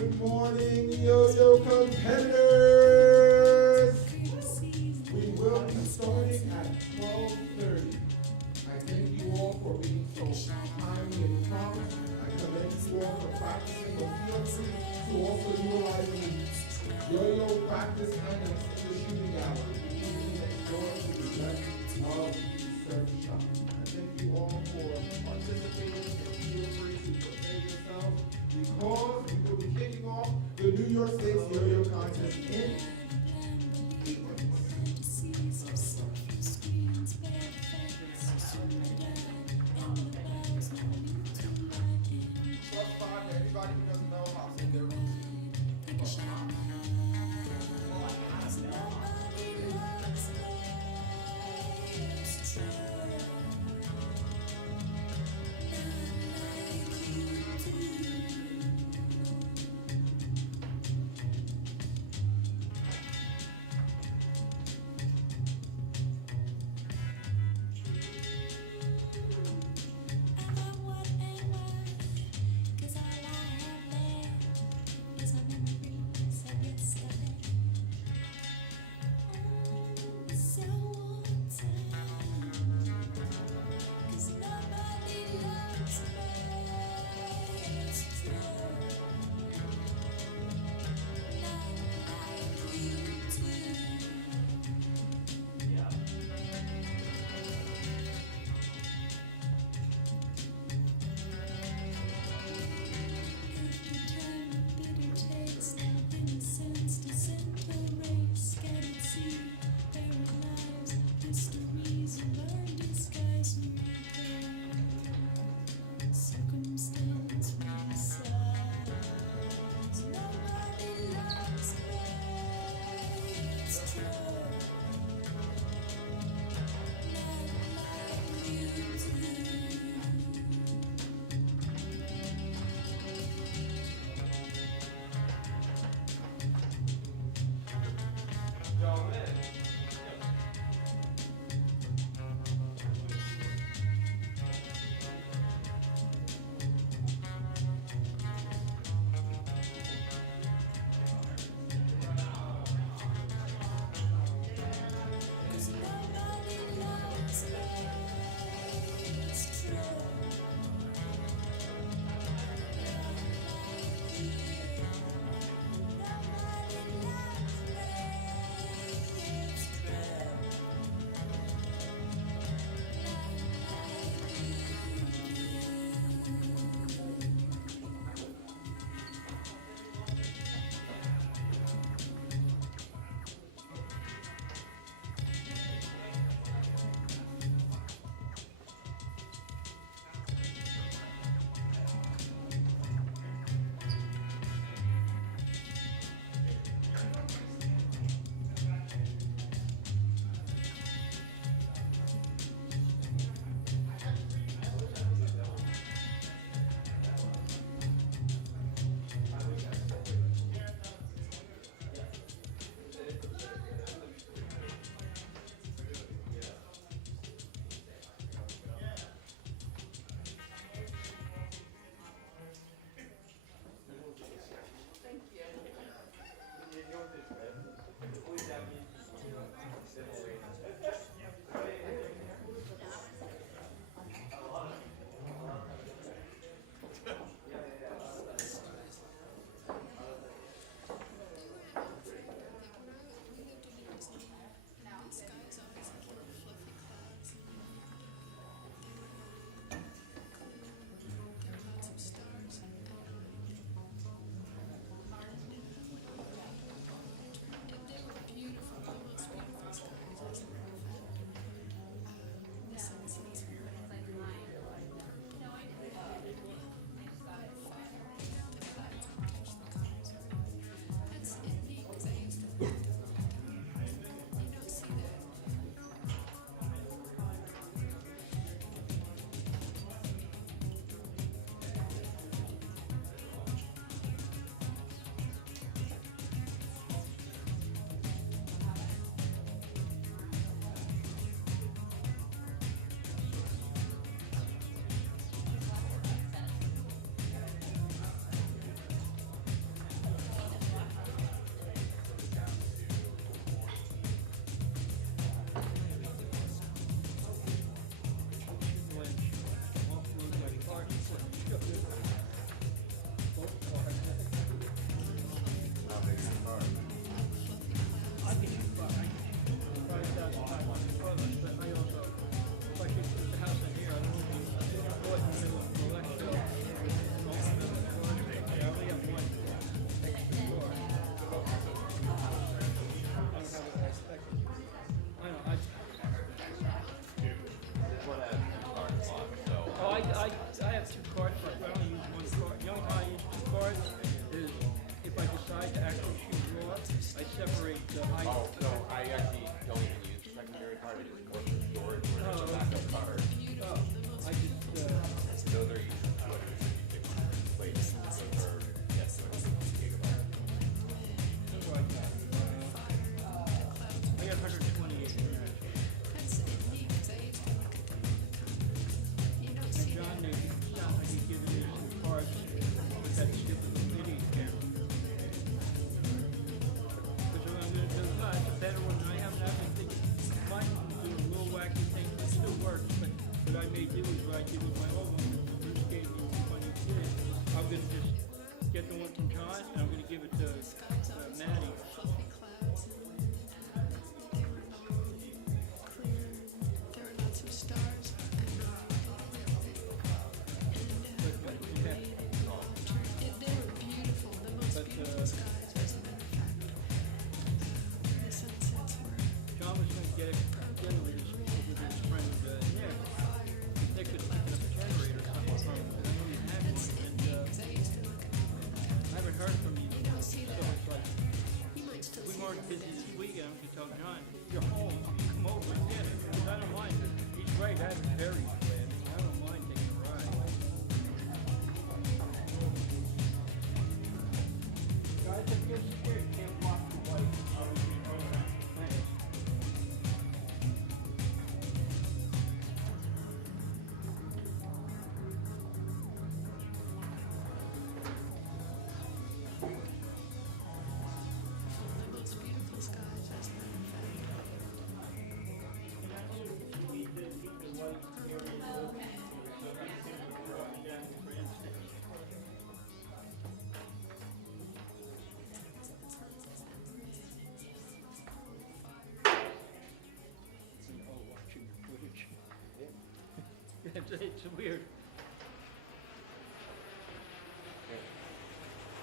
Good morning, Yoyo competitors. We will be starting at 12:30. I thank you all for being so timely and prompt. I commend you all for practicing, but feel free to also utilize the Yoyo practice and the shooting gallery. Using the door to the left of the surf shop. I thank you all for participating, and feel free to prepare yourselves because we will be kicking off the New York State Yoyo contest in 8 minutes. Anybody who doesn't know how to say their routine. I have two cards, but I only use one card. The only time I use two cards is if I decide to actually shoot raw, I separate the height. Oh, no, I actually don't even use the secondary card. I just work with storage where there's a backup card. Oh, I just, Those are usually 256 plates. Those are, yes, 256 gigabytes. what do I got? I got 128. And John, they sound like he's giving you some cards with that stupid video camera. Which I'm going to do now. It's a better one than I have now. I think mine do a little wacky thing. It still works, but what I may do is what I did with my old one. Bruce gave me when he did. I'm going to just get the one from John, and I'm going to give it to Maddie. John was going to get it together with his friend Nick. Nick was picking up a generator or something from him, and I know he had one, and I haven't heard from you. So it's like, we weren't busy this weekend. I could tell John, you're home, come over and get it. Because I don't mind it. He's great, I have very glad. I don't mind taking a ride. Guys, I feel scared. Can't block the white. Thanks. Watching your footage. It's weird.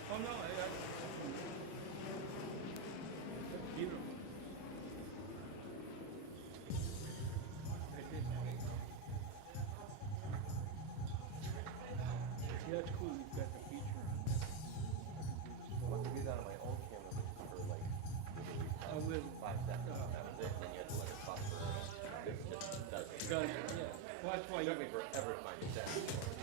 Oh no, that's beautiful. Yeah, that's cool. You've got the feature on that. Well, I could do that on my own camera, which is for like literally I will. 5 seconds. That was it. Then you had to let it buffer. This just does it. Does it? Yeah. Well, that's why It you. took me forever to find it down.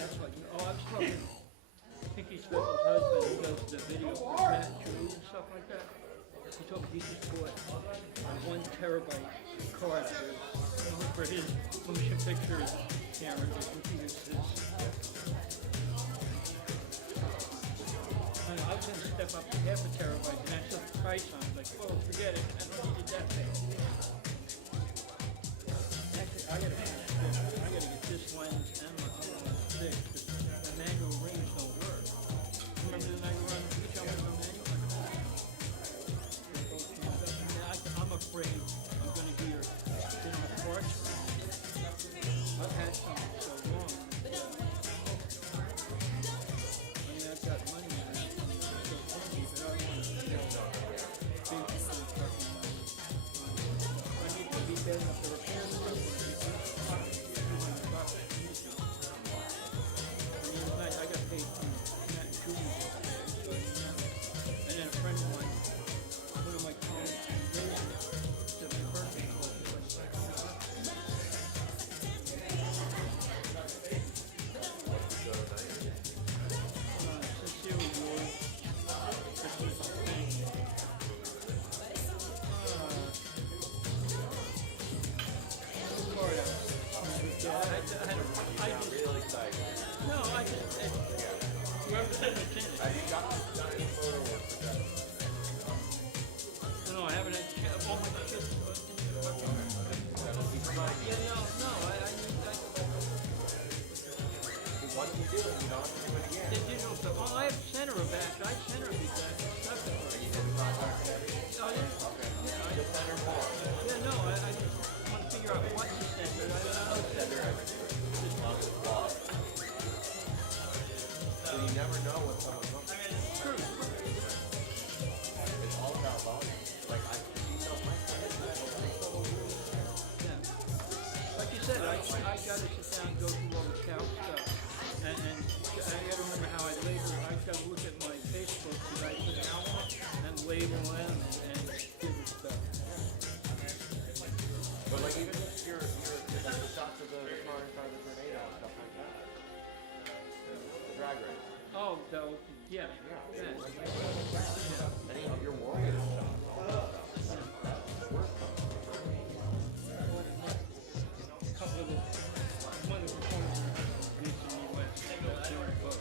That's why. Oh, I was talking. I think he's Special's husband. He does the video for Matt and Drew and stuff like that. He told me he just bought a 1 terabyte card for his motion picture camera. Which he uses. I was going to step up to half a terabyte, and I saw the price on it. Like, oh, forget it. I don't need it that bad. Actually, I gotta get this lens and my other lens fixed. The manual rings don't work. Remember the night we were on the beach? I went to the manual. I'm afraid I'm going to be your, porch. I've had some for so long. I mean, I've got money in it. I need to be bad enough to repair the stuff. I got paid from Matt and Coney, and then a friend of mine, one of my clients, said my birthday was like sincerely yours. Really excited. No, I just, whoever sent it in it. Have you got any photo work for that? No, I haven't had, oh my God. Yeah, no, Once you do it, you don't have to do it again. the digital stuff, oh, I have sent her back, I sent her these back, nothing. You did the contact and everything? Oh, yeah? Okay. Yeah, Just send her more. yeah, no, I just want to figure out what to send her, I don't know. Send her everything. As long as it's logged. So you never know what someone's looking for. True. It's all about volume. Like I emailed my friends, I have a photo. Yeah. Like you said, I got to sit down and go through all the cow stuff. gotta look at my Facebook because I put an album and label them and give it stuff. But like even if you're like the shots of the car in front of the tornado and stuff like that. The drag race. Oh, yeah. Any of your warriors shots. Couple of the one of the performers recently went doing a book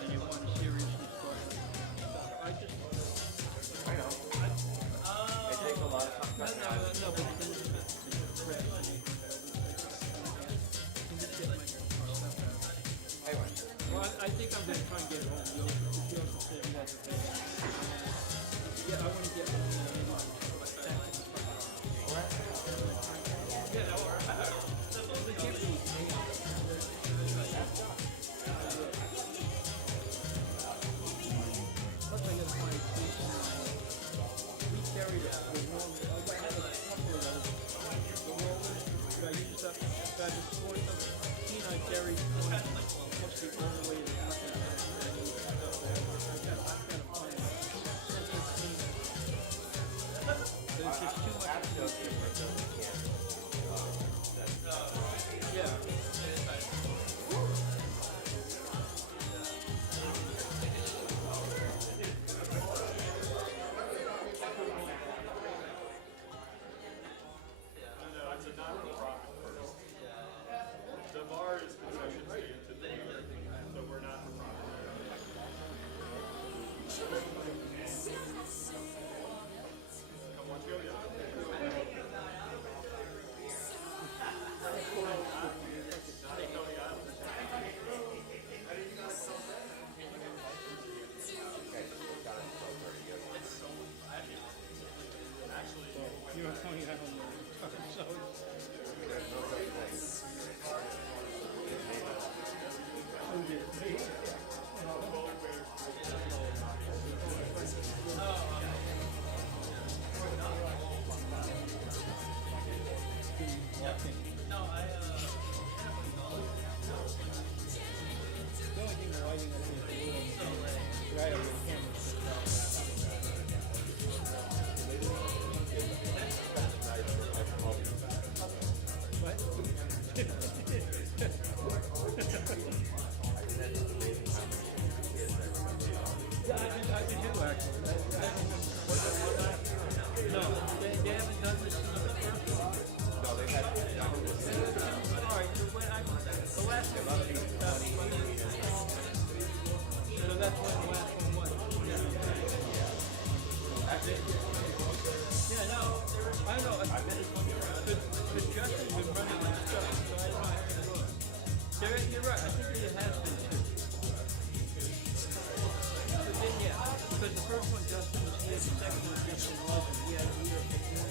and they won seriousness for it. I just I know. It takes a lot of time. no, but it doesn't press. Anyway. Well, I think I'm gonna try and get home. Yoyo said he has a thing. Yeah, I want to get home. Yeah, plus I gotta find a station. We carried it. I had a couple of those. The rollers. Should I use up? Should I destroy them? I carried one mostly all the way to the fucking house. I've got to find it. But it's just too much. Yeah. The bar is concession stand to the so we're not for profit. Come watch Yoyo. Hey, Coney Island. You know, Coney Island. So the only thing lighting up is the little right over the camera. Yeah, I do actually. No, they haven't done this since the first one. No, they've had Alright, the last one. So that's when the last one was. Yeah, no. I don't know. Because Justin's been running like stuff, so I don't know how to do it. You're right. I think it has been too. Yeah, because the first one Justin was here, the second one Justin wasn't. He had a year before.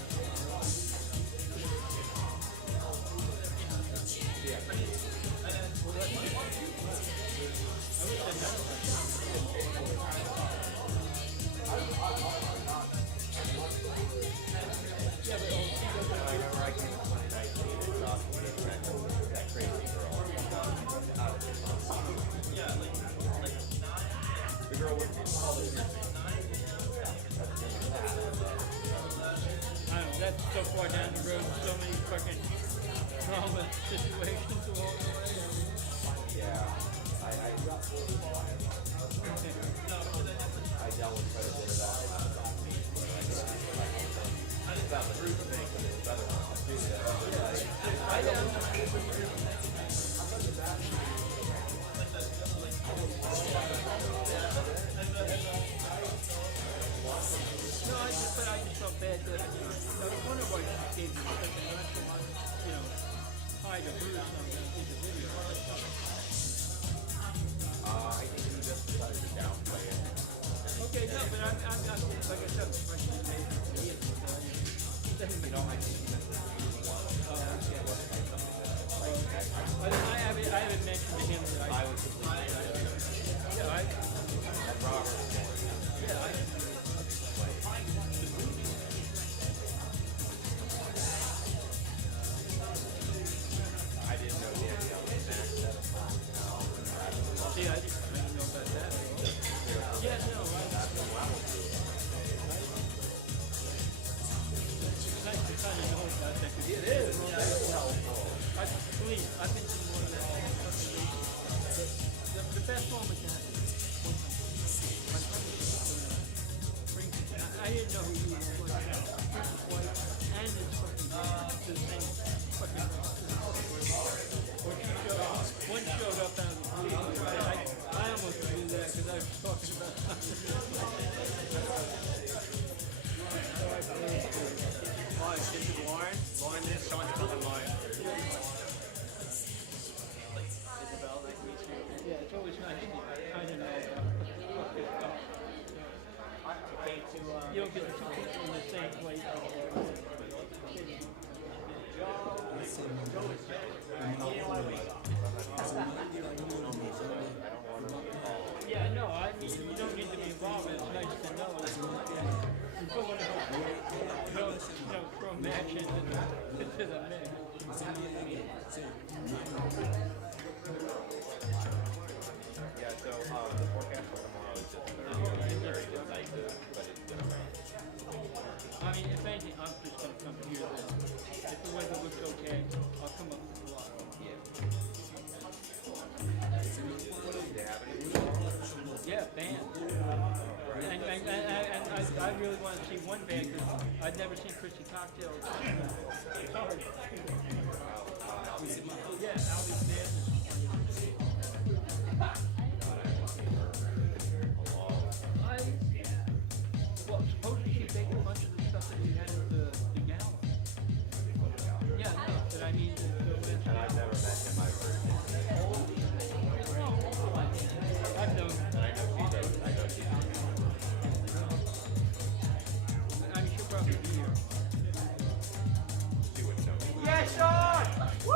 That's so far down the road, so many fucking drama situations along the way. Yeah, I dealt with quite a bit of that last time. About the root thing, but it's better to do that. I don't No, I just felt bad that, one of our kids is such a nonchalant, hide a bruise on the video. I think you just decided to downplay it. Okay, no, but I'm like I said, the question is made for me. You know, I think you meant I haven't mentioned to him that I was completely and Robert. I didn't know Danielle was next at a time. See, I didn't know about that at all. Yeah, so the forecast for tomorrow is just very decisive, but it's gonna rain. I mean, if anything, I'm just gonna come here then. If the weather looks okay, I'll come up to the lot. Yeah. Yeah, band. And I really want to see one band because I've never seen Chrissy Cocktail. Yeah, Albie's band is well, supposedly she baked a bunch of the stuff that we had at the gala. Yeah, no, but I mean, And I've never met him. I've heard him. I've known. And I know she does. I know she does. I mean, she'll probably be here. She wouldn't know me. Yeah, Sean! Woo!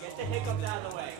Get the hiccups out of the way.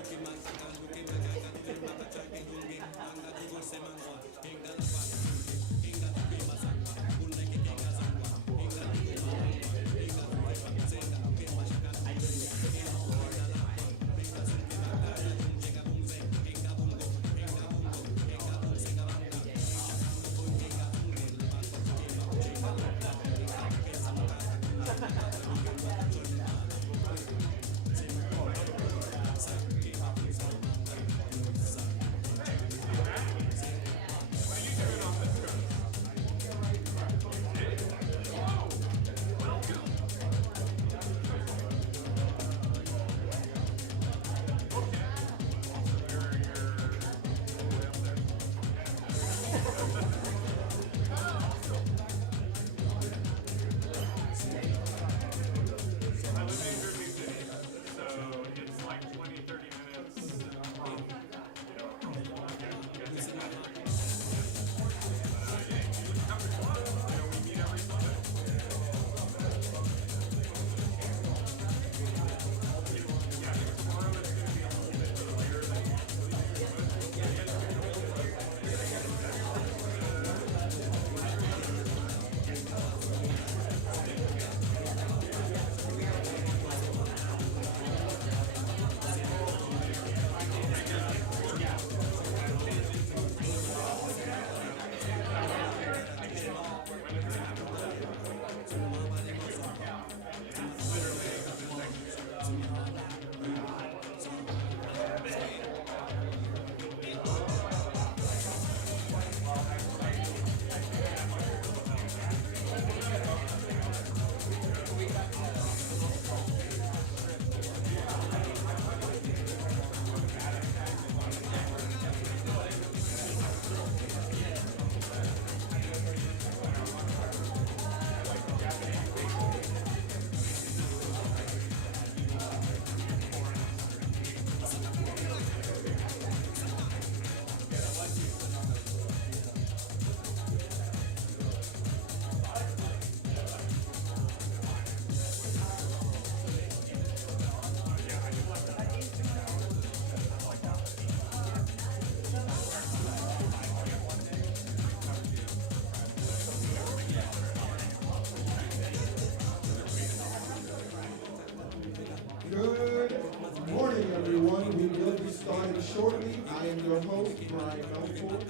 shortly. I am your host, Brian Melford.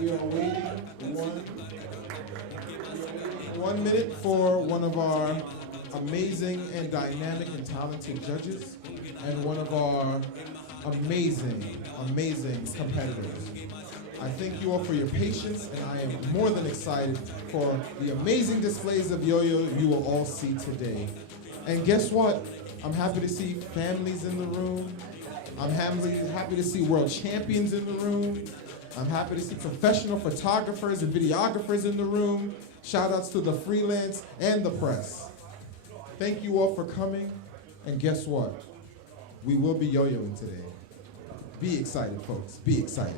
We are waiting 1 minute for one of our amazing and dynamic and talented judges and one of our amazing, amazing competitors. I thank you all for your patience, and I am more than excited for the amazing displays of Yo-Yo you will all see today. And guess what? I'm happy to see families in the room. I'm happy to see world champions in the room. I'm happy to see professional photographers and videographers in the room. Shout outs to the freelance and the press. Thank you all for coming. And guess what? We will be yo-yoing today. Be excited, folks. Be excited.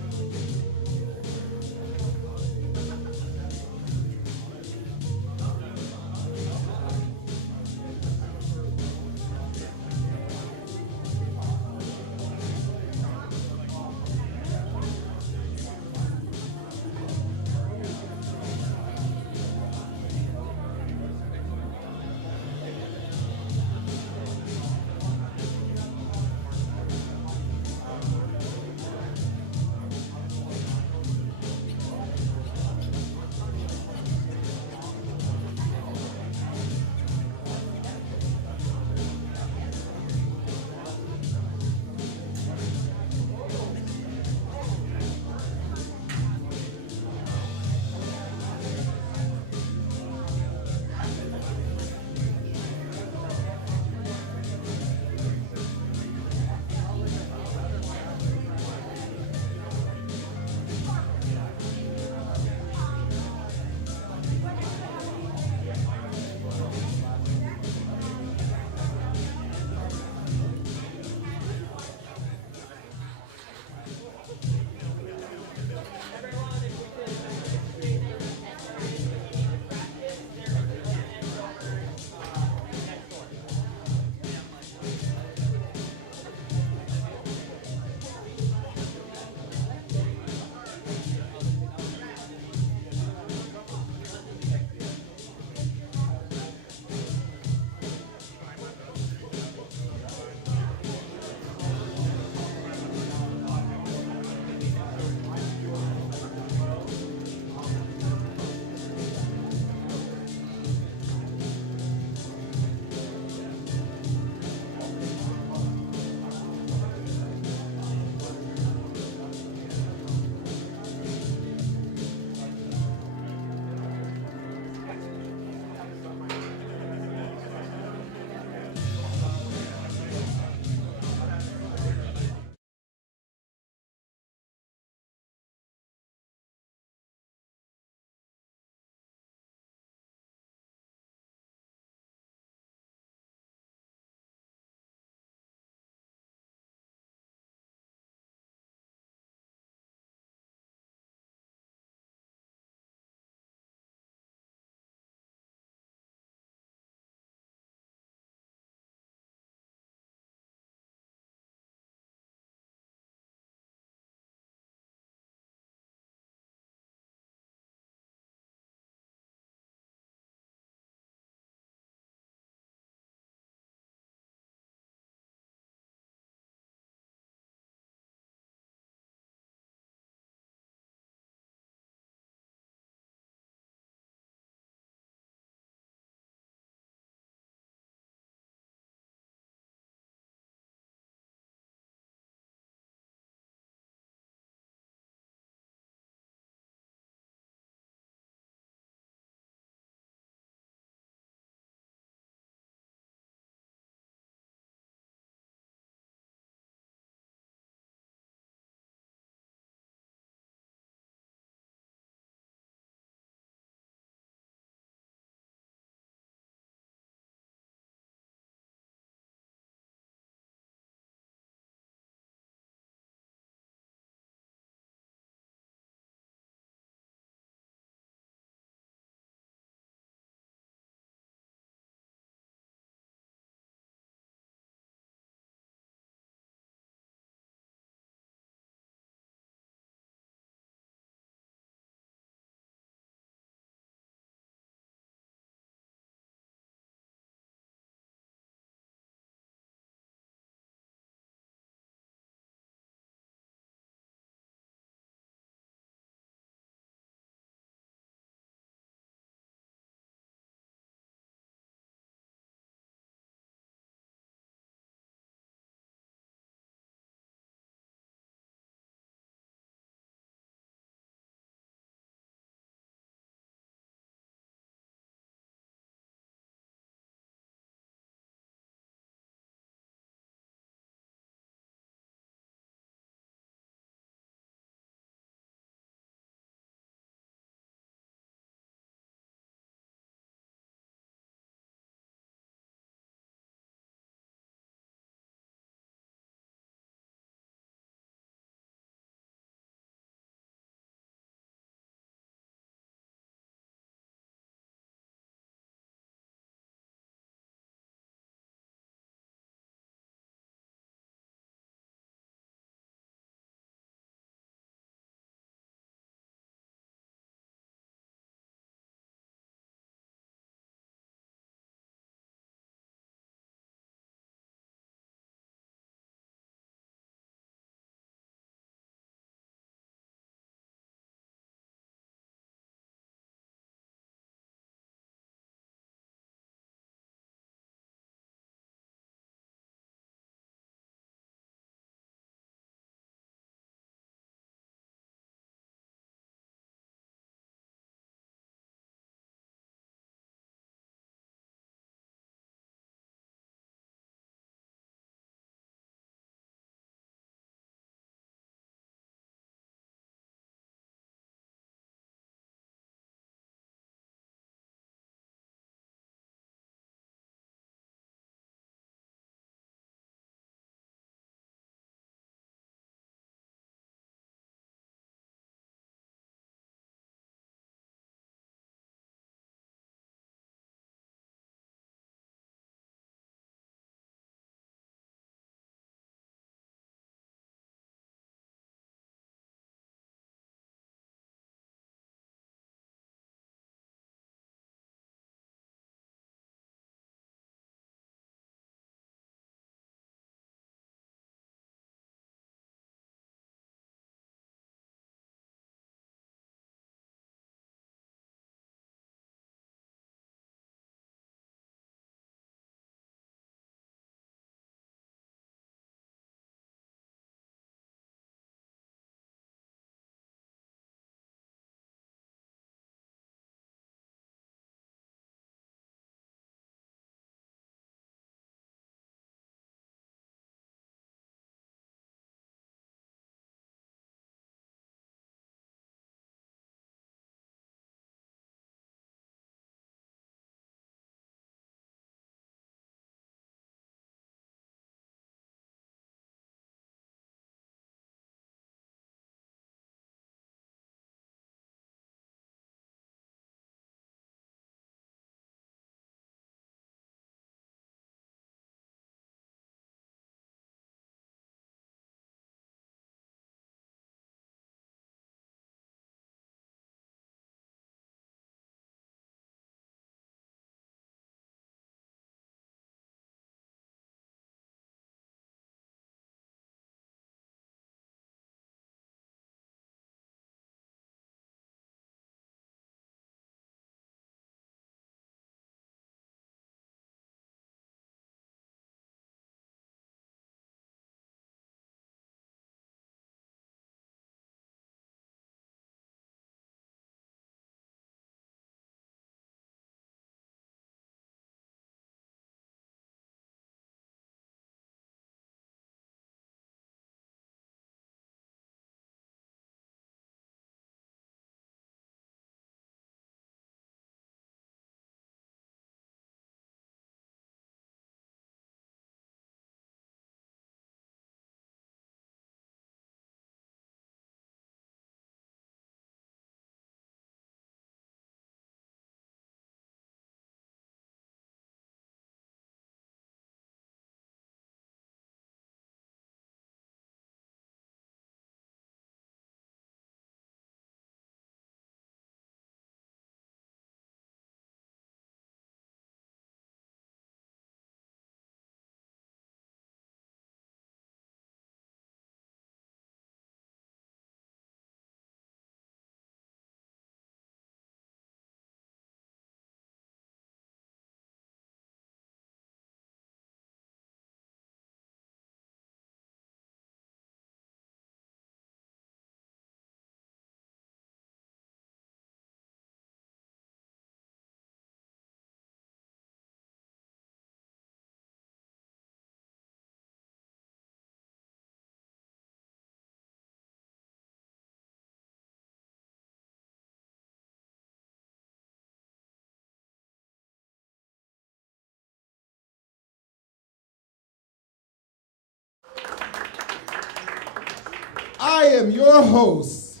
I am your host,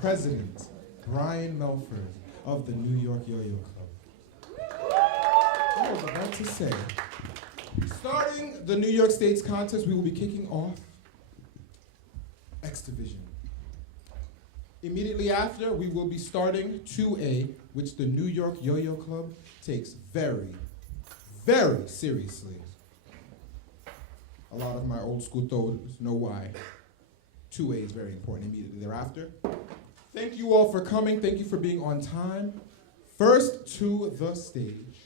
President Brian Melford of the New York Yo-Yo Club. I was about to say, starting the New York State's contest, we will be kicking off X Division. Immediately after, we will be starting 2A, which the New York Yo-Yo Club takes very, very seriously. A lot of my old school throwers know why 2A is very important immediately thereafter. Thank you all for coming. Thank you for being on time. First to the stage.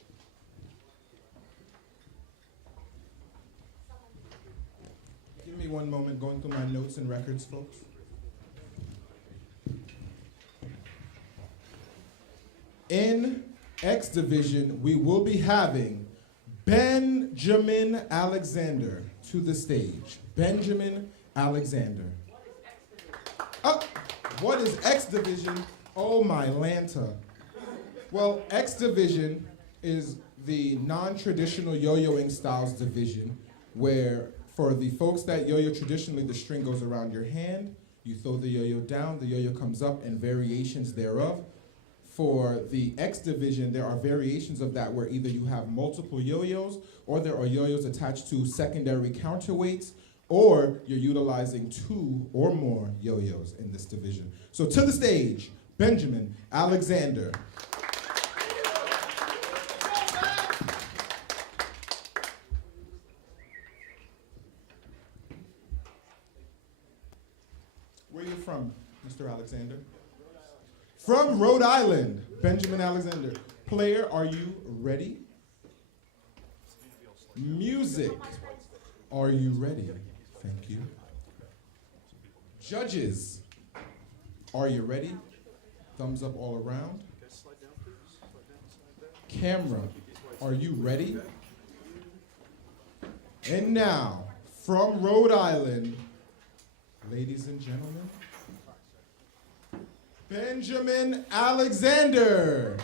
Give me one moment going through my notes and records, folks. In X Division, we will be having Benjamin Alexander to the stage. Benjamin Alexander. What is X Division? Oh my Lanta. Well, X Division is the non-traditional yo-yoing styles division where for the folks that yo-yo traditionally, the string goes around your hand, you throw the yo-yo down, the yo-yo comes up, and variations thereof. For the X Division, there are variations of that where either you have multiple yo-yos or there are yo-yos attached to secondary counterweights, or you're utilizing 2 or more yo-yos in this division. So to the stage, Benjamin Alexander. Where are you from, Mr. Alexander? From Rhode Island, Benjamin Alexander. Player, are you ready? Music, are you ready? Thank you. Judges, are you ready? Thumbs up all around. Camera, are you ready? And now, from Rhode Island, ladies and gentlemen, Benjamin Alexander.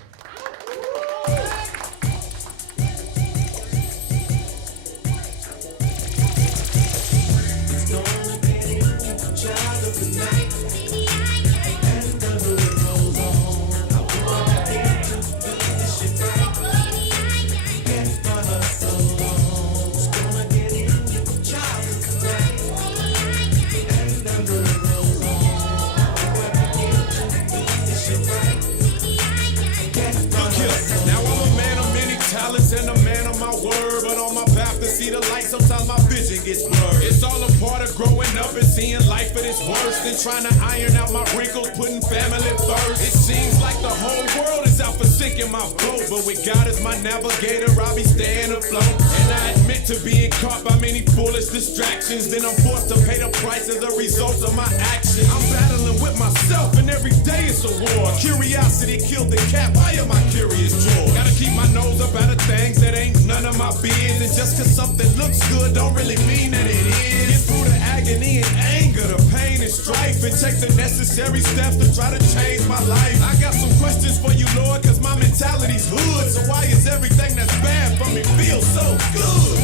And a man of my word, but on my path to see the light, sometimes my vision gets blurred. It's all a part of growing up and seeing life at its worst, and trying to iron out my wrinkles, putting family first. It seems like the whole world is out for sinking my boat, but with God as my navigator, I'll be staying afloat. And I admit to being caught by many foolish distractions, then I'm forced to pay the price as a result of my actions. I'm battling with myself, and every day it's a war. Curiosity killed the cat, why am I curious, George? Gotta keep my nose up out of things that ain't none of my biz, and just cause something looks good don't really mean that it is. Get through the agony and anger, the pain and strife, and take the necessary steps to try to change my life. I got some questions for you, Lord, cause my mentality's hood, so why is everything that's bad for me feel so good?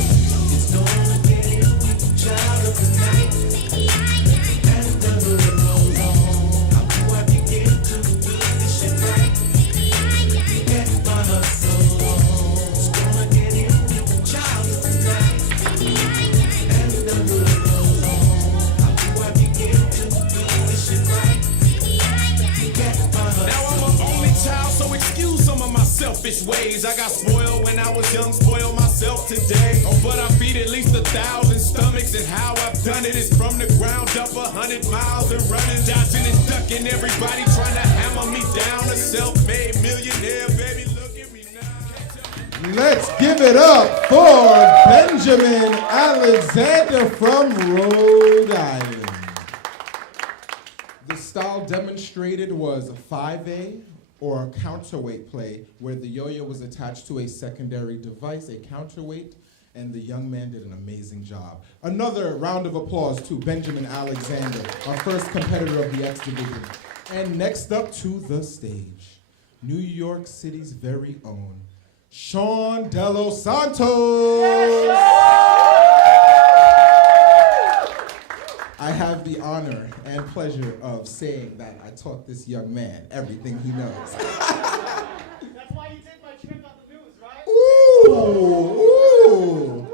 It's gonna be a child of the night, and the hood rolls on. How do I begin to do this shit right? Get my hustle on. Selfish ways. I got spoiled when I was young, spoiled myself today. Oh, but I feed at least 1,000 stomachs, and how I've done it is from the ground up 100 miles and running, dodging and ducking everybody trying to hammer me down. A self-made millionaire, baby, look at me now. Let's give it up for Benjamin Alexander from Rhode Island. The style demonstrated was a 5A, or a counterweight play where the yo-yo was attached to a secondary device, a counterweight, and the young man did an amazing job. Another round of applause to Benjamin Alexander, our first competitor of the X Division. And next up to the stage, New York City's very own, Sean De Los Santos. I have have the honor and pleasure of saying that I taught this young man everything he knows. That's why you did my trick on the news, right? Ooh!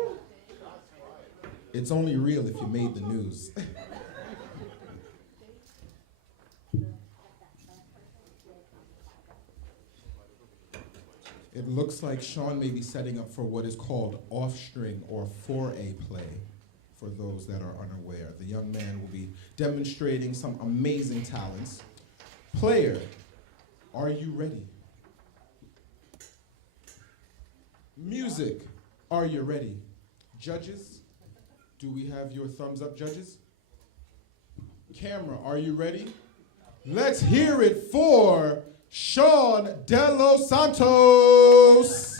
It's only real if you made the news. It looks like Sean may be setting up for what is called off-string or 4A play, for those that are unaware. The young man will be demonstrating some amazing talents. Player, are you ready? Music, are you ready? Judges, do we have your thumbs up, judges? Camera, are you ready? Let's hear it for Sean De Los Santos.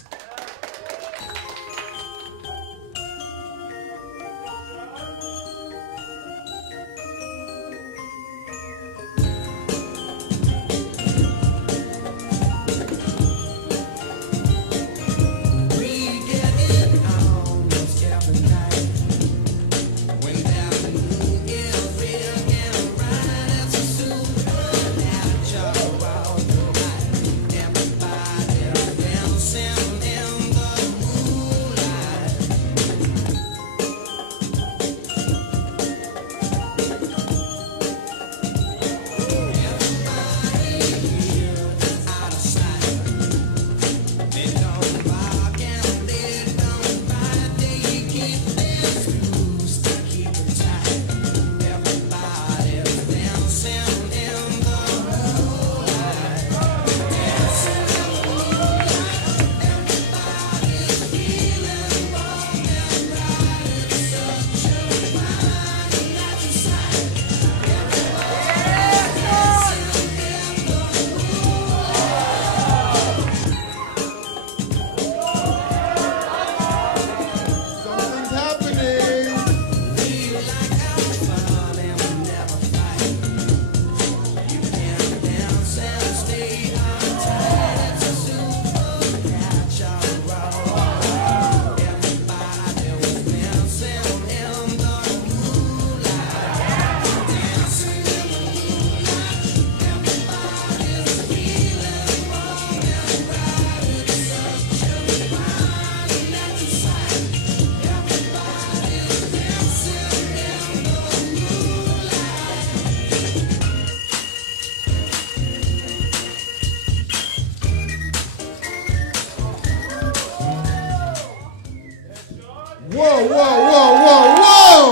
Whoa, whoa, whoa, whoa, whoa!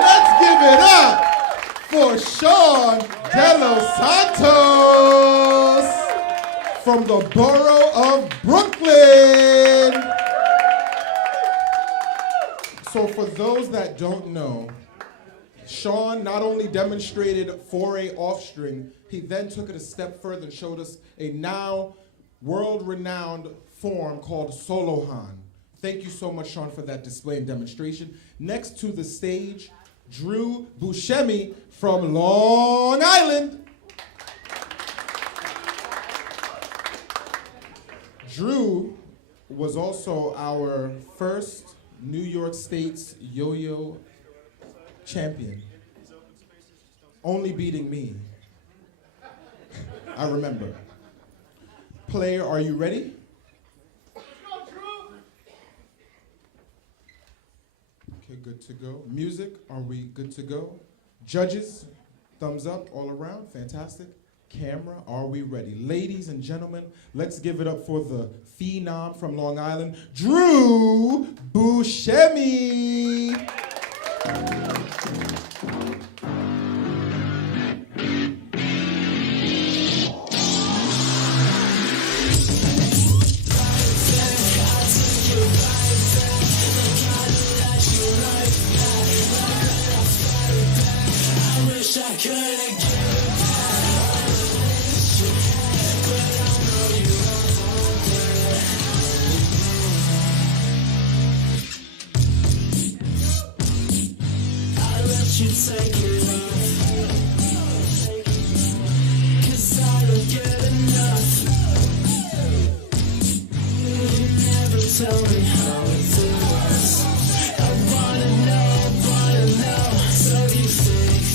Let's give it up for Sean De Los Santos from the borough of Brooklyn. So for those that don't know, Sean not only demonstrated 4A off-string, he then took it a step further and showed us a now world-renowned form called solohan. Thank you so much, Sean, for that display and demonstration. Next to the stage, Drew Buscemi from Long Island. Drew was also our first New York State's Yoyo champion, only beating me. I remember. Player, are you ready? Okay, good to go. Music, are we good to go? Judges, thumbs up all around, fantastic. Camera, are we ready? Ladies and gentlemen, let's give it up for the phenom from Long Island, Drew Buscemi. So you think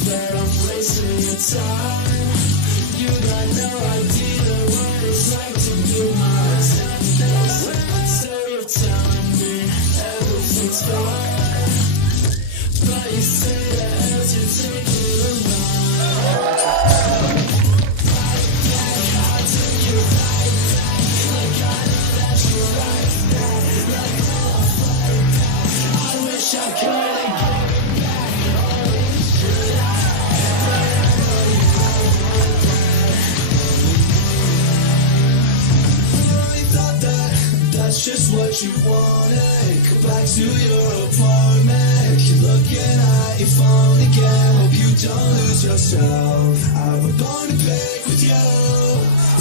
what you wanted. Come back to your apartment. You're looking at your phone again. Hope you don't lose yourself. I have a bone to pick with you.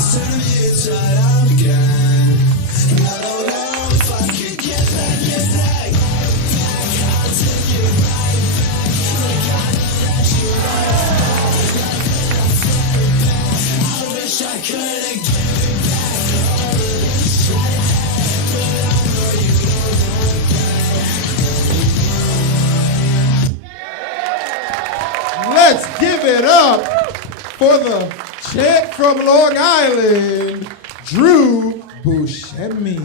It's turning me inside out again. And I don't know if I could get back. I'll take you right back. Like I know that you're right. I wish I could have given it back. All of this shit, but I know you don't want that. Let's give it up for the champ from Long Island, Drew Buscemi.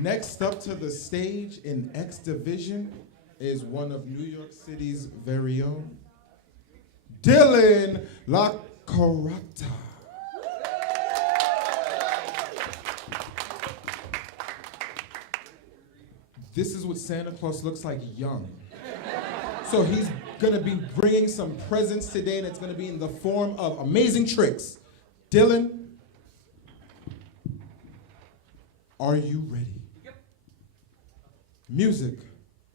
Next up to the stage in X Division is one of New York City's very own, Dylan La Corrata. This is what Santa Claus looks like young. So he's gonna be bringing some presents today, and it's gonna be in the form of amazing tricks. Dylan, are you ready? Yep. Music,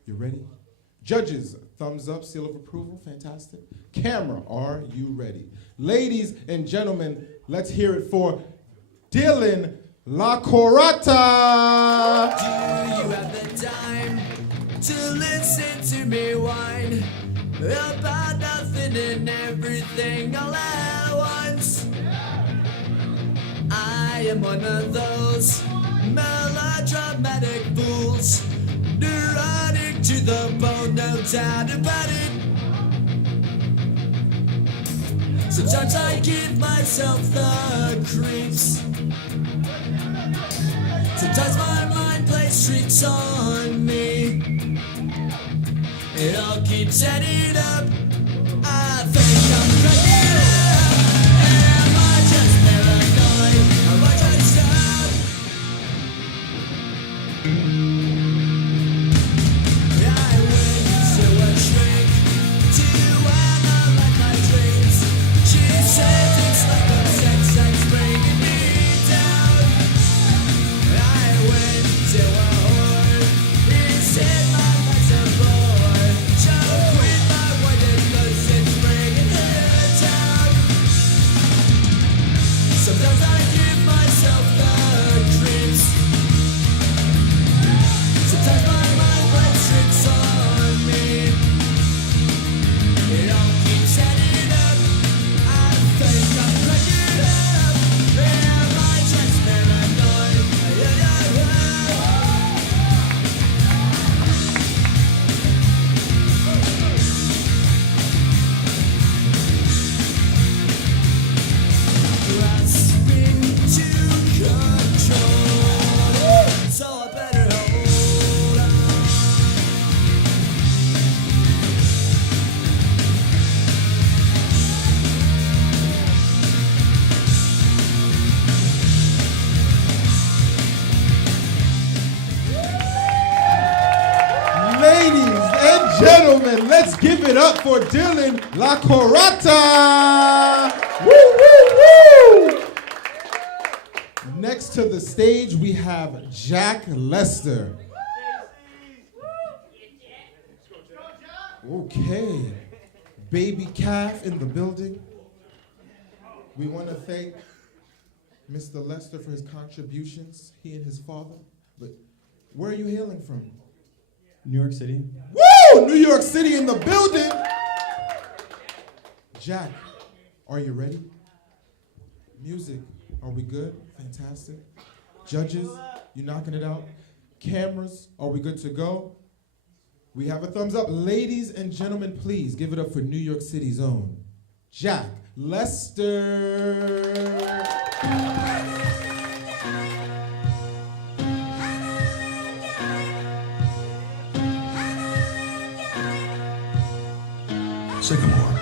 you ready? Judges, thumbs up, seal of approval, fantastic. Camera, are you ready? Ladies and gentlemen, let's hear it for Dylan La Corrata. Do you have the time to listen to me whine about nothing and everything all at once? I am one of those melodramatic fools, neurotic to the bone, no doubt about it. Sometimes I give myself the creeps. Sometimes my mind plays tricks on me. It all keeps adding up. I think I'm cracking up. Am I just paranoid? Am I just up? I went to a shrink to analyze my dreams. She said it's like a sex that's bringing me down. I went to a whore. He said my life's a bore. So quit my white cause it's bringing her down. Sometimes I give myself the creeps. Sometimes my mind plays tricks on me. It all keeps adding up. I think I'm cracking up. Am I just paranoid? Grasping to control, so I better hold on. Ladies and gentlemen, let's give it up for Dylan La Corrata. Woo, woo, woo. Next to the stage, we have Jack Lester. Okay. Baby calf in the building. We want to thank Mr. Lester for his contributions, he and his father. But where are you hailing from? New York City. Woo! New York City in the building. Jack, are you ready? Music, are we good? Fantastic. Judges, you knocking it out? Cameras, are we good to go? We have a thumbs up. Ladies and gentlemen, please give it up for New York City's own Jack Lester. Sycamore.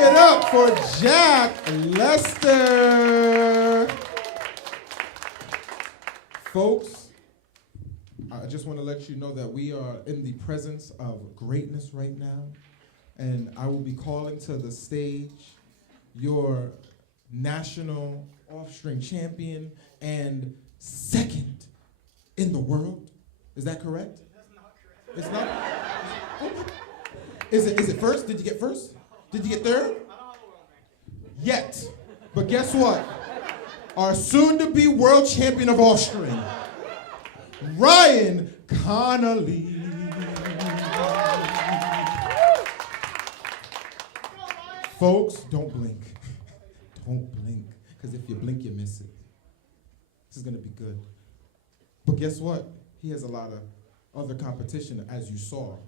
it up for Jack Lester. Folks, I just want to let you know that we are in the presence of greatness right now. And I will be calling to the stage your national off-string champion and second in the world. Is that correct? That's not correct. It's not? Is it first? Did you get first? Did you get third? I don't have a world ranking. Yet. But guess what? Our soon-to-be world champion of off-string, Ryan Coney. Folks, don't blink. Don't blink. Because if you blink, you miss it. This is going to be good. But guess what? He has a lot of other competition, as you saw.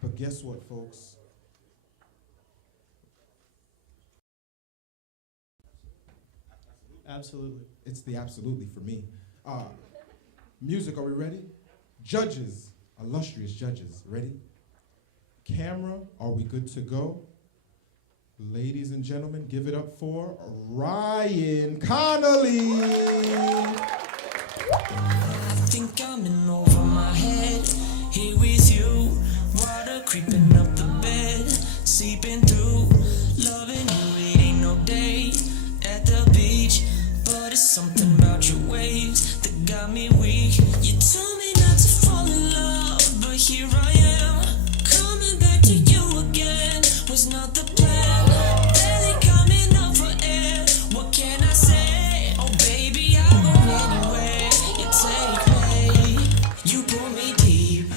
But guess what, folks? Absolutely. It's the absolutely for me. Music, are we ready? Judges, illustrious judges, ready? Camera, are we good to go? Ladies and gentlemen, give it up for Ryan Coney. I think I'm in over my head. Here with you, water creeping up the bed, seeping through, loving you. It ain't no day at the beach, but it's something about your waves that got me weak. You told me not to fall in love, but here I am, coming back to you again. Was not the plan, barely coming up for air. What can I say? Oh baby, I'll go anywhere you take me. You pull me deep,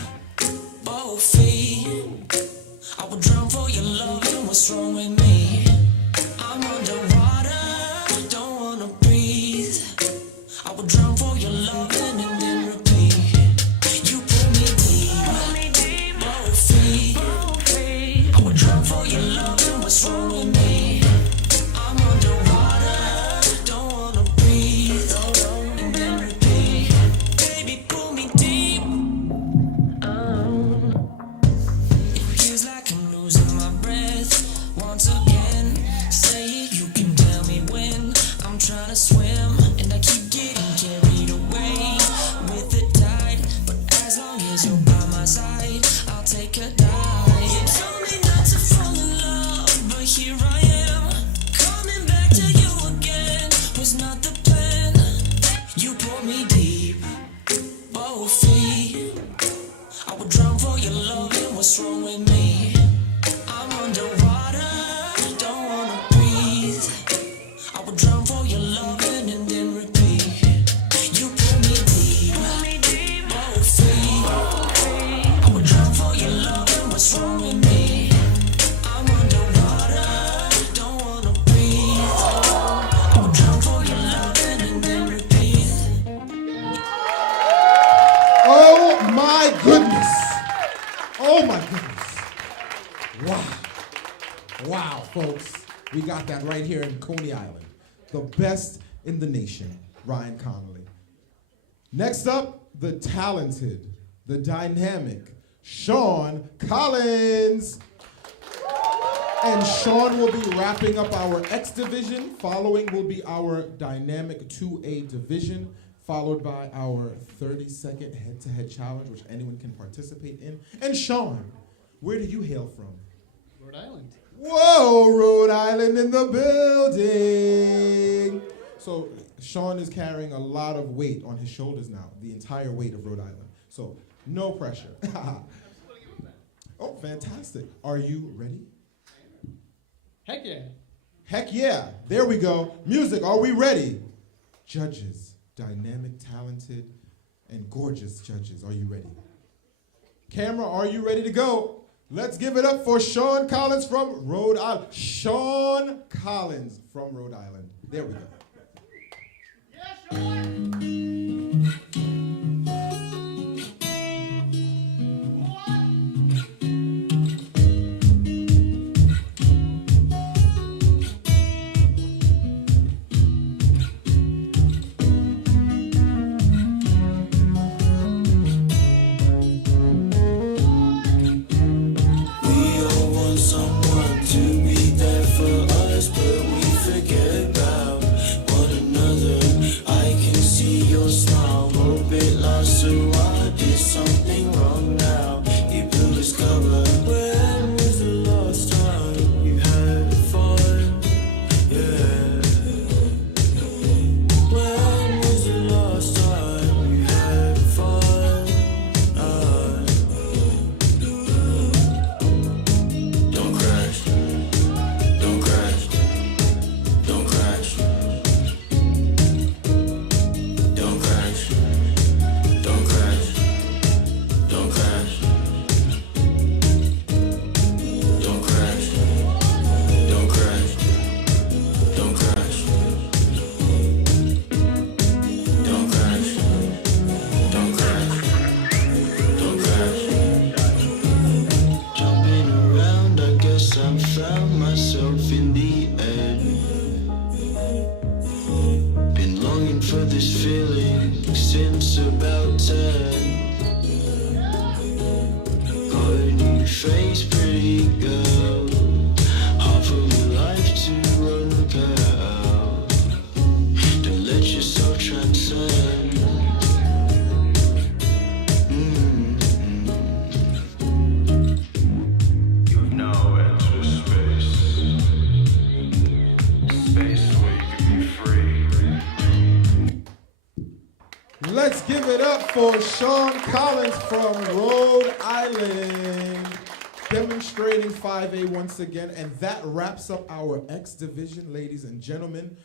both feet. I would drown for your love, and what's wrong with me? I'm underwater, don't wanna breathe. I would drown for your love and then repeat. You pull me deep, both feet. I would drown for your love, and what's wrong with me? I'm underwater, don't wanna breathe, and then repeat. Baby, pull me deep. It feels like I'm losing my breath once again. Say it, you can tell me when. I'm trying to swim, and I keep getting carried away with the tide. But as long as you're by my side, I'll take a dive. You told me not to fall in love, but here I am, coming back to you again. Was not the plan. You pulled me deep, both feet. I would drown for your love, and what's wrong with me? I'm underwater, don't wanna breathe. I would drown for your love and then repeat. You pull me deep, both feet. I would drown for your love, and what's wrong with me? I'm underwater, don't wanna breathe. I would drown for your love and then repeat. Oh my goodness. Oh my goodness. Wow. Wow, folks. We got that right here in Coney Island. The best in the nation, Ryan Coney. Next up, the talented, the dynamic, Sean Collins. And Sean will be wrapping up our X division. Following will be our dynamic 2A division, followed by our 30-second head-to-head challenge, which anyone can participate in. And Sean, where do you hail from? Rhode Island. Whoa, Rhode Island in the building. So Sean is carrying a lot of weight on his shoulders now, the entire weight of Rhode Island. So no pressure. Oh, fantastic. Are you ready? Heck yeah. Heck yeah. There we go. Music, are we ready? Judges, dynamic, talented, and gorgeous judges, are you ready? Camera, are you ready to go? Let's give it up for Sean Collins from Rhode Island. Sean Collins from Rhode Island. There we go. Yeah, Sean. We all want someone to be there for about 10. Got a new face, pretty girl. Half of your life to work out. Don't let yourself transcend. You've now entered space. Space where you can be free. Let's give it up for Sean Collins from Rhode Island, demonstrating 5A once again. And that wraps up our X Division, ladies and gentlemen.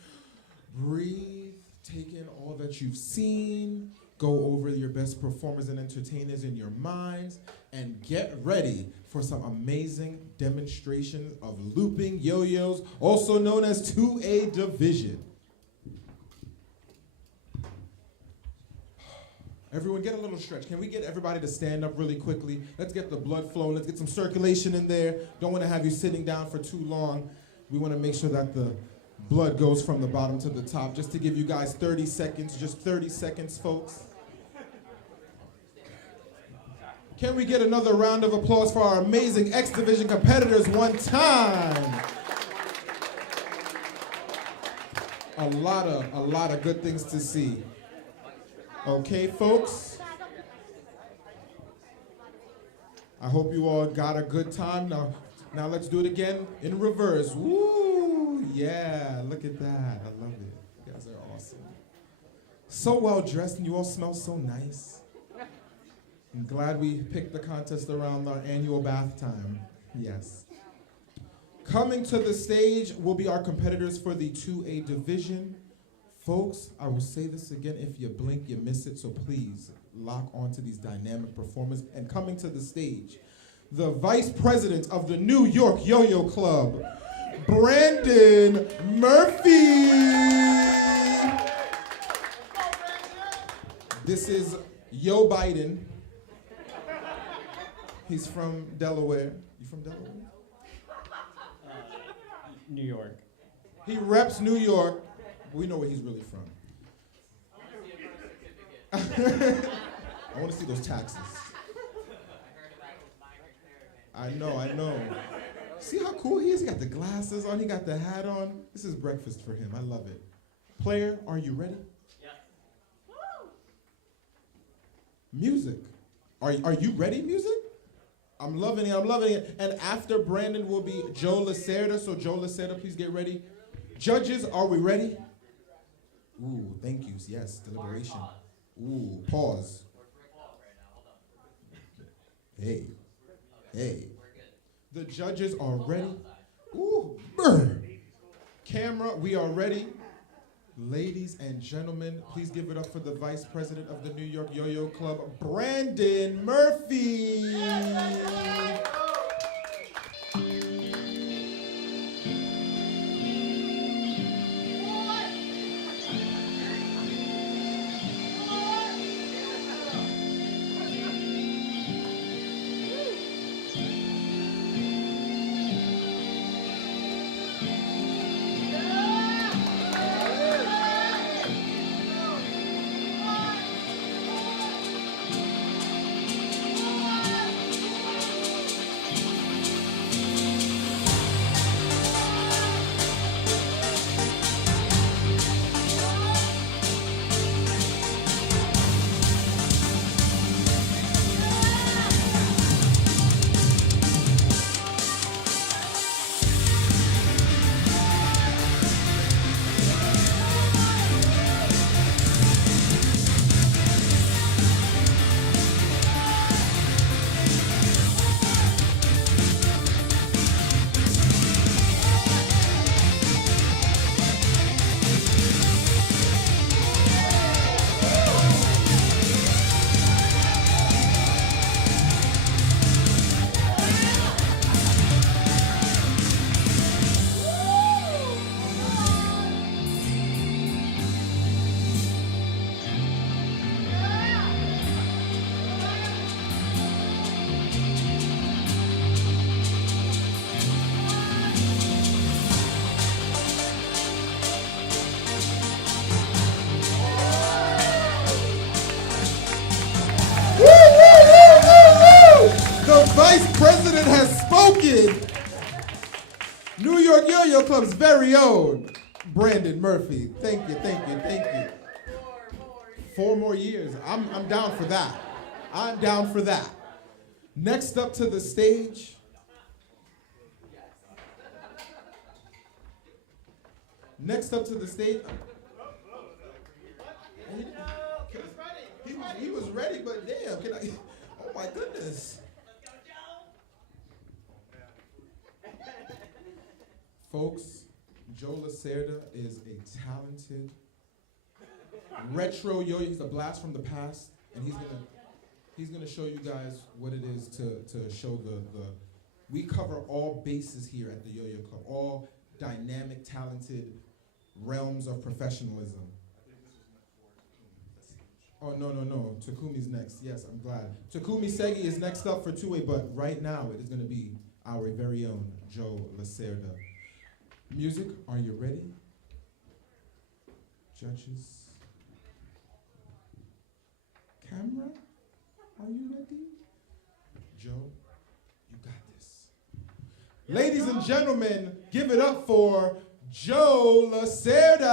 Breathe, take in all that you've seen, go over your best performers and entertainers in your minds, and get ready for some amazing demonstrations of looping yo-yos, also known as 2A Division. Everyone get a little stretch. Can we get everybody to stand up really quickly? Let's get the blood flowing. Let's get some circulation in there. Don't want to have you sitting down for too long. We want to make sure that the blood goes from the bottom to the top. Just to give you guys 30 seconds, just 30 seconds, folks. Can we get another round of applause for our amazing X Division competitors one time? A lot of good things to see. Okay, folks. I hope you all got a good time. Now let's do it again in reverse. Woo! Yeah, look at that. I love it. You guys are awesome. So well dressed, and you all smell so nice. I'm glad we picked the contest around our annual bath time. Yes. Coming to the stage will be our competitors for the 2A Division. Folks, I will say this again, if you blink, you miss it, so please lock onto these dynamic performers. And coming to the stage, the Vice President of the New York Yo-Yo Club, Brandon Murphy. This is Yo Biden. He's from Delaware. You from Delaware? New York. He reps New York. We know where he's really from. I want to see those taxes. I know. See how cool he is? He got the glasses on, he got the hat on. This is breakfast for him. I love it. Player, are you ready? Yeah. Music. Are you ready, music? I'm loving it. And after Brandon will be Joe Lacerda. So Joe Lacerda, please get ready. Judges, are we ready? Ooh, thank you. Yes, deliberation. Ooh, pause. Hey. The judges are ready. Ooh, burn. Camera, we are ready. Ladies and gentlemen, please give it up for the Vice President of the New York Yo-Yo Club, Brandon Murphy. singing. New York Yo-Yo Club's very own Brandon Murphy. Thank you, thank you, thank you. 4 more years. I'm down for that. I'm down for that. Next up to the stage. Next up to the stage. He was ready, but damn, can I? Oh my goodness. Folks, Joe Lacerda is a talented retro yo-yo. He's a blast from the past, and he's gonna show you guys what it is to show the. We cover all bases here at the Yo-Yo Club, all dynamic, talented realms of professionalism. Oh, no. Takumi's next. Yes, I'm glad. Takumi Segi is next up for two-way, but right now it is going to be our very own Joe Lacerda. Music, are you ready? Judges. Camera, are you ready? Joe, you got this. Ladies and gentlemen, give it up for Joe Lacerda.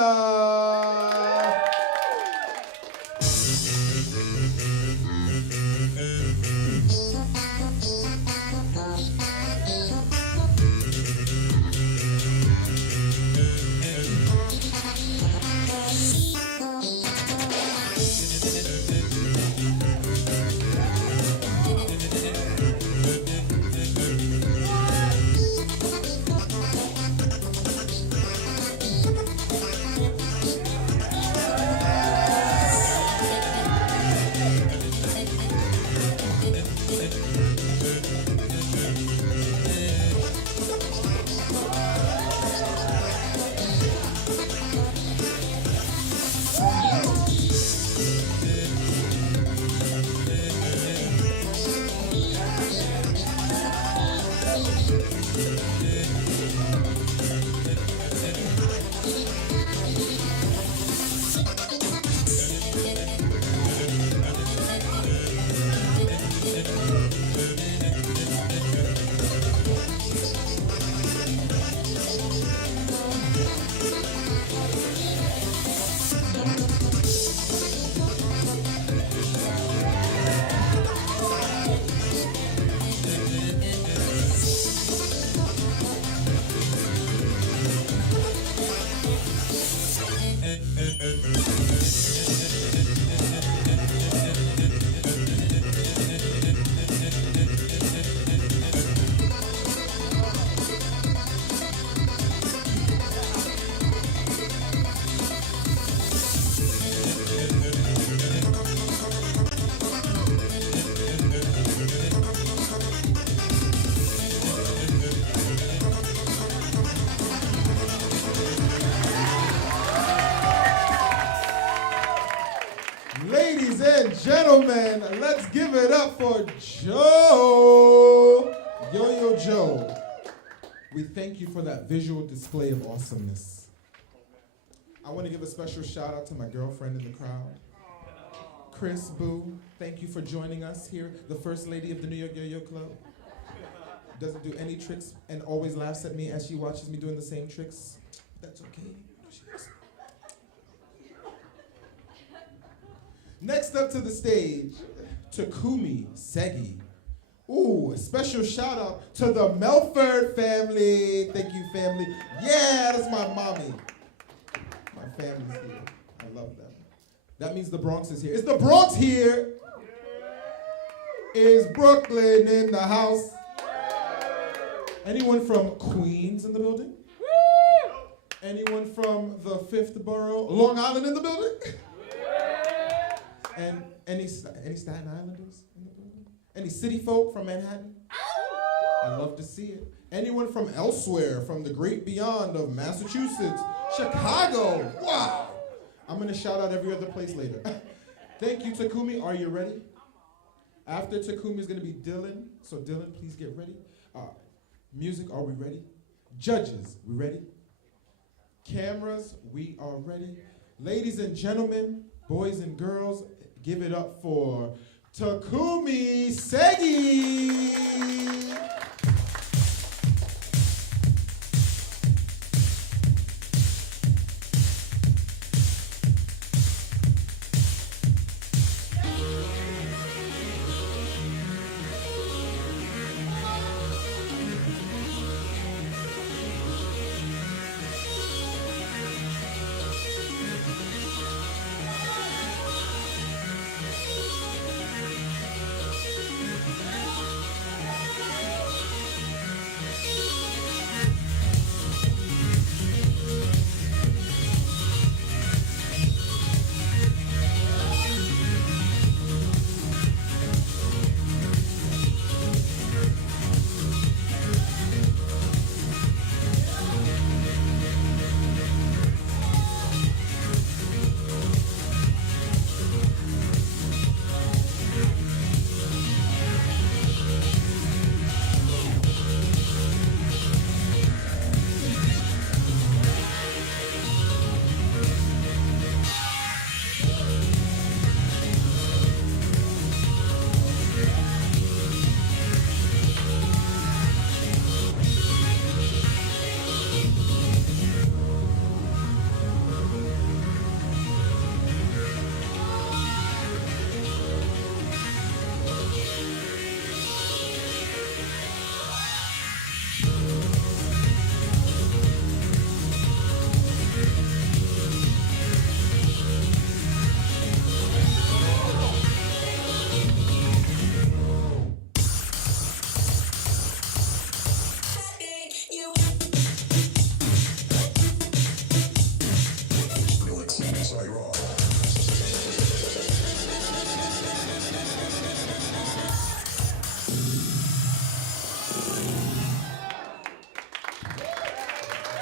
Ladies and gentlemen, let's give it up for Joe. Yo-Yo Joe. We thank you for that visual display of awesomeness. I want to give a special shout out to my girlfriend in the crowd. Chris Boo, thank you for joining us here. The first lady of the New York Yo-Yo Club. Doesn't do any tricks and always laughs at me as she watches me doing the same tricks. That's okay. Next up to the stage, Takumi Segi. Ooh, a special shout out to the Melford family. Thank you, family. Yeah, that's my mommy. My family's here. I love them. That means the Bronx is here. Is the Bronx here? Is Brooklyn in the house? Anyone from Queens in the building? Anyone from the 5th borough, Long Island in the building? And any Staten Islanders in the building? Any city folk from Manhattan? I'd love to see it. Anyone from elsewhere, from the great beyond of Massachusetts, Chicago? Wow. I'm going to shout out every other place later. Thank you, Takumi. Are you ready? After Takumi is going to be Dylan. So Dylan, please get ready. Music, are we ready? Judges, we ready? Cameras, we are ready. Ladies and gentlemen, boys and girls, give it up for Takumi Segi.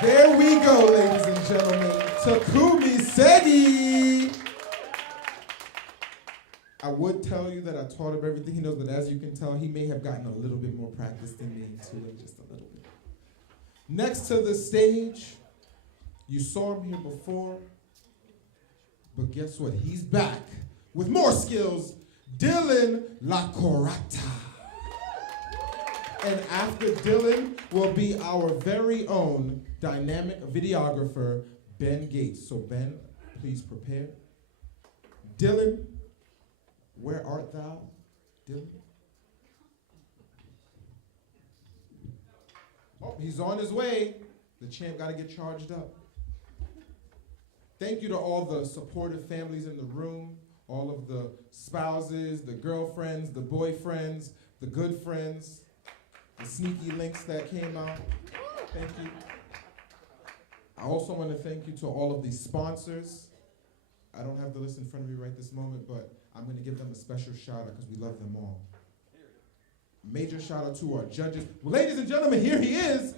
There we go, ladies and gentlemen. Takumi Segi. I would tell you that I taught him everything he knows, but as you can tell, he may have gotten a little bit more practice than me too, just a little bit. Next to the stage, you saw him here before, but guess what? He's back with more skills, Dylan La Corata. And after Dylan will be our very own dynamic videographer, Ben Gates. So Ben, please prepare. Dylan, where art thou, Dylan? Oh, he's on his way. The champ got to get charged up. Thank you to all the supportive families in the room, all of the spouses, the girlfriends, the boyfriends, the good friends, the sneaky links that came out. Thank you. I also want to thank you to all of the sponsors. I don't have the list in front of me right this moment, but I'm going to give them a special shout out because we love them all. Major shout out to our judges. Well, ladies and gentlemen, here he is,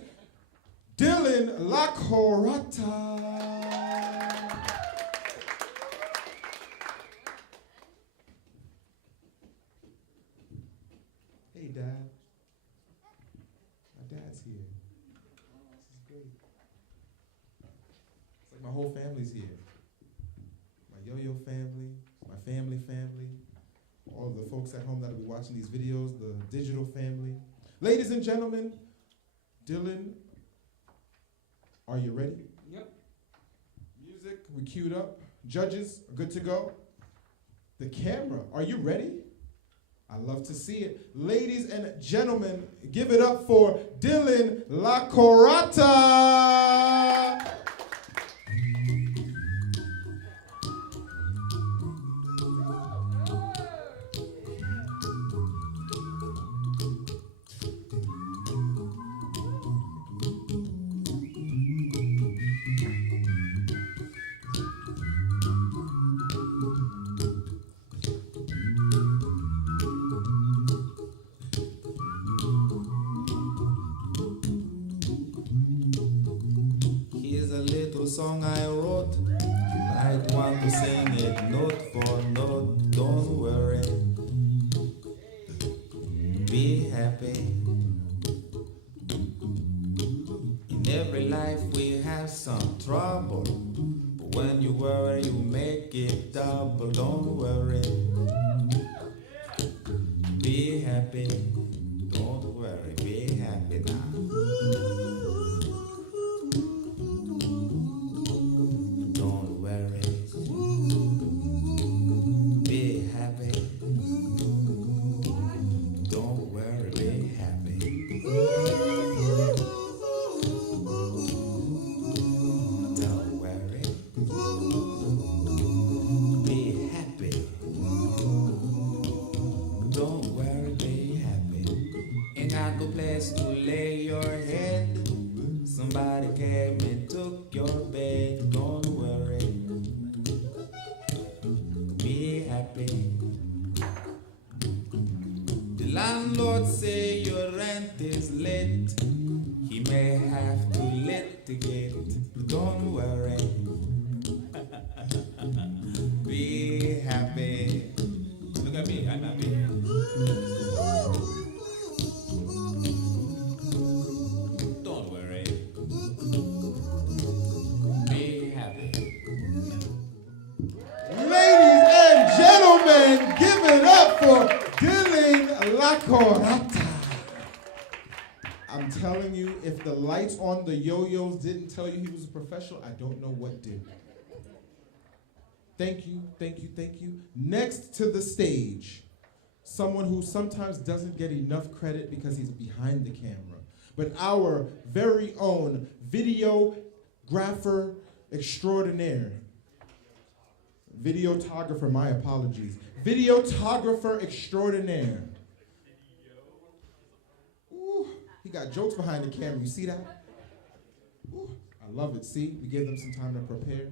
Dylan La Corata. Hey, Dad. My dad's here. This is great. It's like my whole family's here. My Yoyo family, my family, all of the folks at home that will be watching these videos, the digital family. Ladies and gentlemen, Dylan, are you ready? Yep. Music, we queued up. Judges, good to go. The camera, are you ready? I love to see it. Ladies and gentlemen, give it up for Dylan La Corata. Here's a little song I wrote. You might want to sing it note for note. Don't worry. Be happy. In every life we have some trouble. But when you worry, you make it double. Don't worry. Be happy. Don't worry. Be happy now. Don't worry. Be happy. Don't worry. Be happy. Don't worry. Be happy. Don't worry. Be happy. Ain't got no place to lay your head. Somebody came and took your bed. Don't worry. Be happy. The landlord say your rent is late. He may have to litigate. Don't worry. Be happy. Look at me, I'm happy. Don't worry. Be happy. Ladies and gentlemen, give it up for Dylan La Corata. I'm telling you, if the lights on the yo-yos didn't tell you he was a professional, I don't know what did. Thank you, thank you, thank you. Next to the stage, someone who sometimes doesn't get enough credit because he's behind the camera, but our very own videographer extraordinaire. Videographer, my apologies. Videographer extraordinaire. Ooh, he got jokes behind the camera. You see that? Ooh, I love it. See, we gave them some time to prepare.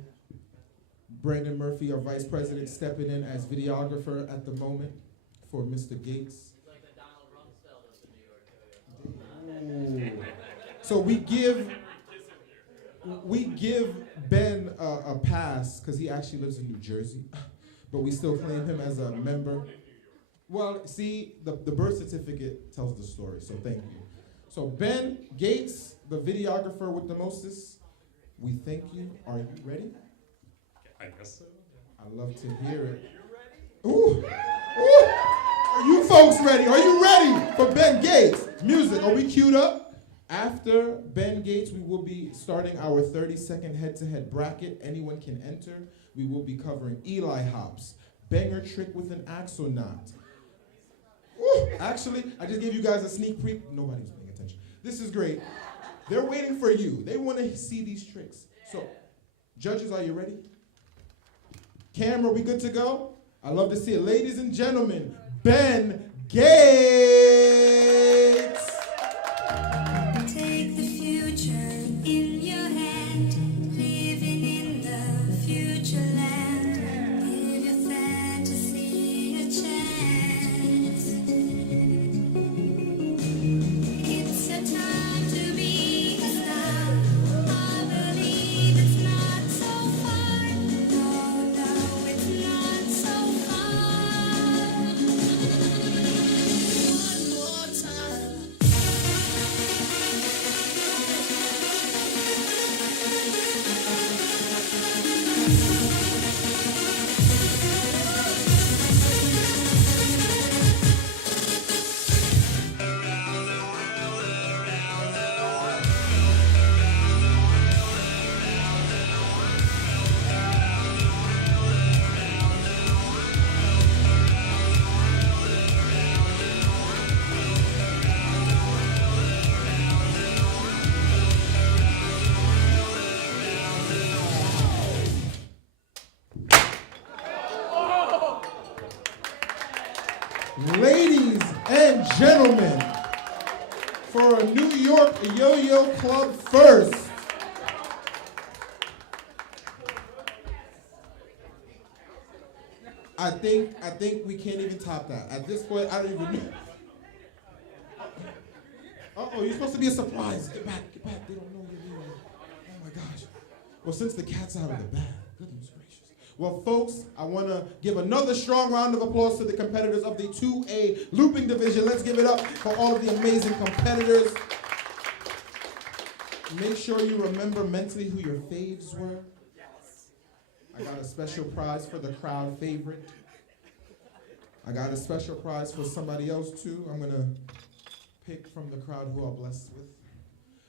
Brandon Murphy, our vice president, stepping in as videographer at the moment for Mr. Gates. It's like the Donald Rumsfeld of the New York Yo-Yo. Ooh. So we give we give Ben a pass because he actually lives in New Jersey, but we still claim him as a member. Well, see, the birth certificate tells the story, so thank you. So Ben Gates, the videographer with the mostest, we thank you. Are you ready? I guess so. I love to hear it. Ooh. Ooh. Are you folks ready? Are you ready for Ben Gates? Music, are we queued up? After Ben Gates, we will be starting our 30-second head-to-head bracket. Anyone can enter. We will be covering Eli hops, banger trick with an axle knot. Ooh. Actually, I just gave you guys a sneak peek. Nobody's paying attention. This is great. They're waiting for you. They want to see these tricks. So, judges, are you ready? Camera, we good to go? I love to see it. Ladies and gentlemen, Ben Gates. Take the future in your hand, living in the future land. Give your fantasy a chance. It's your time to be a star. I believe it's not so far. No, no, it's not so far. One more time. Ladies and gentlemen, for a New York Yo-Yo Club first, I think we can't even top that. At this point, I don't even know. Uh-oh, you're supposed to be a surprise. Get back. They don't know you're here. Oh my gosh. Well, since the cat's out of the bag, goodness gracious. Well, folks, I want to give another strong round of applause to the competitors of the 2A looping division. Let's give it up for all of the amazing competitors. Make sure you remember mentally who your faves were. I got a special prize for the crowd favorite. I got a special prize for somebody else too. I'm going to pick from the crowd who I'm blessed with.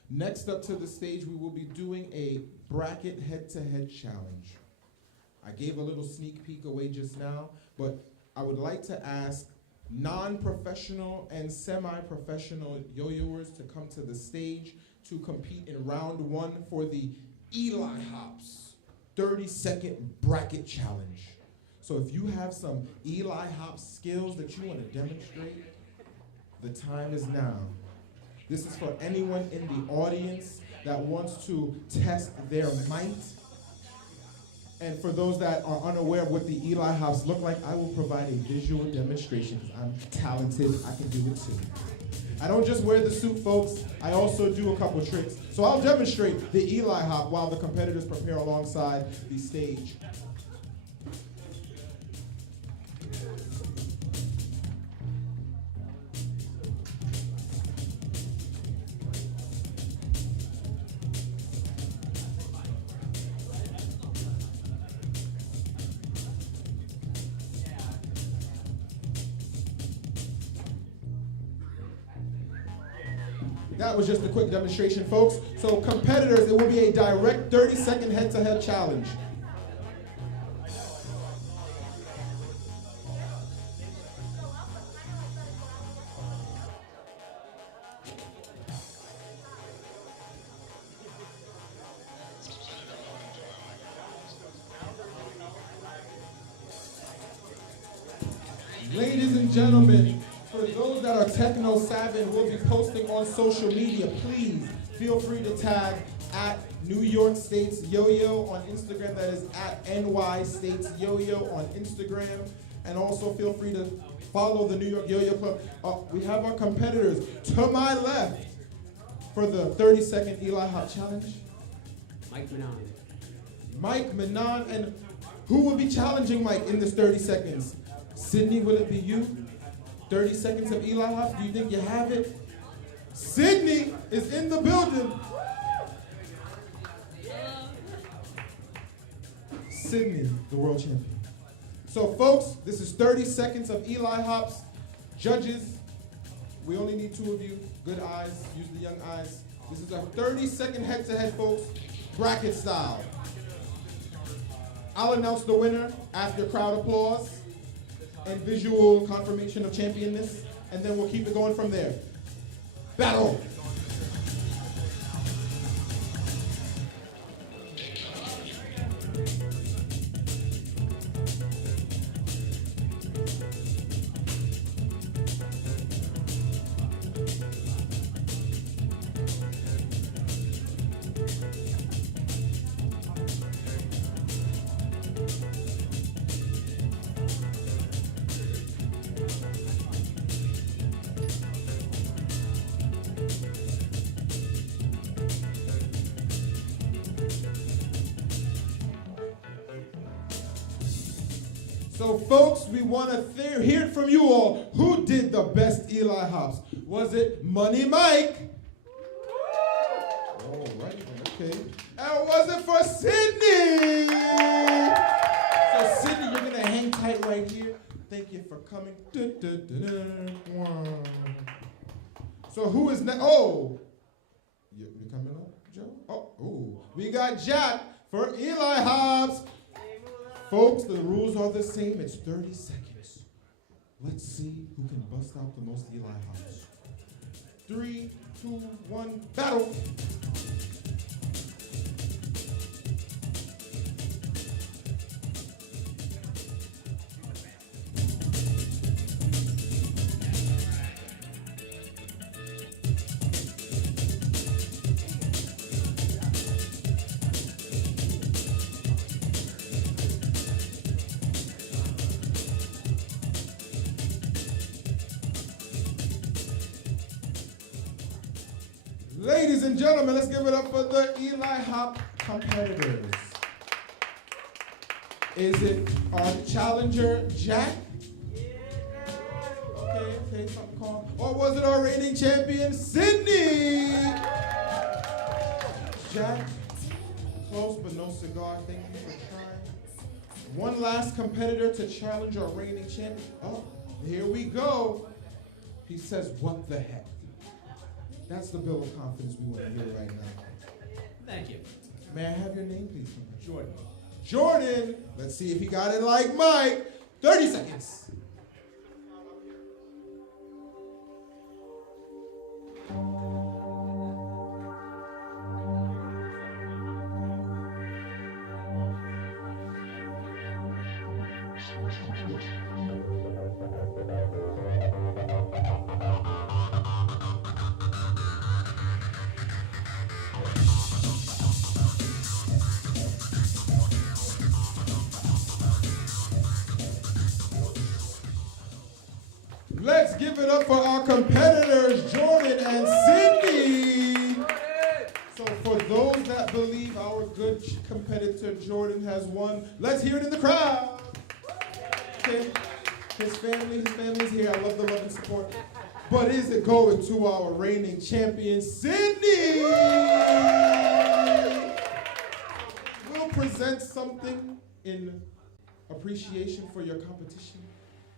Next up to the stage, we will be doing a bracket head-to-head challenge. I gave a little sneak peek away just now, but I would like to ask non-professional and semi-professional yo-yoers to come to the stage to compete in round one for the Eli Hops 30-second bracket challenge. So if you have some Eli Hops skills that you want to demonstrate, the time is now. This is for anyone in the audience that wants to test their might. And for those that are unaware of what the Eli Hops look like, I will provide a visual demonstration because I'm talented. I can do it too. I don't just wear the suit, folks. I also do a couple tricks. So I'll demonstrate the Eli Hop while the competitors prepare alongside the stage. That was just a quick demonstration, folks. So competitors, it will be a direct 30-second head-to-head challenge. Ladies and gentlemen, for those that are techno savvy, we'll be posting on social media. Please feel free to tag at New York States Yo-Yo on Instagram. That is at NY States Yo-Yo on Instagram. And also feel free to follow the New York Yo-Yo Club. We have our competitors to my left for the 30-second Eli Hop Challenge. Mike Manon. Mike Manon, and who will be challenging Mike in this 30 seconds? Sydney, will it be you? 30 seconds of Eli Hops, do you think you have it? Sydney is in the building. Sydney, the world champion. So folks, this is 30 seconds of Eli Hops. Judges, we only need 2 of you. Good eyes, use the young eyes. This is a 30-second head-to-head, folks, bracket style. I'll announce the winner after crowd applause and visual confirmation of championness, and then we'll keep it going from there. Battle! So folks, we want to hear it from you all. Who did the best Eli Hops? Was it Money Mike? All right, okay. And was it for Sydney? So Sydney, you're going to hang tight right here. Thank you for coming. So who is next? Oh, you're coming up, Joe? Oh, ooh. We got Jack for Eli Hops. Folks, the rules are the same. It's 30 seconds. Let's see who can bust out the most Eli Hops. 3, 2, 1, battle! Ladies and gentlemen, let's give it up for the Eli Hop competitors. Is it our challenger, Jack? Okay, something calm. Or was it our reigning champion, Sydney? Jack, close but no cigar. Thank you for trying. One last competitor to challenge our reigning champion. Oh, here we go. He says, what the heck? That's the bill of confidence we want to hear right now. Thank you. May I have your name, please? Jordan. Jordan! Let's see if he got it like Mike. 30 seconds. Let's give it up for our competitors, Jordan and Sydney. So for those that believe our good competitor Jordan has won, let's hear it in the crowd. Okay. His family is here. I love the love and support. But is it going to our reigning champion, Sydney? We'll present something in appreciation for your competition.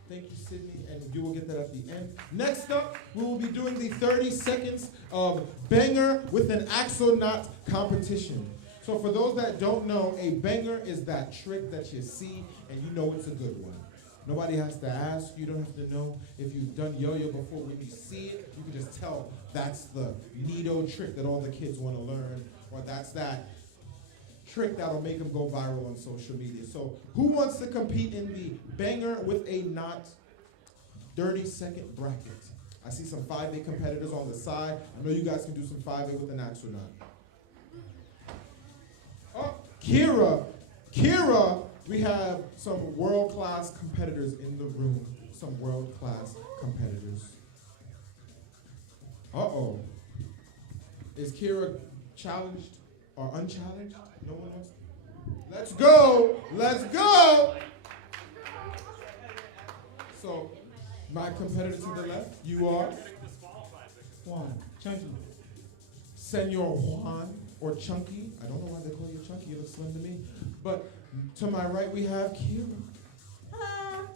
Thank you, Sydney, and you will get that at the end. Next up, we will be doing the 30 seconds of banger with an axle knot competition. So for those that don't know, a banger is that trick that you see and you know it's a good one. Nobody has to ask. You don't have to know. If you've done yo-yo before, when you see it, you can just tell that's the neato trick that all the kids want to learn, or that's that trick that'll make them go viral on social media. So who wants to compete in the banger with a knot 30-second bracket? I see some 5A competitors on the side. I know you guys can do some 5A with an axle knot. Oh, Kira, we have some world-class competitors in the room. Some world-class competitors. Uh-oh. Is Kira challenged? are unchallenged? No one wants? Let's go! Let's go! So, my competitor to the left, you are Juan, Chunky. Senor Juan or Chunky. I don't know why they call you Chunky. You look slim to me. But to my right, we have Kira. Hello.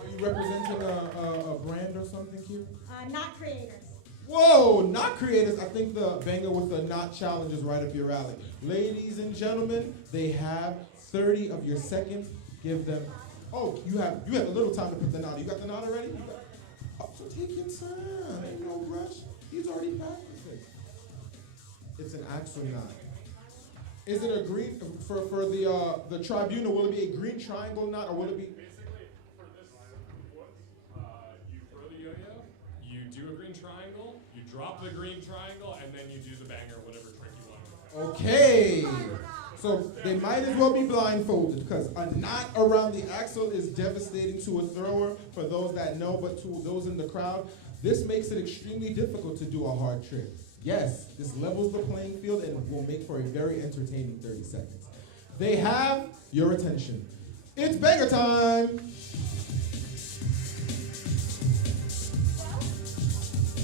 Are you representing a brand or something, Kira? Not creators. Whoa, not creators. I think the banger with the not challenge is right up your alley. Ladies and gentlemen, they have 30 of your seconds. Give them. Oh, you have a little time to put the knot. You got the knot already? Oh, so take your time. Ain't no rush. He's already practicing. It's an axle knot. Is it a green for the tribunal? Will it be a green triangle knot or will it be? Basically, for this you throw the yo-yo, you do a green triangle, you drop the green triangle, and then you do the banger, whatever trick you want. Okay. So they might as well be blindfolded because a knot around the axle is devastating to a thrower for those that know, but to those in the crowd, this makes it extremely difficult to do a hard trick. Yes, this levels the playing field and will make for a very entertaining 30 seconds. They have your attention. It's banger time.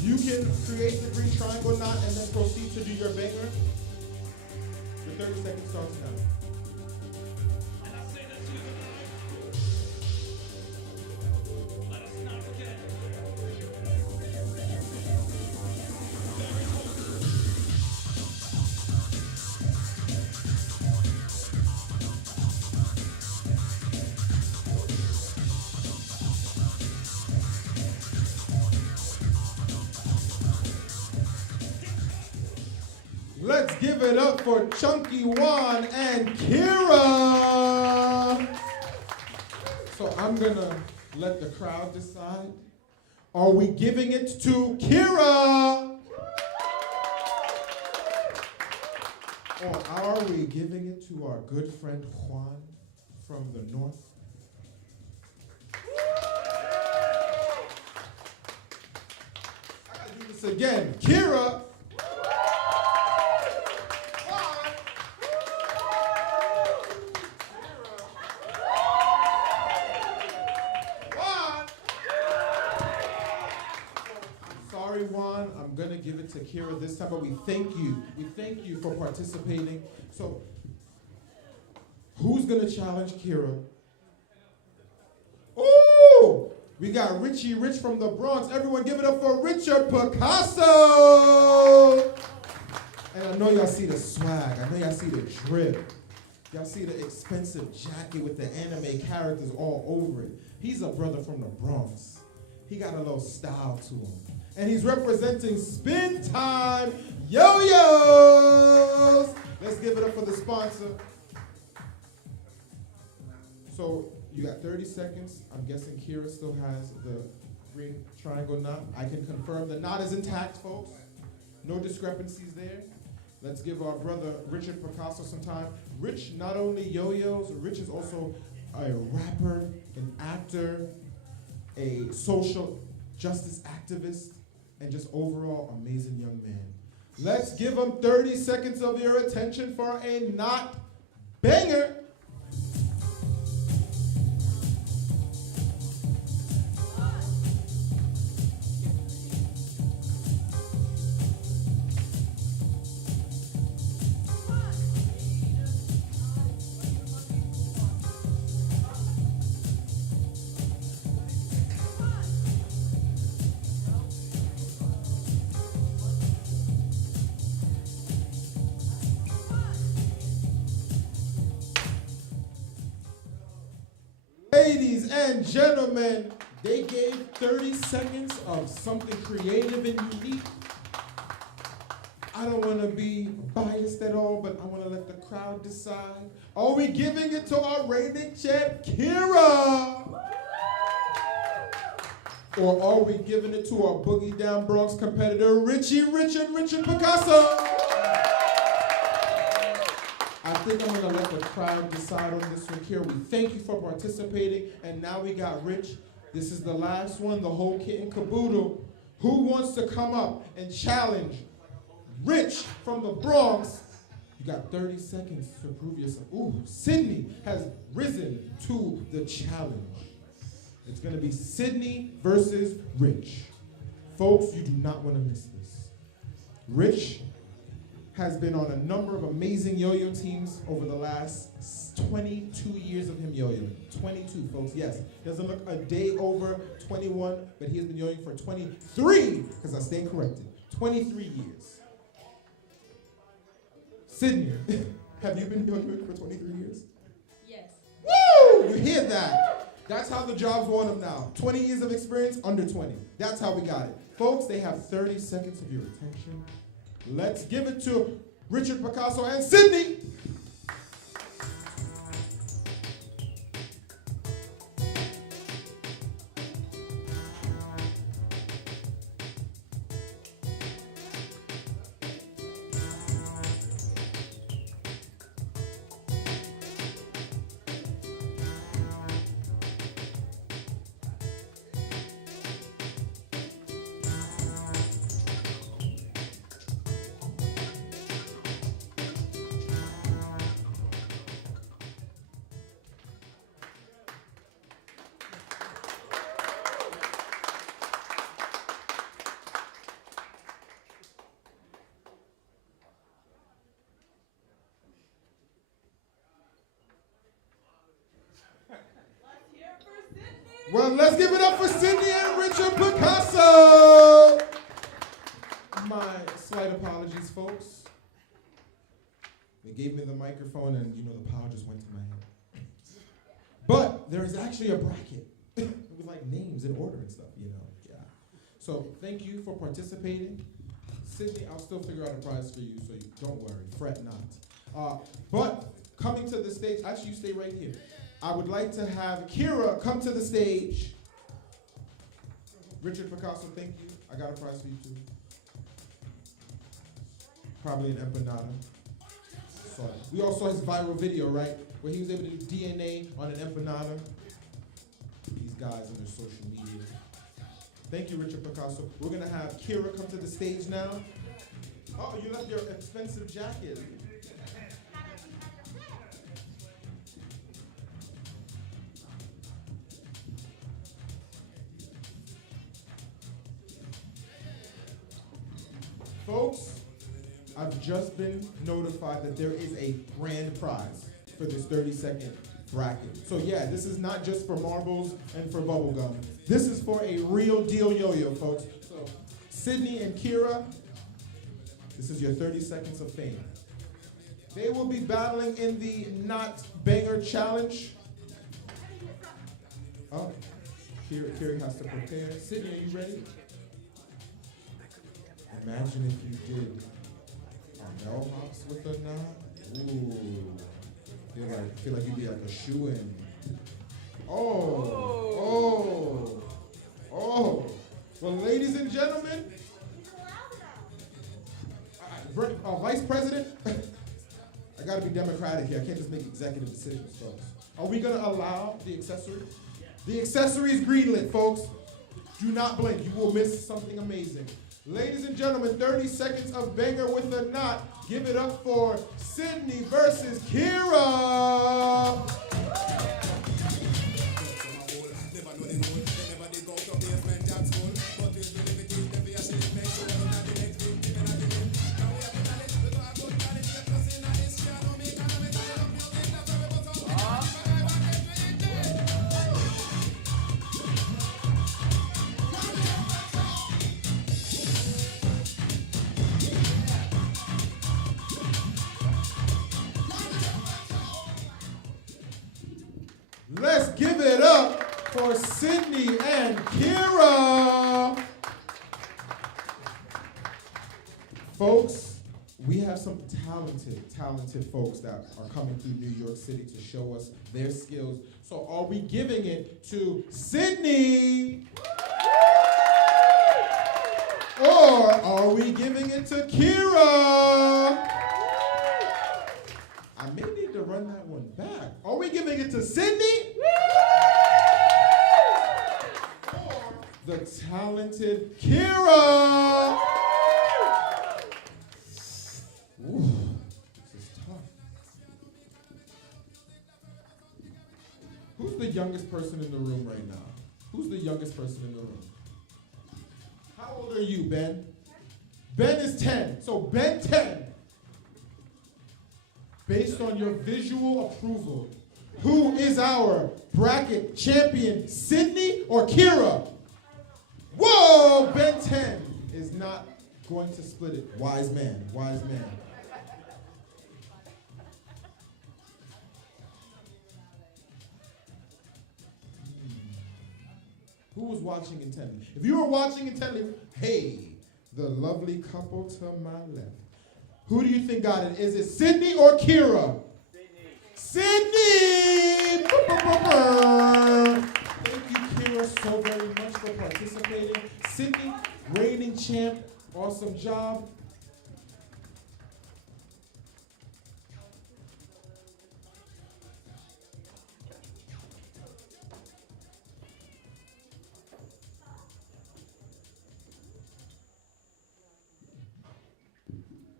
You can create the green triangle knot and then proceed to do your banger. Your 30 seconds starts now. Let's give it up for Chunky Juan and Kira. So I'm gonna let the crowd decide. Are we giving it to Kira? Or are we giving it to our good friend Juan from the north? I gotta do this again. Kira. Juan, I'm gonna give it to Kira this time, but we thank you. We thank you for participating. So, who's gonna challenge Kira? Ooh, we got Richie Rich from the Bronx. Everyone give it up for Richard Picasso. And I know y'all see the swag. I know y'all see the drip. Y'all see the expensive jacket with the anime characters all over it. He's a brother from the Bronx. He got a little style to him. And he's representing Spin Time Yoyos. Let's give it up for the sponsor. So you got 30 seconds. I'm guessing Kira still has the green triangle knot. I can confirm the knot is intact, folks. No discrepancies there. Let's give our brother Richard Picasso some time. Rich, not only yo-yos, Rich is also a rapper, an actor, a social justice activist, and just overall amazing young man. Let's give him 30 seconds of your attention for a knot banger. Ladies and gentlemen, they gave 30 seconds of something creative and unique. I don't want to be biased at all, but I want to let the crowd decide. Are we giving it to our reigning champ, Kira? Or are we giving it to our Boogie Down Bronx competitor, Richard Picasso? I think I'm gonna let the crowd decide on this one here. We thank you for participating, and now we got Rich. This is the last one, the whole kit and caboodle. Who wants to come up and challenge Rich from the Bronx You got 30 seconds to prove yourself. Ooh, Sydney has risen to the challenge. It's going to be Sydney versus Rich. Folks, you do not want to miss this. Rich has been on a number of amazing yo-yo teams over the last 22 years of him yo-yoing. 22, folks, yes. Doesn't look a day over 21, but he has been yo-yoing for 23, because I stand corrected. 23 years. Sydney, have you been yo-yoing for 23 years? Yes. Woo! You hear that? That's how the jobs want them now. 20 years of experience, under 20. That's how we got it. Folks, they have 30 seconds of your attention. Let's give it to Richard Picasso and Sydney. Well, let's give it up for Sydney and Richard Picasso. My slight apologies, folks. They gave me the microphone and, the power just went to my head. But there is actually a bracket with like names in order and stuff, Yeah. So thank you for participating. Sydney, I'll still figure out a prize for you, so don't worry, fret not. But coming to the stage, actually you stay right here. I would like to have Kira come to the stage. Richard Picasso, thank you. I got a prize for you too. Probably an empanada. Sorry. We all saw his viral video, right? Where he was able to do DNA on an empanada. These guys on their social media. Thank you, Richard Picasso. We're gonna have Kira come to the stage now. Oh, you left your expensive jacket. Folks, I've just been notified that there is a grand prize for this 30-second bracket. So yeah, this is not just for marbles and for bubblegum. This is for a real deal yo-yo, folks. So Sydney and Kira, this is your 30 seconds of fame. They will be battling in the Not Banger Challenge. Oh, Kira has to prepare. Sydney, are you ready? Imagine if you did a mailbox with a knot. Ooh. Feel like you'd be like a shoe-in. Oh. Well, ladies and gentlemen, Vice President, I gotta be democratic here. I can't just make executive decisions, folks. Are we gonna allow the accessory? The accessory is greenlit, folks. Do not blink. You will miss something amazing. Ladies and gentlemen, 30 seconds of banger with a knot. Give it up for Sydney versus Kira. Let's give it up for Sydney and Kira. Folks, we have some talented folks that are coming through New York City to show us their skills. So are we giving it to Sydney? Or are we giving it to Kira? I may need to run that one back. Are we giving it to Sydney? Or the talented Kira? Ooh, this is youngest person in the room right now? Who's the youngest person in the room? How old are you, Ben? Ben is 10. So Ben 10. Based on your visual approval, who is our bracket champion, Sydney or Kira? Whoa, Ben 10 is not going to split it. Wise man, wise man. Who was watching intently? If you were watching intently, hey, the lovely couple to my left. Who do you think got it? Is it Sydney or Kira? Sydney! Thank you, Kira, so very much for participating. Sydney, reigning champ, awesome job.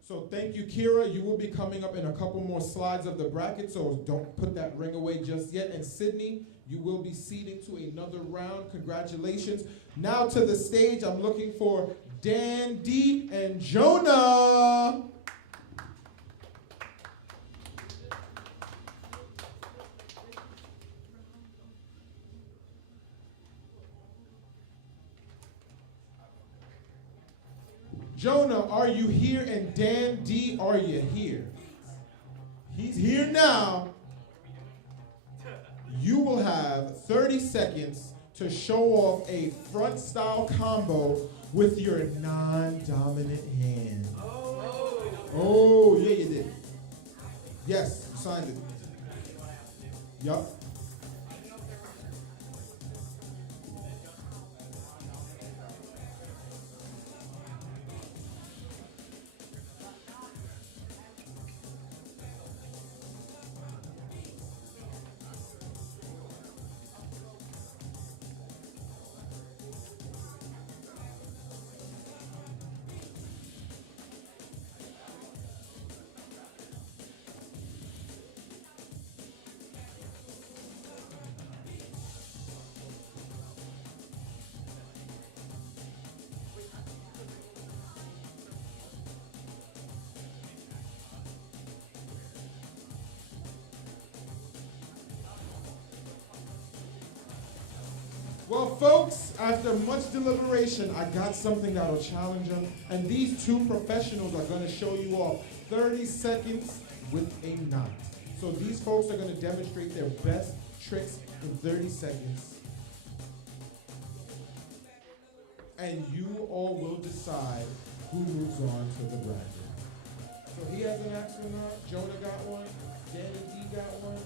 So thank you, Kira. You will be coming up in a couple more slides of the bracket, so don't put that ring away just yet. And Sydney, you will be seeding to another round. Congratulations. Now to the stage, I'm looking for Dan D and Jonah. Jonah, are you here? And Dan D, are you here? He's here now. You will have 30 seconds to show off a front style combo with your non-dominant hand. Oh, yeah, you did. Yes, you signed it. Yup. Well, folks, after much deliberation, I got something that'll challenge them. And these two professionals are going to show you off 30 seconds with a knot. So these folks are going to demonstrate their best tricks in 30 seconds. And you all will decide who moves on to the bracket. So he has an actual knot. Jonah got one. Dan and D got one.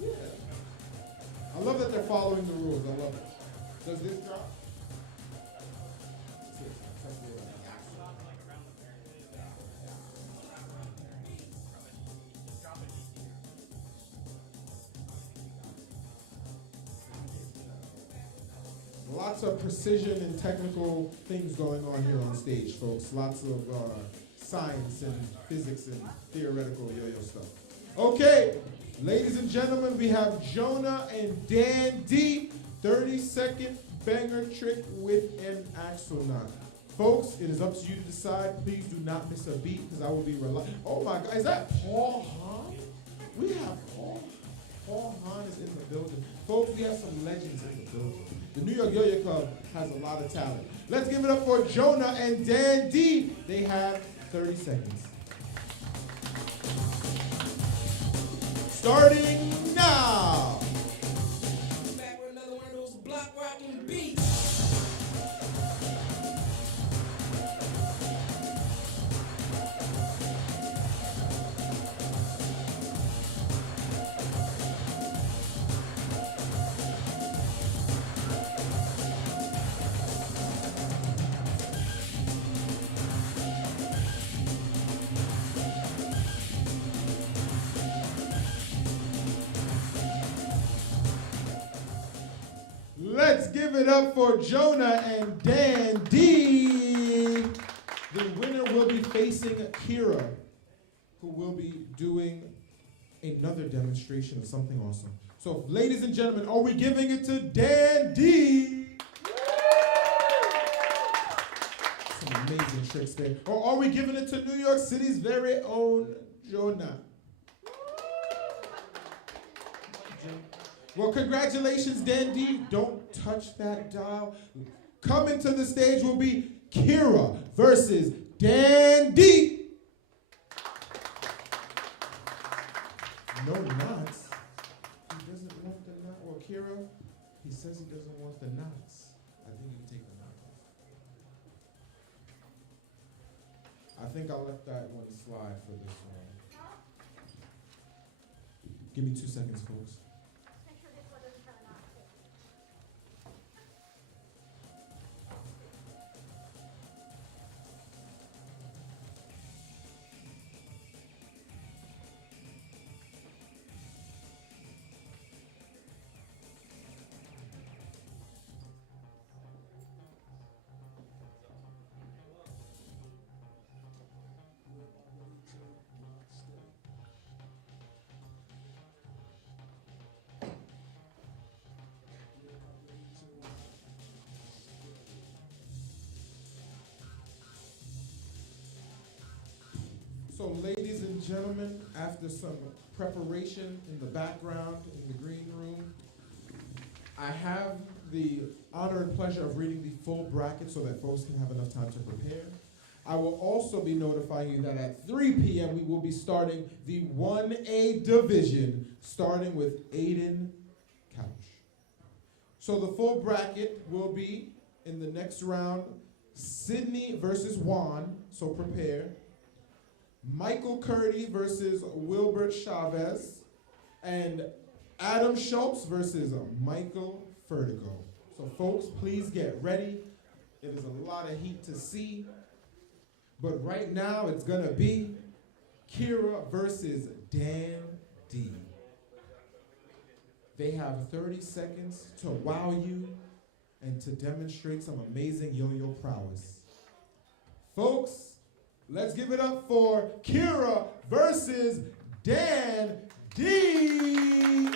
Yeah. I love that they're following the rules. I love it. Does this drop? Lots of precision and technical things going on here on stage, folks. Lots of science and physics and theoretical yo-yo stuff. Okay. Ladies and gentlemen, we have Jonah and Dan D. 30-second banger trick with an axle knot. Folks, it is up to you to decide. Please do not miss a beat because I will be relying. Oh my God, is that Paul Hahn? We have Paul. Paul Hahn is in the building. Folks, we have some legends in the building. The New York Yo-Yo Club has a lot of talent. Let's give it up for Jonah and Dan D. They have 30 seconds. Starting now. Back with another one of those block rocking beats. Let's give it up for Jonah and Dan D. The winner will be facing Kira, who will be doing another demonstration of something awesome. So, ladies and gentlemen, are we giving it to Dan D? Some amazing tricks there. Or are we giving it to New York City's very own Jonah? Well, congratulations, Dan D. Don't touch that dial. Coming to the stage will be Kira versus Dan D. No knots. He doesn't want the knot. Or Kira, he says he doesn't want the knots. I think you can take the knot off. I think I'll let that one slide for this one. Give me 2 seconds, folks. So, ladies and gentlemen, after some preparation in the background in the green room, I have the honor and pleasure of reading the full bracket so that folks can have enough time to prepare. I will also be notifying you that at 3 p.m. we will be starting the 1A division, starting with Aiden Couch. So the full bracket will be in the next round, Sydney versus Juan, so prepare. Michael Curdy versus Wilbert Chavez, and Adam Schultz versus Michael Fertigo. So folks, please get ready. It is a lot of heat to see, but right now it's gonna be Kira versus Dan D. They have 30 seconds to wow you and to demonstrate some amazing yo-yo prowess. Folks, let's give it up for Kira versus Dan D.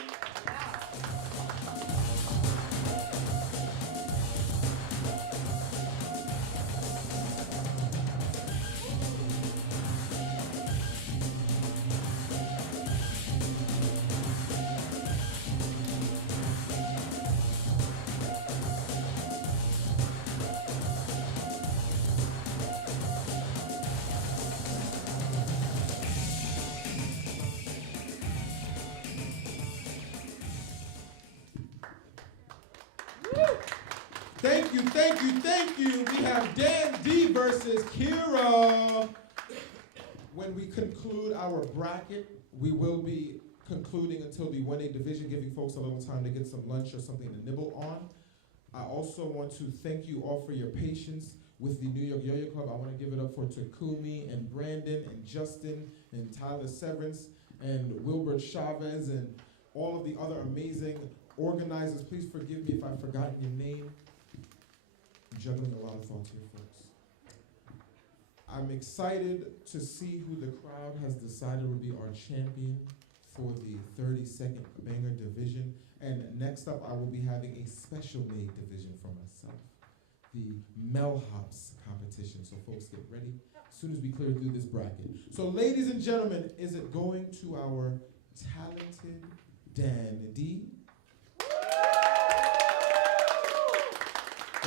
Thank you, thank you, thank you. We have Dan D versus Kira. When we conclude our bracket, we will be concluding until the 1A division, giving folks a little time to get some lunch or something to nibble on. I also want to thank you all for your patience with the New York Yo-Yo Club. I want to give it up for Takumi and Brandon and Justin and Tyler Severance and Wilbert Chavez and all of the other amazing organizers. Please forgive me if I've forgotten your name. I'm juggling a lot of thoughts here, folks. I'm excited to see who the crowd has decided will be our champion for the 30-second banger division. And next up, I will be having a special made division for myself, the Mel Hops competition. So folks, get ready as soon as we clear through this bracket. So ladies and gentlemen, is it going to our talented Dan D?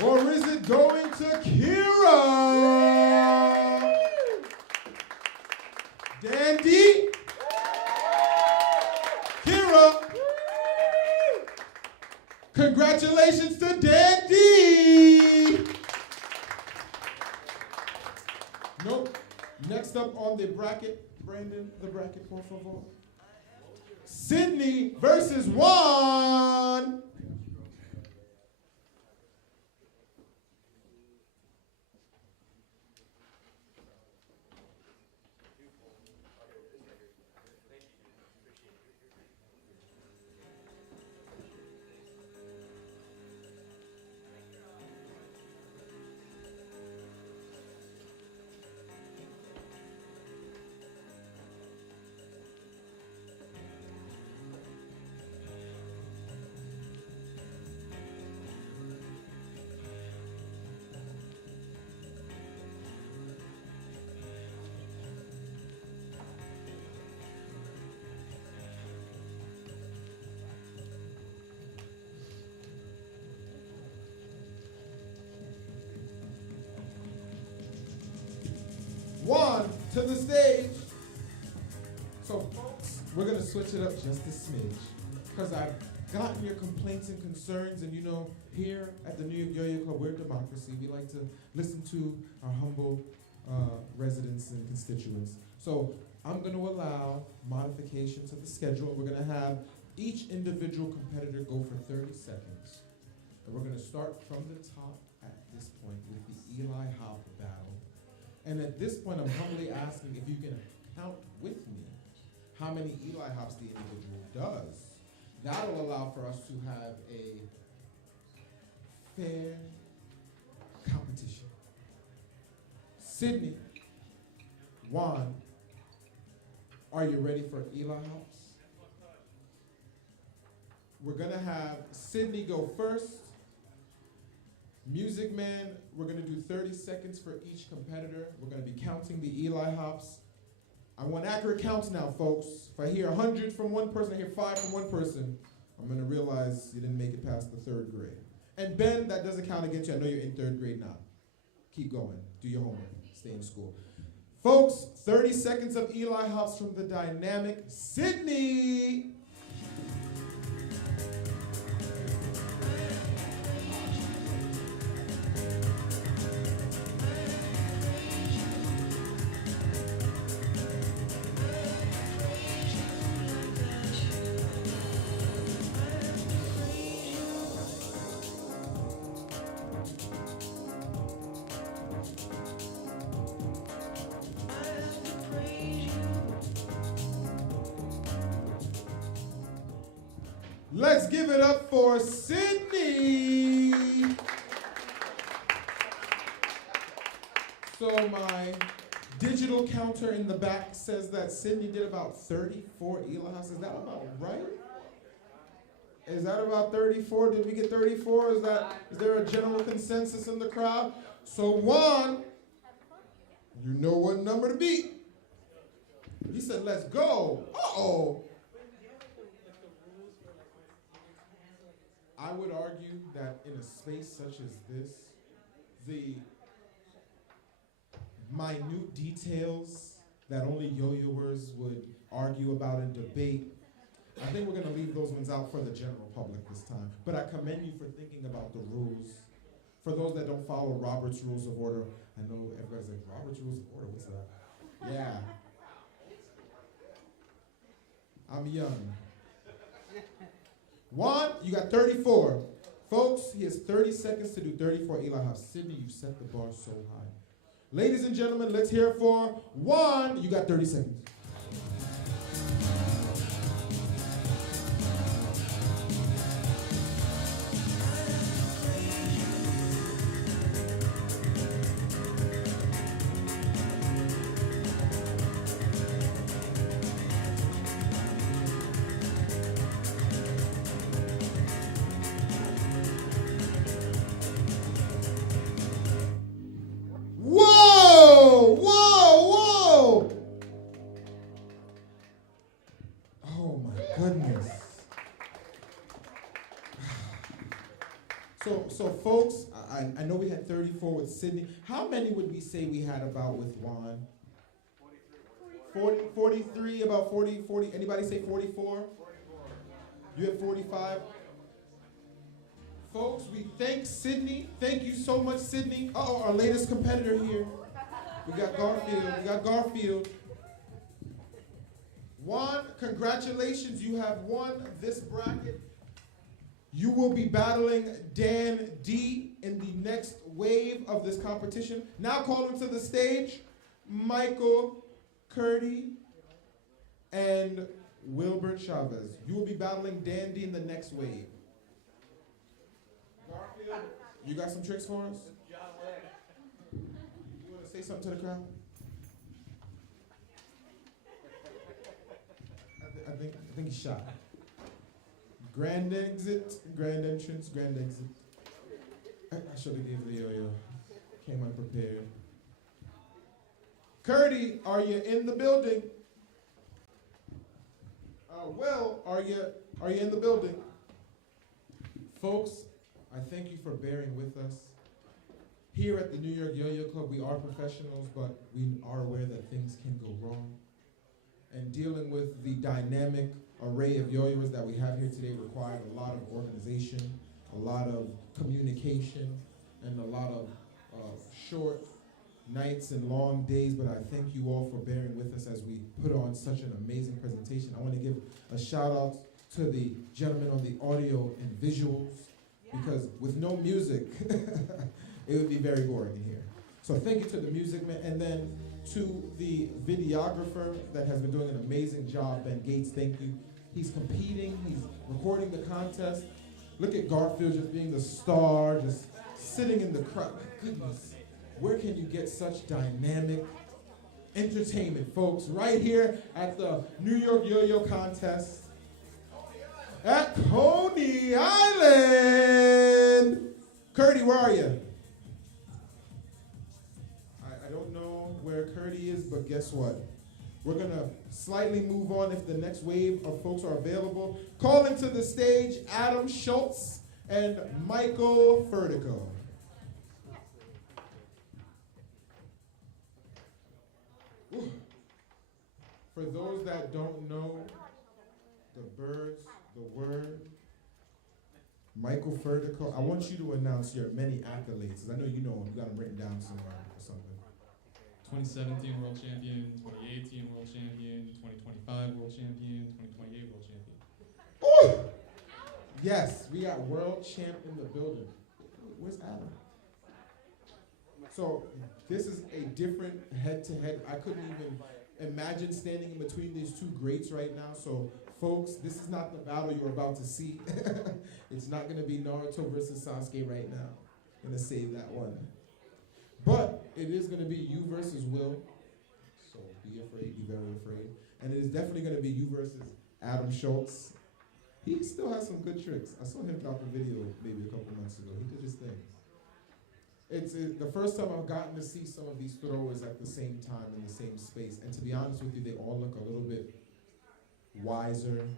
Or is it going to Kira? Dan D? Kira? Congratulations to Dan D! Nope. Next up on the bracket, Brandon, the bracket, por favor. Sydney versus Juan. to the stage. So, folks, we're going to switch it up just a smidge because I've gotten your complaints and concerns, and you know, here at the New York Yoyo Club, we're a democracy. We like to listen to our humble residents and constituents. So I'm going to allow modification to the schedule. We're going to have each individual competitor go for 30 seconds. And we're going to start from the top at this point with the Eli Hop battle. And at this point, I'm humbly asking if you can count with me how many Eli hops the individual does. That'll allow for us to have a fair competition. Sydney, Juan, are you ready for Eli hops? We're gonna have Sydney go first. Music Man, we're gonna do 30 seconds for each competitor. We're gonna be counting the Eli hops. I want accurate counts now, folks. If I hear 100 from one person, I hear 5 from one person, I'm gonna realize you didn't make it past the 3rd grade. And Ben, that doesn't count against you. I know you're in 3rd grade now. Keep going, do your homework, stay in school. Folks, 30 seconds of Eli hops from the dynamic Sydney. Let's give it up for Sydney. So my digital counter in the back says that Sydney did about 34 Eli hops. Is that about right? Is that about 34? Did we get 34? Is there a general consensus in the crowd? So Juan, you know what number to beat. He said, let's go. Uh-oh. I would argue that in a space such as this, the minute details that only yo-yoers would argue about and debate, I think we're going to leave those ones out for the general public this time. But I commend you for thinking about the rules. For those that don't follow Robert's Rules of Order, I know everybody's like, Robert's Rules of Order, what's that? Yeah. I'm young. Juan, you got 34. Folks, he has 30 seconds to do 34 Eli hops. Sydney, you set the bar so high. Ladies and gentlemen, let's hear it for Juan. You got 30 seconds. So folks, I know we had 34 with Sydney. How many would we say we had about with Juan? 43, about 40. Anybody say 44? You have 45? Folks, we thank Sydney. Thank you so much, Sydney. Uh-oh, our latest competitor here. We got Garfield. Juan, congratulations. You have won this bracket. You will be battling Dan D in the next wave of this competition. Now call him to the stage, Michael Curdy and Wilbert Chavez. You will be battling Dan D in the next wave. Garfield, you got some tricks for us? You want to say something to the crowd? I think he's shot. Grand exit, grand entrance, grand exit. I should have gave the yo-yo. Came unprepared. Curdy, are you in the building? Will, are you in the building? Folks, I thank you for bearing with us. Here at the New York Yo-Yo Club, we are professionals, but we are aware that things can go wrong. And dealing with the dynamic array of yo-yoers that we have here today required a lot of organization, a lot of communication, and a lot of short nights and long days, but I thank you all for bearing with us as we put on such an amazing presentation. I want to give a shout out to the gentleman on the audio and visuals, because with no music, it would be very boring in here. So thank you to the music man, and then to the videographer that has been doing an amazing job, Ben Gates, thank you. He's competing, he's recording the contest. Look at Garfield just being the star, just sitting in the crowd. My goodness, where can you get such dynamic entertainment, folks? Right here at the New York Yo-Yo contest at Coney Island. Curdy, where are you? I don't know where Curdy is, but guess what? We're going to slightly move on if the next wave of folks are available. Calling to the stage Adam Schultz and Michael Furtico. Ooh. For those that don't know, the birds, the word, Michael Furtico, I want you to announce your many accolades, because I know you know them. You got them written down somewhere or something. 2017 World Champion, 2018 World Champion, 2025 World Champion, 2028 World Champion. Ooh! Yes, we got world champ in the building. Where's Adam? So this is a different head-to-head. I couldn't even imagine standing in between these two greats right now. So folks, this is not the battle you're about to see. It's not going to be Naruto versus Sasuke right now. I'm going to save that one. But it is going to be you versus Will. So be afraid, be very afraid. And it is definitely going to be you versus Adam Schultz. He still has some good tricks. I saw him drop a video maybe a couple months ago. He did his thing. It's the first time I've gotten to see some of these throwers at the same time in the same space. And to be honest with you, they all look a little bit wiser,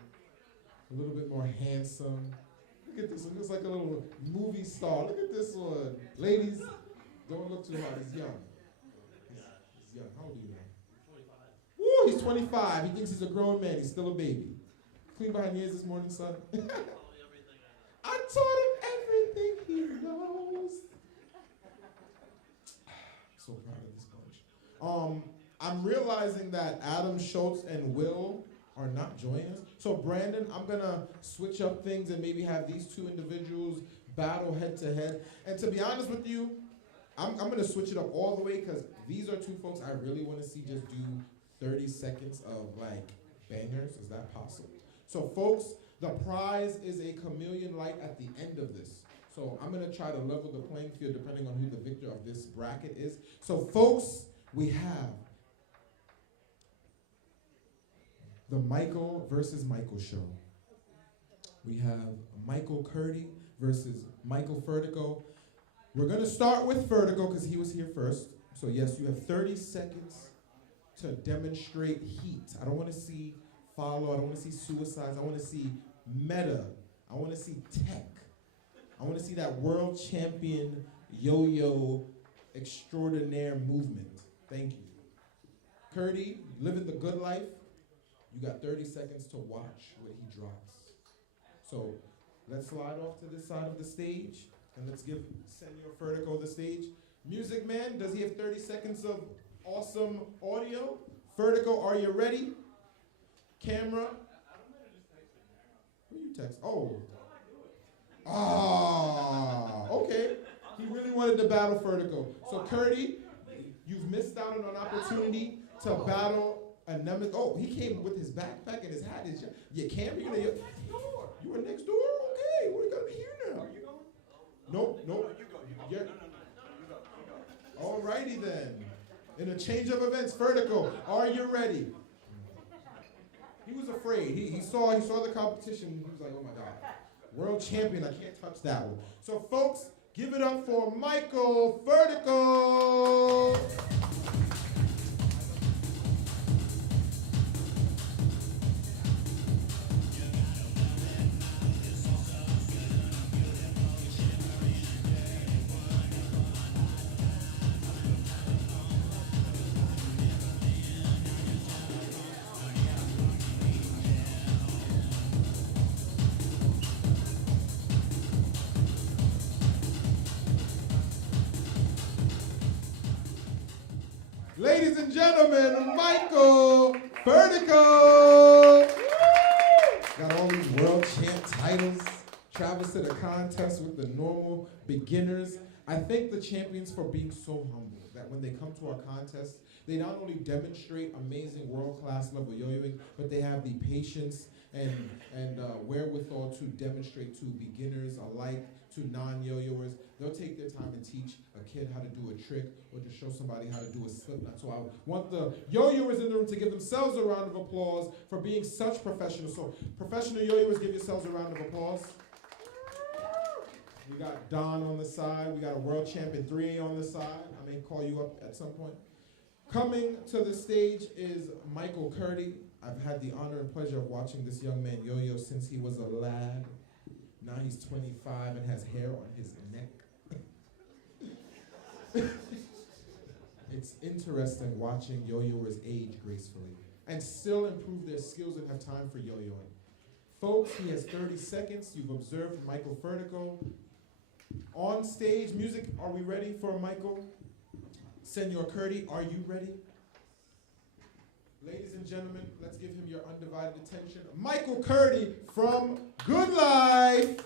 a little bit more handsome. Look at this one. Looks like a little movie star. Look at this one. Ladies, don't look too hot. He's young. He's young. How old are you now? 25. Woo, he's 25. He thinks he's a grown man. He's still a baby. Clean behind the ears this morning, son. I taught him everything he knows. So proud of this bunch. I'm realizing that Adam Schultz and Will are not joining us. So Brandon, I'm gonna switch up things and maybe have these two individuals battle head to head. And to be honest with you, I'm gonna switch it up all the way, because these are two folks I really want to see just do 30 seconds of like bangers. Is that possible? So folks, the prize is a chameleon light at the end of this. So I'm gonna try to level the playing field depending on who the victor of this bracket is. So folks, we have the Michael versus Michael show. We have Michael Curdy versus Michael Furtico. We're gonna start with Furtico because he was here first. So yes, you have 30 seconds to demonstrate heat. I don't wanna see follow, I don't wanna see suicides, I wanna see meta, I wanna see tech. I wanna see that world champion yo-yo extraordinaire movement. Thank you. Curdy, living the good life. You got 30 seconds to watch what he drops. So let's slide off to this side of the stage and let's give Senor Furtico the stage. Music man, does he have 30 seconds of awesome audio? Furtico, are you ready? Camera. Who you text? Oh. Ah, okay. He really wanted to battle Furtico. So Curdy, you've missed out on an opportunity to battle a nemesis. Oh, he came with his backpack and his hat. Your camera, you were next door? Okay, well, you gotta be here now. Are you going? Nope. No, you go. Yeah. No, you go. Alrighty then. In a change of events, Furtico, are you ready? He was afraid. He saw the competition. He was like, oh my God. World champion, I can't touch that one. So folks, give it up for Michael Furtico. Ladies and gentlemen, Michael Vertical. Got all these world champ titles. Travels to the contest with the normal beginners. I thank the champions for being so humble that when they come to our contest, they not only demonstrate amazing world-class level yo-yoing, but they have the patience and wherewithal to demonstrate to beginners alike, to non-yo-yoers. They'll take their time and teach a kid how to do a trick or to show somebody how to do a slip knot. So I want the yo-yoers in the room to give themselves a round of applause for being such professionals. So professional yo-yoers, give yourselves a round of applause. We got Don on the side. We got a world champion 3A on the side. I may call you up at some point. Coming to the stage is Michael Curdy. I've had the honor and pleasure of watching this young man yo-yo since he was a lad. Now he's 25 and has hair on his neck. It's interesting watching yo-yoers age gracefully and still improve their skills and have time for yo-yoing. Folks, he has 30 seconds. You've observed Michael Vertical. On stage, music, are we ready for Michael? Senor Curdy, are you ready? Ladies and gentlemen, let's give him your undivided attention. Michael Curdy from Good Life.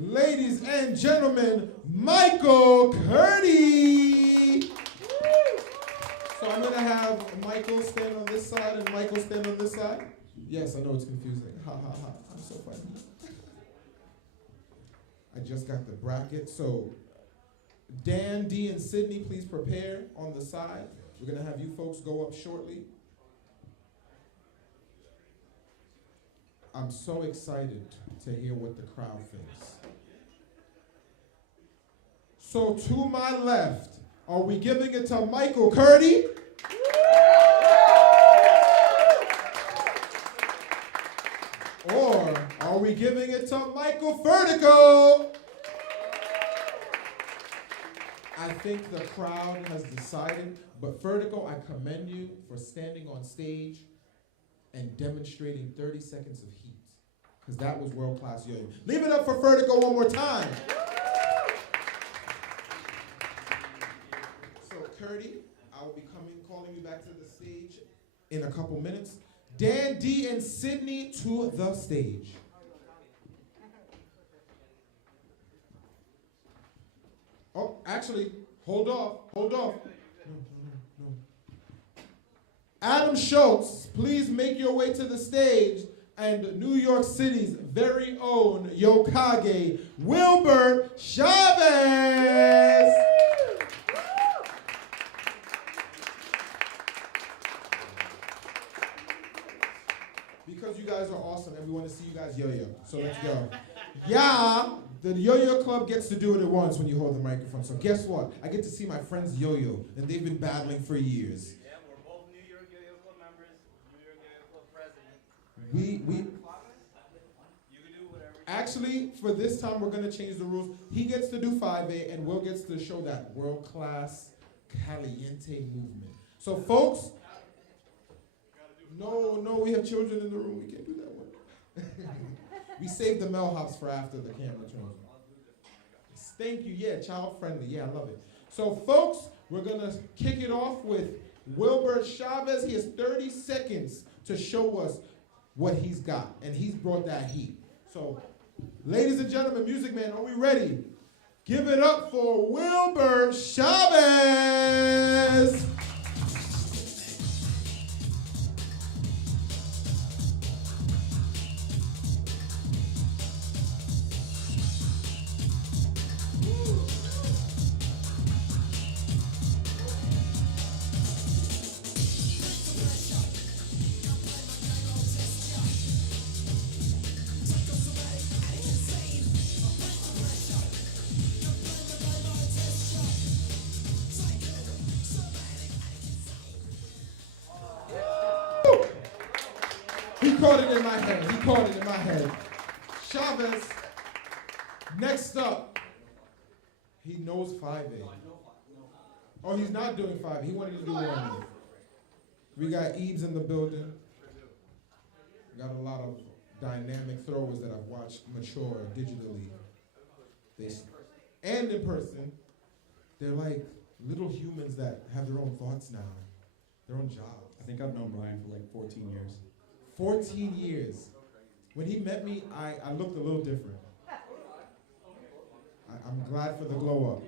Ladies and gentlemen, Michael Curdy. So I'm going to have Michael stand on this side and Michael stand on this side. Yes, I know it's confusing. Ha, ha, ha. I'm so funny. I just got the bracket. So Dan, D, and Sydney, please prepare on the side. We're going to have you folks go up shortly. I'm so excited to hear what the crowd thinks. So to my left, are we giving it to Michael Curdy? Or are we giving it to Michael Vertical? I think the crowd has decided, but Vertical, I commend you for standing on stage and demonstrating 30 seconds of heat, because that was world-class yo-yo. Leave it up for Vertical one more time. So Curdy, I will be calling you back to the stage in a couple minutes. Dan, D, and Sydney to the stage. Oh, actually, hold off. No. Adam Schultz, please make your way to the stage, and New York City's very own Yokage, Wilbur Chavez. Because you guys are awesome, and we want to see you guys yo-yo. So let's go. Yeah, the Yo-Yo Club gets to do it at once when you hold the microphone. So guess what? I get to see my friends yo-yo, and they've been battling for years. Yeah, we're both New York Yo-Yo Club members, New York Yo-Yo Club president. We You can do whatever. actually, for this time, we're going to change the rules. He gets to do 5A, and Will gets to show that world-class caliente movement. So folks, no, we have children in the room. We can't do that one. We saved the bellhops for after the camera turns on. Thank you. Yeah, child-friendly. Yeah, I love it. So, folks, we're going to kick it off with Wilbur Chavez. He has 30 seconds to show us what he's got, and he's brought that heat. So, ladies and gentlemen, Music Man, are we ready? Give it up for Wilbur Chavez. He caught it in my head. He caught it in my head. Chavez, next up, he knows 5A. Oh, he's not doing 5A. He wanted to do 1A. We got Eves in the building. We got a lot of dynamic throwers that I've watched mature digitally. And in person. They're like little humans that have their own thoughts now, their own jobs. I think I've known Brian for like 14 years. 14 years. When he met me, I looked a little different. I'm glad for the glow up.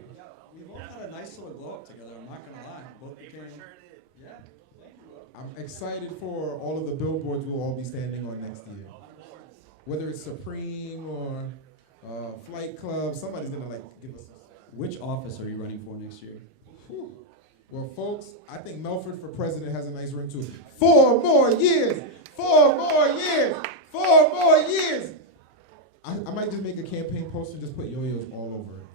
We've all had a nice little glow up together, I'm not gonna lie. Both became, yeah. I'm excited for all of the billboards we'll all be standing on next year. Whether it's Supreme or Flight Club, somebody's gonna like give us. Which office are you running for next year? Whew. Well, folks, I think Melford for president has a nice ring to it. 4 more years! 4 more years! 4 more years! I might just make a campaign poster and just put Yoyos all over it.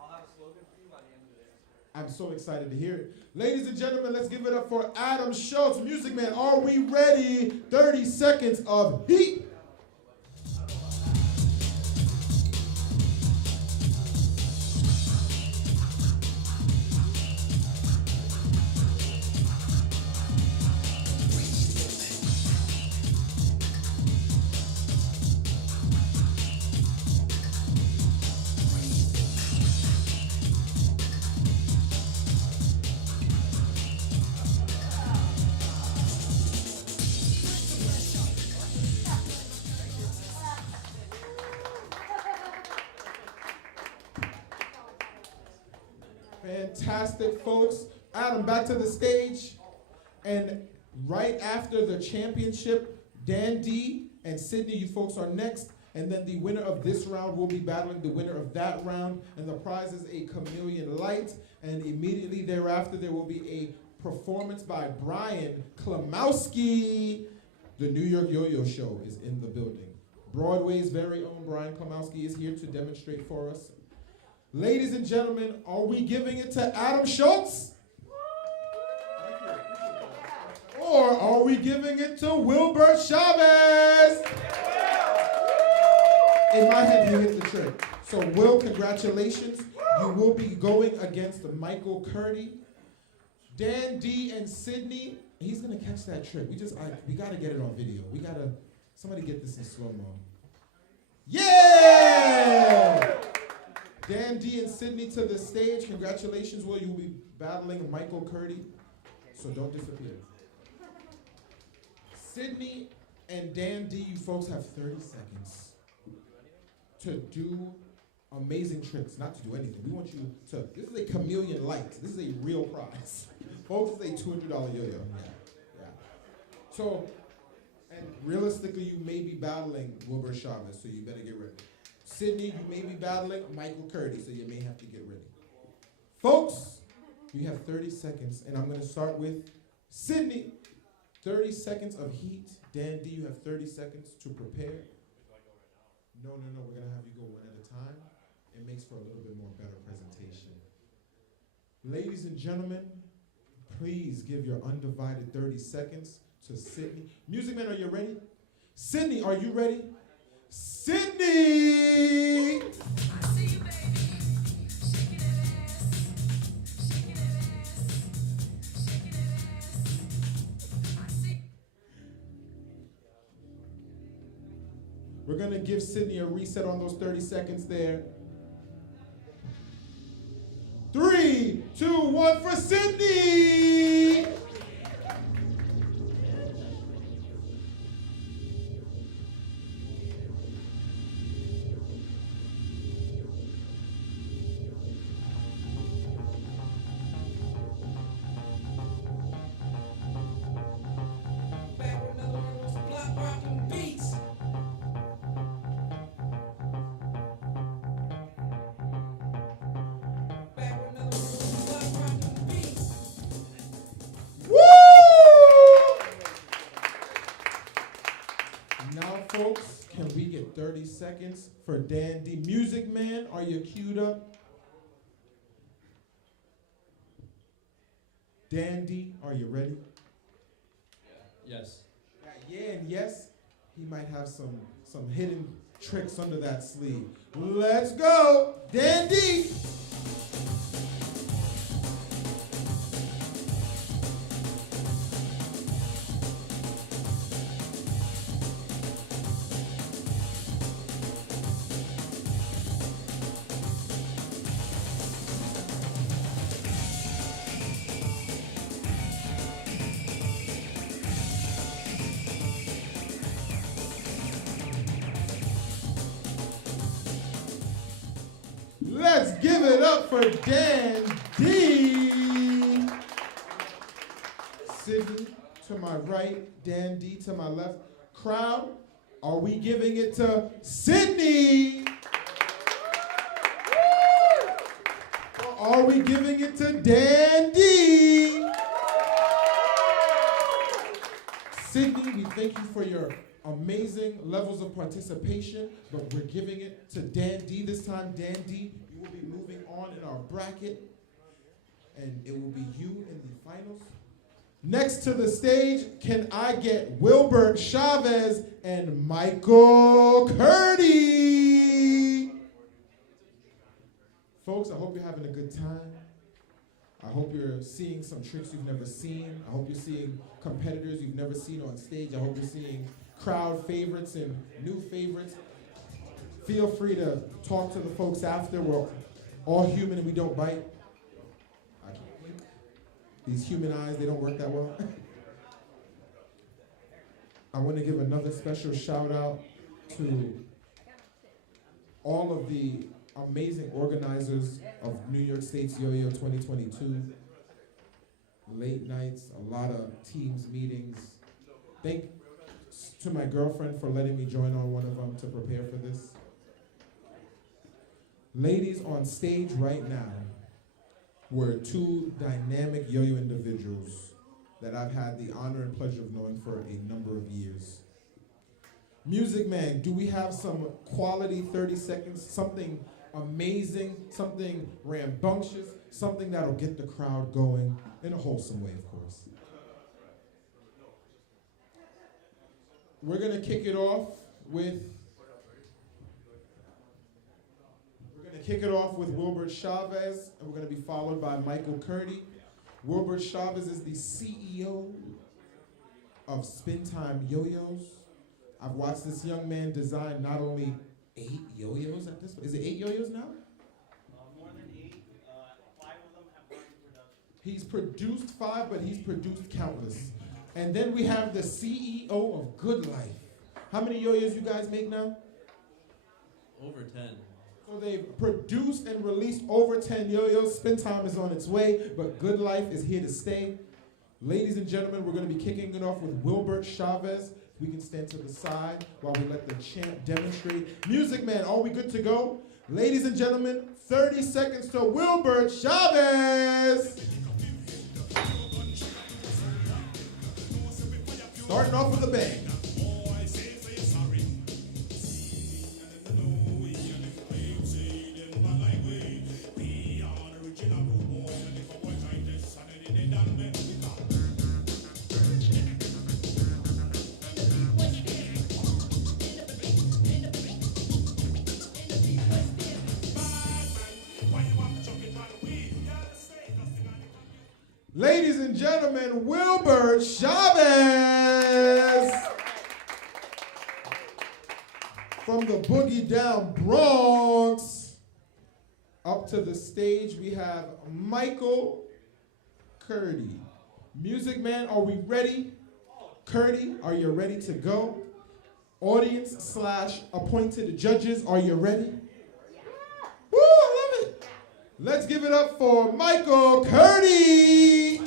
I'll have a slogan for you by the end of the day. I'm so excited to hear it. Ladies and gentlemen, let's give it up for Adam Schultz, Music Man. Are we ready? 30 seconds of heat. Fantastic, folks. Adam, back to the stage. And right after the championship, Dan D and Sydney, you folks are next. And then the winner of this round will be battling the winner of that round. And the prize is a chameleon light. And immediately thereafter, there will be a performance by Brian Klimowski. The New York Yo-Yo Show is in the building. Broadway's very own Brian Klimowski is here to demonstrate for us. Ladies and gentlemen, are we giving it to Adam Schultz? Or are we giving it to Wilbur Chavez? In my head, you hit the trick. So, Will, congratulations. You will be going against Michael Curdy. Dan D and Sydney, he's going to catch that trick. We got to get it on video. Somebody get this in slow-mo. Yeah! Dan D and Sydney to the stage. Congratulations, Will. You will be battling Michael Curdy. So don't disappear. Sydney and Dan D, you folks have 30 seconds to do amazing tricks. Not to do anything. We want you to, this is a chameleon light. This is a real prize. Folks, it's a $200 yo-yo. Yeah. So, and realistically, you may be battling Wilbur Chavez, so you better get ready. Sydney, you may be battling Michael Curdy, so you may have to get ready. Folks, you have 30 seconds, and I'm going to start with Sydney. 30 seconds of heat. Dan D, you have 30 seconds to prepare. No, we're going to have you go one at a time. It makes for a little bit more better presentation. Ladies and gentlemen, please give your undivided 30 seconds to Sydney. Music Man, are you ready? Sydney, are you ready? Sydney! We're going to give Sydney a reset on those 30 seconds there. 3, 2, 1 for Sydney! Folks, can we get 30 seconds for Dan D? Music Man, are you queued up? Dan D, are you ready? Yes. Yeah and yes. he might have some hidden tricks under that sleeve. Let's go, Dandy. Let's give it up for Dan D. Sydney to my right, Dan D to my left. Crowd, are we giving it to Sydney? Or are we giving it to Dan D? Sydney, we thank you for your amazing levels of participation, but we're giving it to Dan D this time. Dan D, you will be moving on in our bracket, and it will be you in the finals. Next to the stage, can I get Wilbert Chavez and Michael Curdy? Folks, I hope you're having a good time. I hope you're seeing some tricks you've never seen. I hope you're seeing competitors you've never seen on stage. I hope you're seeing crowd favorites and new favorites. Feel free to talk to the folks after. We're all human and we don't bite. I can't. These human eyes, they don't work that well. I want to give another special shout out to all of the amazing organizers of New York State's Yoyo 2022. Late nights, a lot of teams meetings. Thank to my girlfriend for letting me join on one of them to prepare for this. Ladies, on stage right now were two dynamic yo-yo individuals that I've had the honor and pleasure of knowing for a number of years. Music Man, do we have some quality 30 seconds, something amazing, something rambunctious, something that'll get the crowd going in a wholesome way, of course? We're gonna kick it off with Wilbert Chavez, and we're gonna be followed by Michael Curdy. Wilbert Chavez is the CEO of Spin Time Yo-Yos. I've watched this young man design not only 8 yo-yos at this point. Is it 8 yo-yos now? More than 8. 5 of them have gone to production. He's produced 5, but he's produced countless. And then we have the CEO of Good Life. How many yo-yos you guys make now? Over 10. So they've produced and released over 10 yo-yos. Spin Time is on its way, but Good Life is here to stay. Ladies and gentlemen, we're going to be kicking it off with Wilbert Chavez. We can stand to the side while we let the champ demonstrate. Music Man, are we good to go? Ladies and gentlemen, 30 seconds to Wilbert Chavez. Starting off with a bang. Ladies and gentlemen, Wilbert Chavez. From the Boogie Down Bronx. Up to the stage, we have Michael Curdy. Music Man, are we ready? Curdy, are you ready to go? Audience / appointed judges, are you ready? Woo, I love it. Let's give it up for Michael Curdy.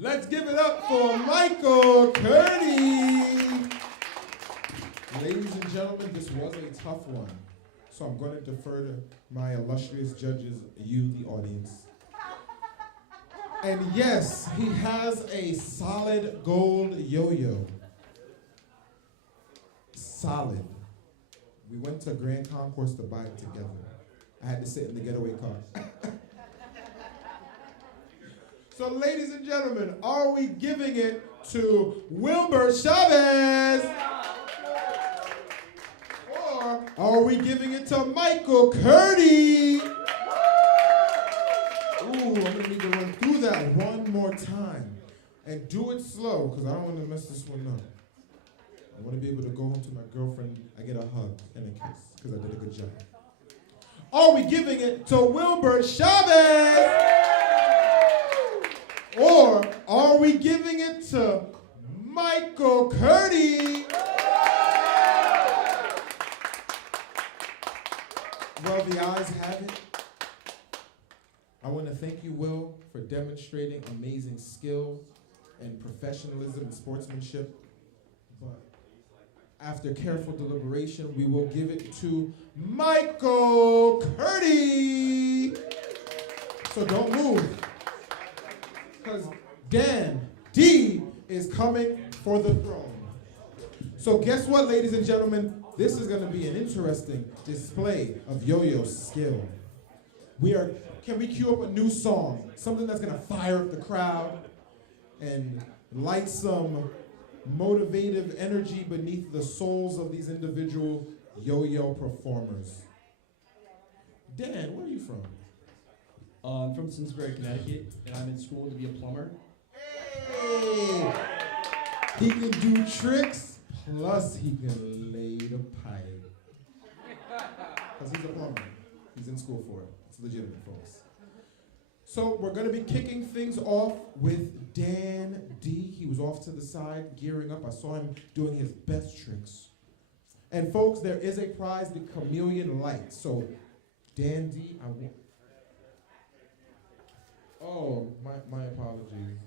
Let's give it up for Michael Curdy. gentlemen, this was a tough one. So I'm going to defer to my illustrious judges, you, the audience. And yes, he has a solid gold yo-yo. Solid. We went to Grand Concourse to buy it together. I had to sit in the getaway car. So ladies and gentlemen, are we giving it to Wilbur Chavez? Or are we giving it to Michael Curdy? Ooh, I'm gonna need to run through that one more time. And do it slow, because I don't want to mess this one up. I want to be able to go home to my girlfriend, I get a hug and a kiss, because I did a good job. Are we giving it to Wilbur Chavez? Or are we giving it to Michael Curdy? Well, the ayes have it. I want to thank you, Will, for demonstrating amazing skill and professionalism and sportsmanship. But after careful deliberation, we will give it to Michael Curdy. So don't move, because Dan D is coming for the throne. So guess what, ladies and gentlemen? This is going to be an interesting display of Yo-Yo skill. Can we cue up a new song? Something that's going to fire up the crowd and light some motivative energy beneath the souls of these individual yo-yo performers. Dan, where are you from? I'm from Simsbury, Connecticut, and I'm in school to be a plumber. Hey! He can do tricks, plus he can lay the pipe. Because he's a plumber. He's in school for it. It's legitimate, folks. So we're going to be kicking things off with Dan D. He was off to the side, gearing up. I saw him doing his best tricks. And folks, there is a prize, the Chameleon Light. So Dan D, oh, my apologies.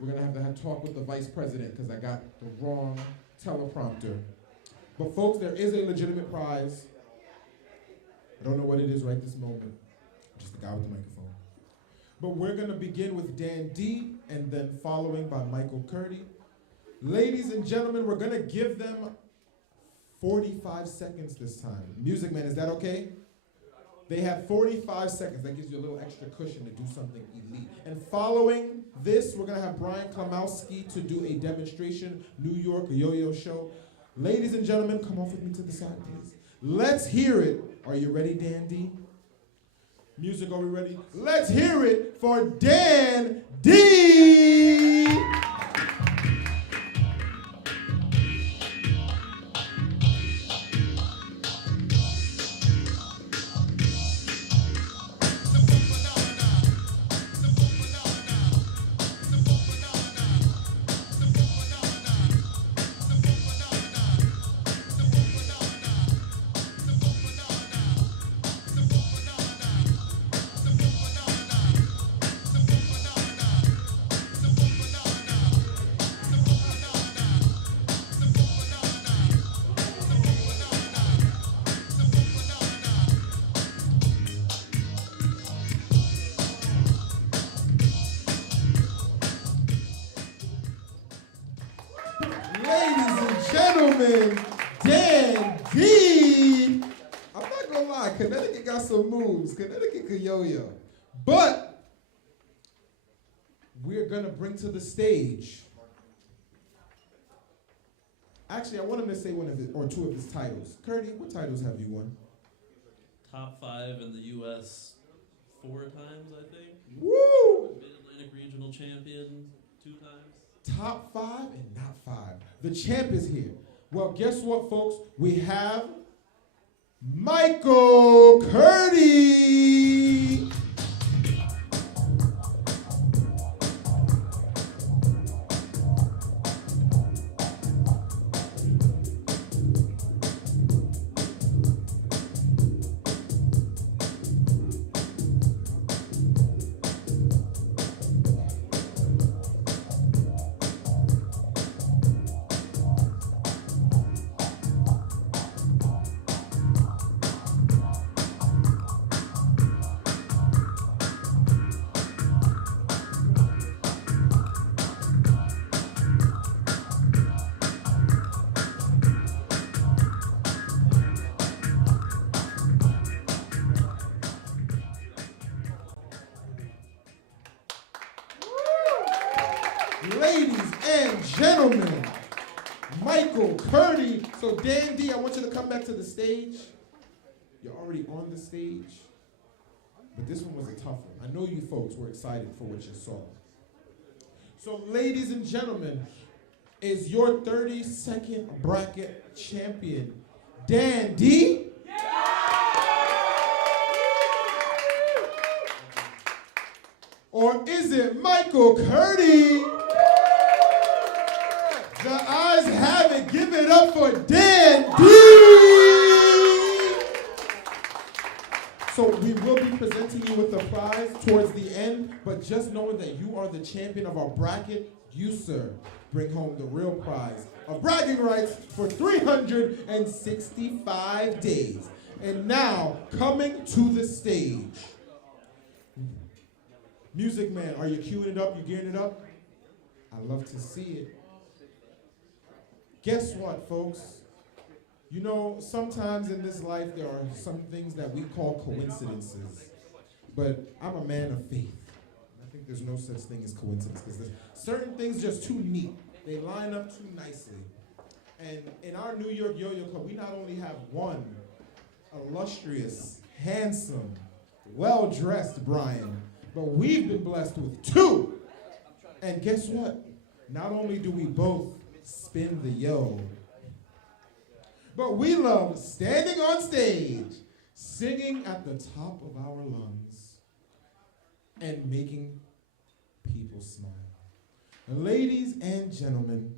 We're going to have to talk with the vice president because I got the wrong teleprompter. But folks, there is a legitimate prize. I don't know what it is right this moment. Just the guy with the microphone. But we're going to begin with Dan D and then following by Michael Curdy. Ladies and gentlemen, we're going to give them 45 seconds this time. Music Man, is that okay? They have 45 seconds. That gives you a little extra cushion to do something elite. And following this, we're going to have Brian Klamowski to do a demonstration New York yo-yo show. Ladies and gentlemen, come off with me to the side, please. Let's hear it. Are you ready, Dan D? Music, are we ready? Let's hear it for Dan D! Gentlemen, Dan D. I'm not gonna lie, Connecticut got some moves. Connecticut can yo-yo. But we're gonna bring to the stage. Actually, I want him to say one of his, or two of his titles. Curdy, what titles have you won? Top 5 in the U.S. 4 times, I think. Woo! Mid-Atlantic Regional Champion 2 times. Top 5 and not 5. The champ is here. Well, guess what, folks? We have Michael Curdy. Ladies and gentlemen, Michael Curdy. So Dan D, I want you to come back to the stage. You're already on the stage, but this one was a tough one. I know you folks were excited for what you saw. So ladies and gentlemen, is your 30-second bracket champion, Dan D? Or is it Michael Curdy? The eyes have it. Give it up for Dan D. So we will be presenting you with the prize towards the end, but just knowing that you are the champion of our bracket, you, sir, bring home the real prize of bragging rights for 365 days. And now, coming to the stage. Music man, are you queuing it up? You gearing it up? I love to see it. Guess what, folks? You know, sometimes in this life there are some things that we call coincidences. But I'm a man of faith. I think there's no such thing as coincidence because certain things just too neat. They line up too nicely. And in our New York Yo-Yo Club, we not only have one illustrious, handsome, well-dressed Brian, but we've been blessed with two. And guess what? Not only do we both spin the yo, but we love standing on stage, singing at the top of our lungs, and making people smile. Ladies and gentlemen,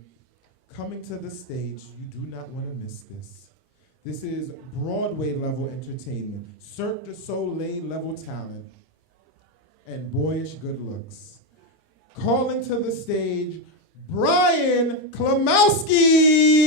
coming to the stage, you do not want to miss this. This is Broadway level entertainment, Cirque du Soleil level talent, and boyish good looks. Calling to the stage, Brian Klimowski.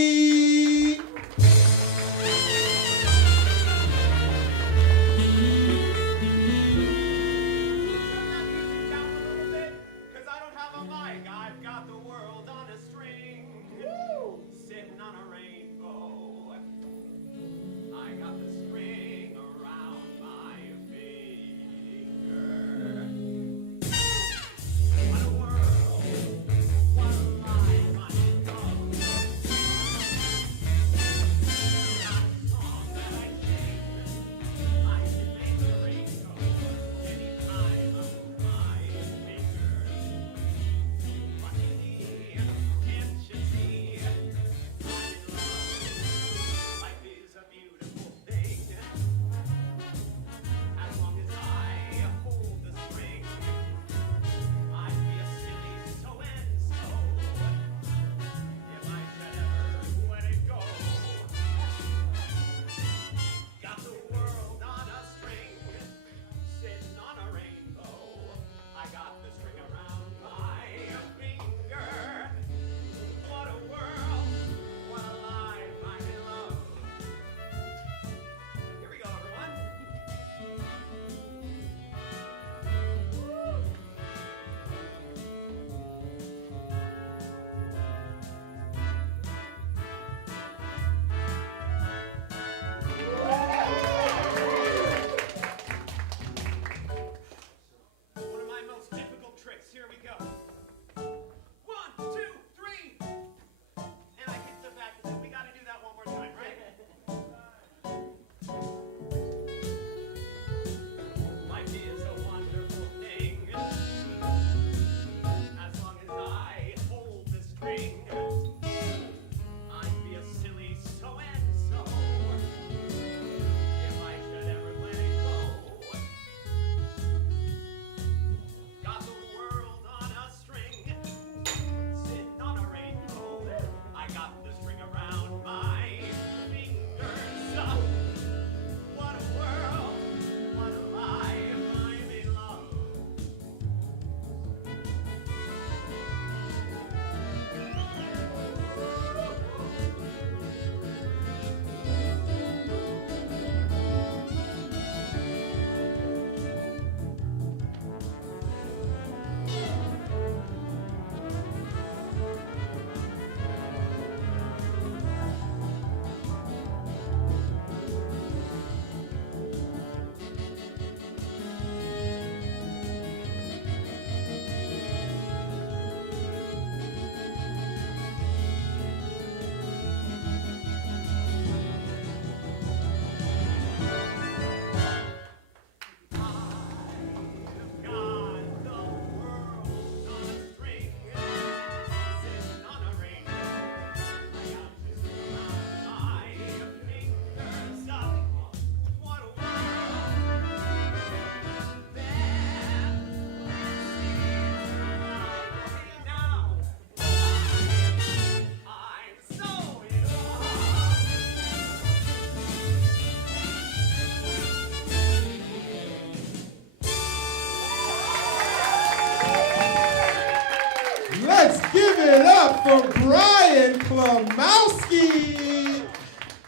Let's give it up for Brian Klamowski.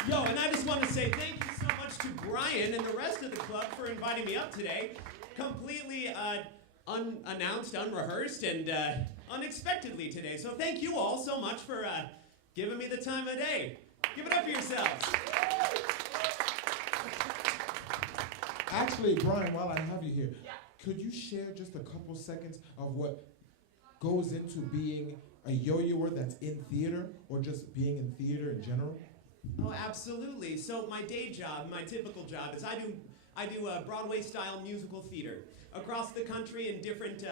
Yo, and I just want to say thank you so much to Brian and the rest of the club for inviting me up today. Completely unannounced, unrehearsed, and unexpectedly today. So thank you all so much for giving me the time of day. Give it up for yourselves. Actually, Brian, while I have you here, could you share just a couple seconds of what goes into being a yo-yoer that's in theater, or just being in theater in general? Oh, absolutely. So my day job, my typical job, is I do Broadway-style musical theater across the country in different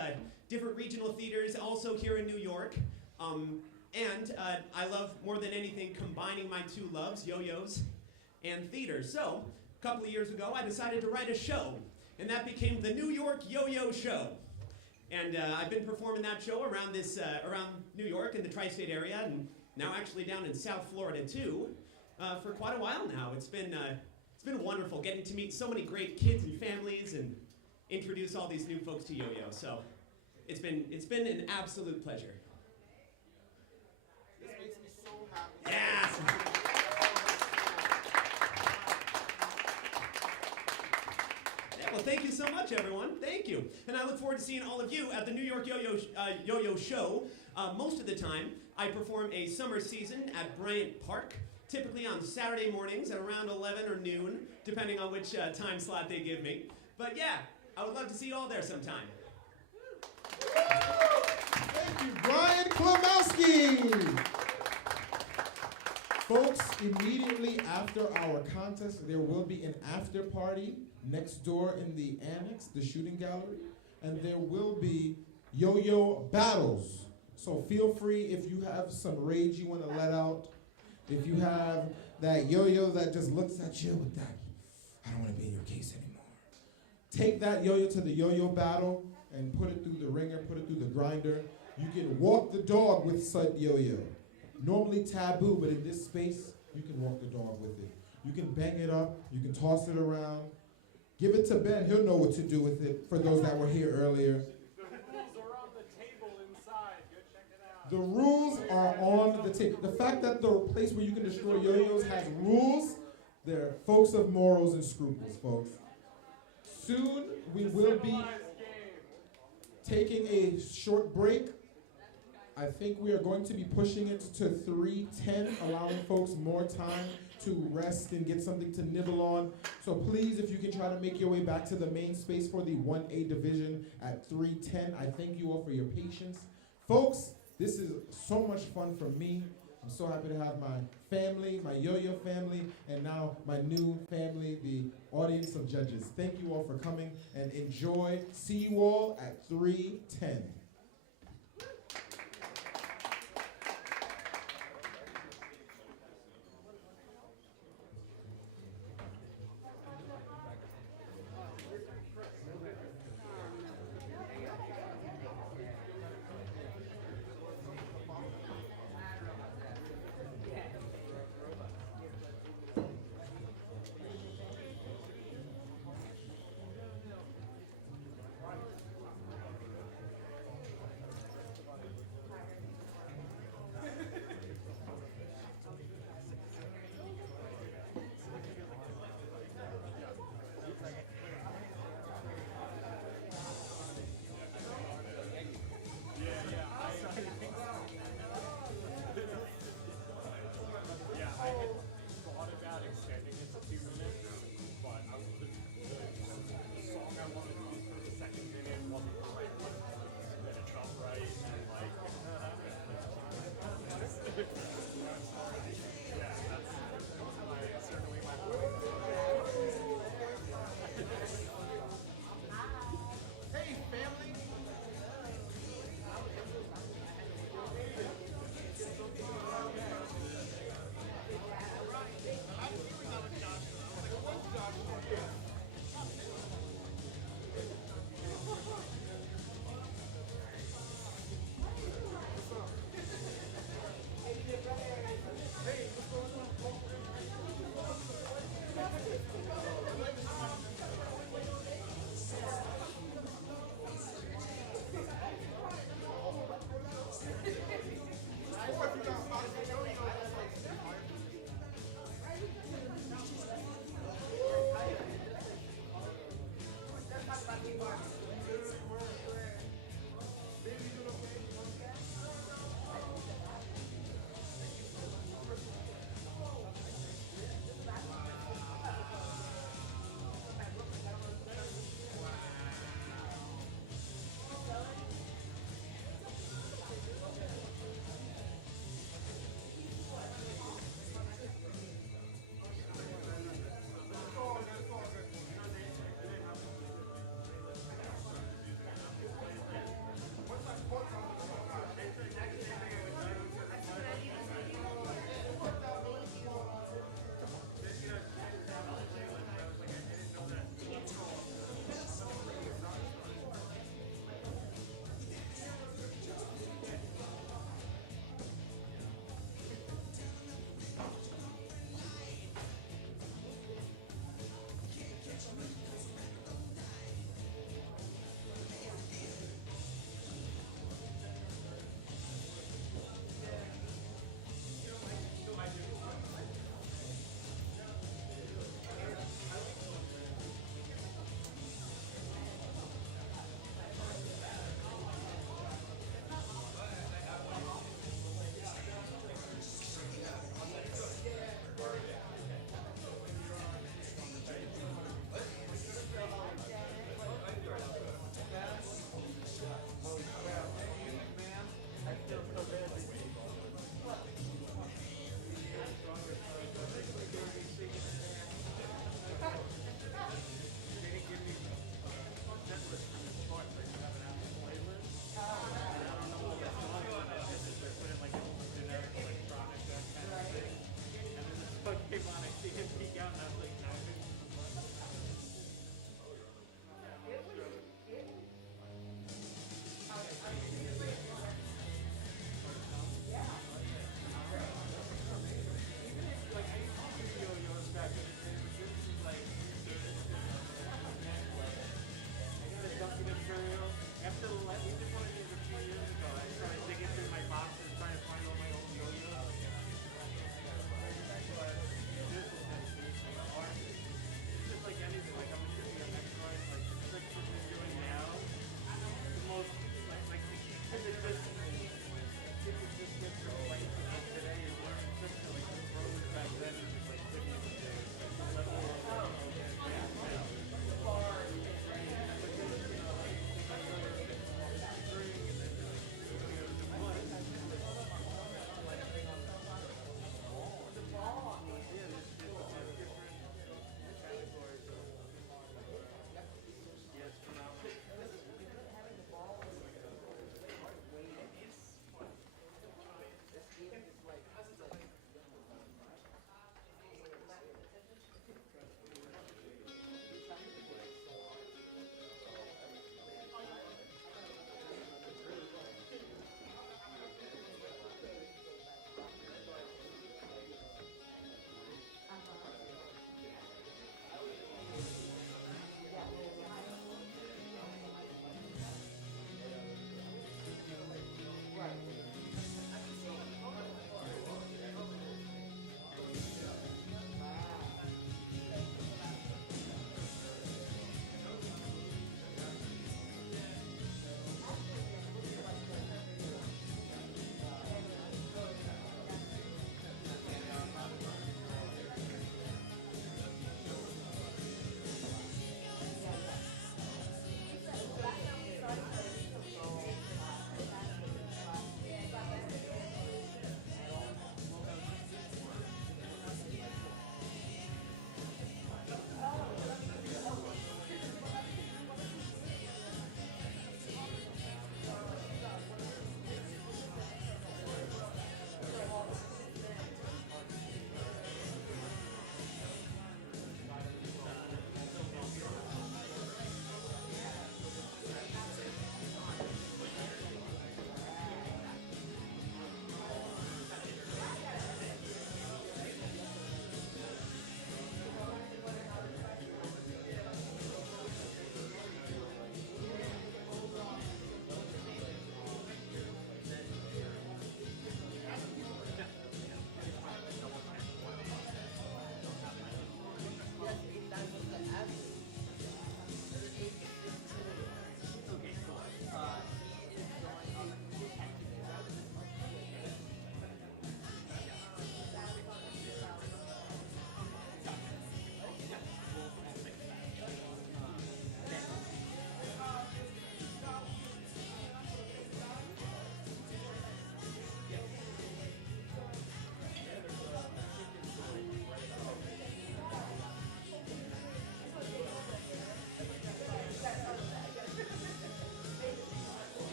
regional theaters, also here in New York. And I love more than anything combining my two loves, yo-yos and theater. So a couple of years ago, I decided to write a show, and that became the New York Yo-Yo Show. And I've been performing that show around New York in the tri-state area, and now actually down in South Florida too, for quite a while now. It's been wonderful getting to meet so many great kids and families and introduce all these new folks to yo-yo. So it's been an absolute pleasure. This makes me so happy. Yes. Well, thank you so much, everyone. Thank you. And I look forward to seeing all of you at the New York Yo-Yo Show. Most of the time, I perform a summer season at Bryant Park, typically on Saturday mornings at around 11 or noon, depending on which time slot they give me. But yeah, I would love to see you all there sometime. Thank you, Brian Klamowski. Folks, immediately after our contest, there will be an after party next door in the annex, the shooting gallery, and there will be yo-yo battles. So feel free, if you have some rage you want to let out, if you have that yo-yo that just looks at you with that, I don't want to be in your case anymore. Take that yo-yo to the yo-yo battle and put it through the ringer, put it through the grinder. You can walk the dog with said yo-yo. Normally taboo, but in this space, you can walk the dog with it. You can bang it up, you can toss it around. Give it to Ben, he'll know what to do with it, for those that were here earlier. The rules are on the table inside. Go check it out. The rules are on the table. The fact that the place where you can destroy yo-yos has rules, they're folks of morals and scruples, folks. Soon, we will be taking a short break. I think we are going to be pushing it to 3:10, allowing folks more time to rest and get something to nibble on. So please, if you can try to make your way back to the main space for the 1A division at 3:10. I thank you all for your patience. Folks, this is so much fun for me. I'm so happy to have my family, my yo-yo family, and now my new family, the audience of judges. Thank you all for coming and enjoy. See you all at 3:10.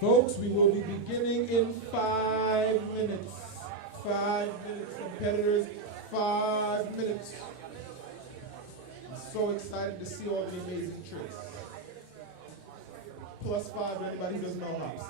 Folks, we will be beginning in 5 minutes. 5 minutes, competitors, 5 minutes. I'm so excited to see all the amazing tricks. +5 to anybody who doesn't know hops.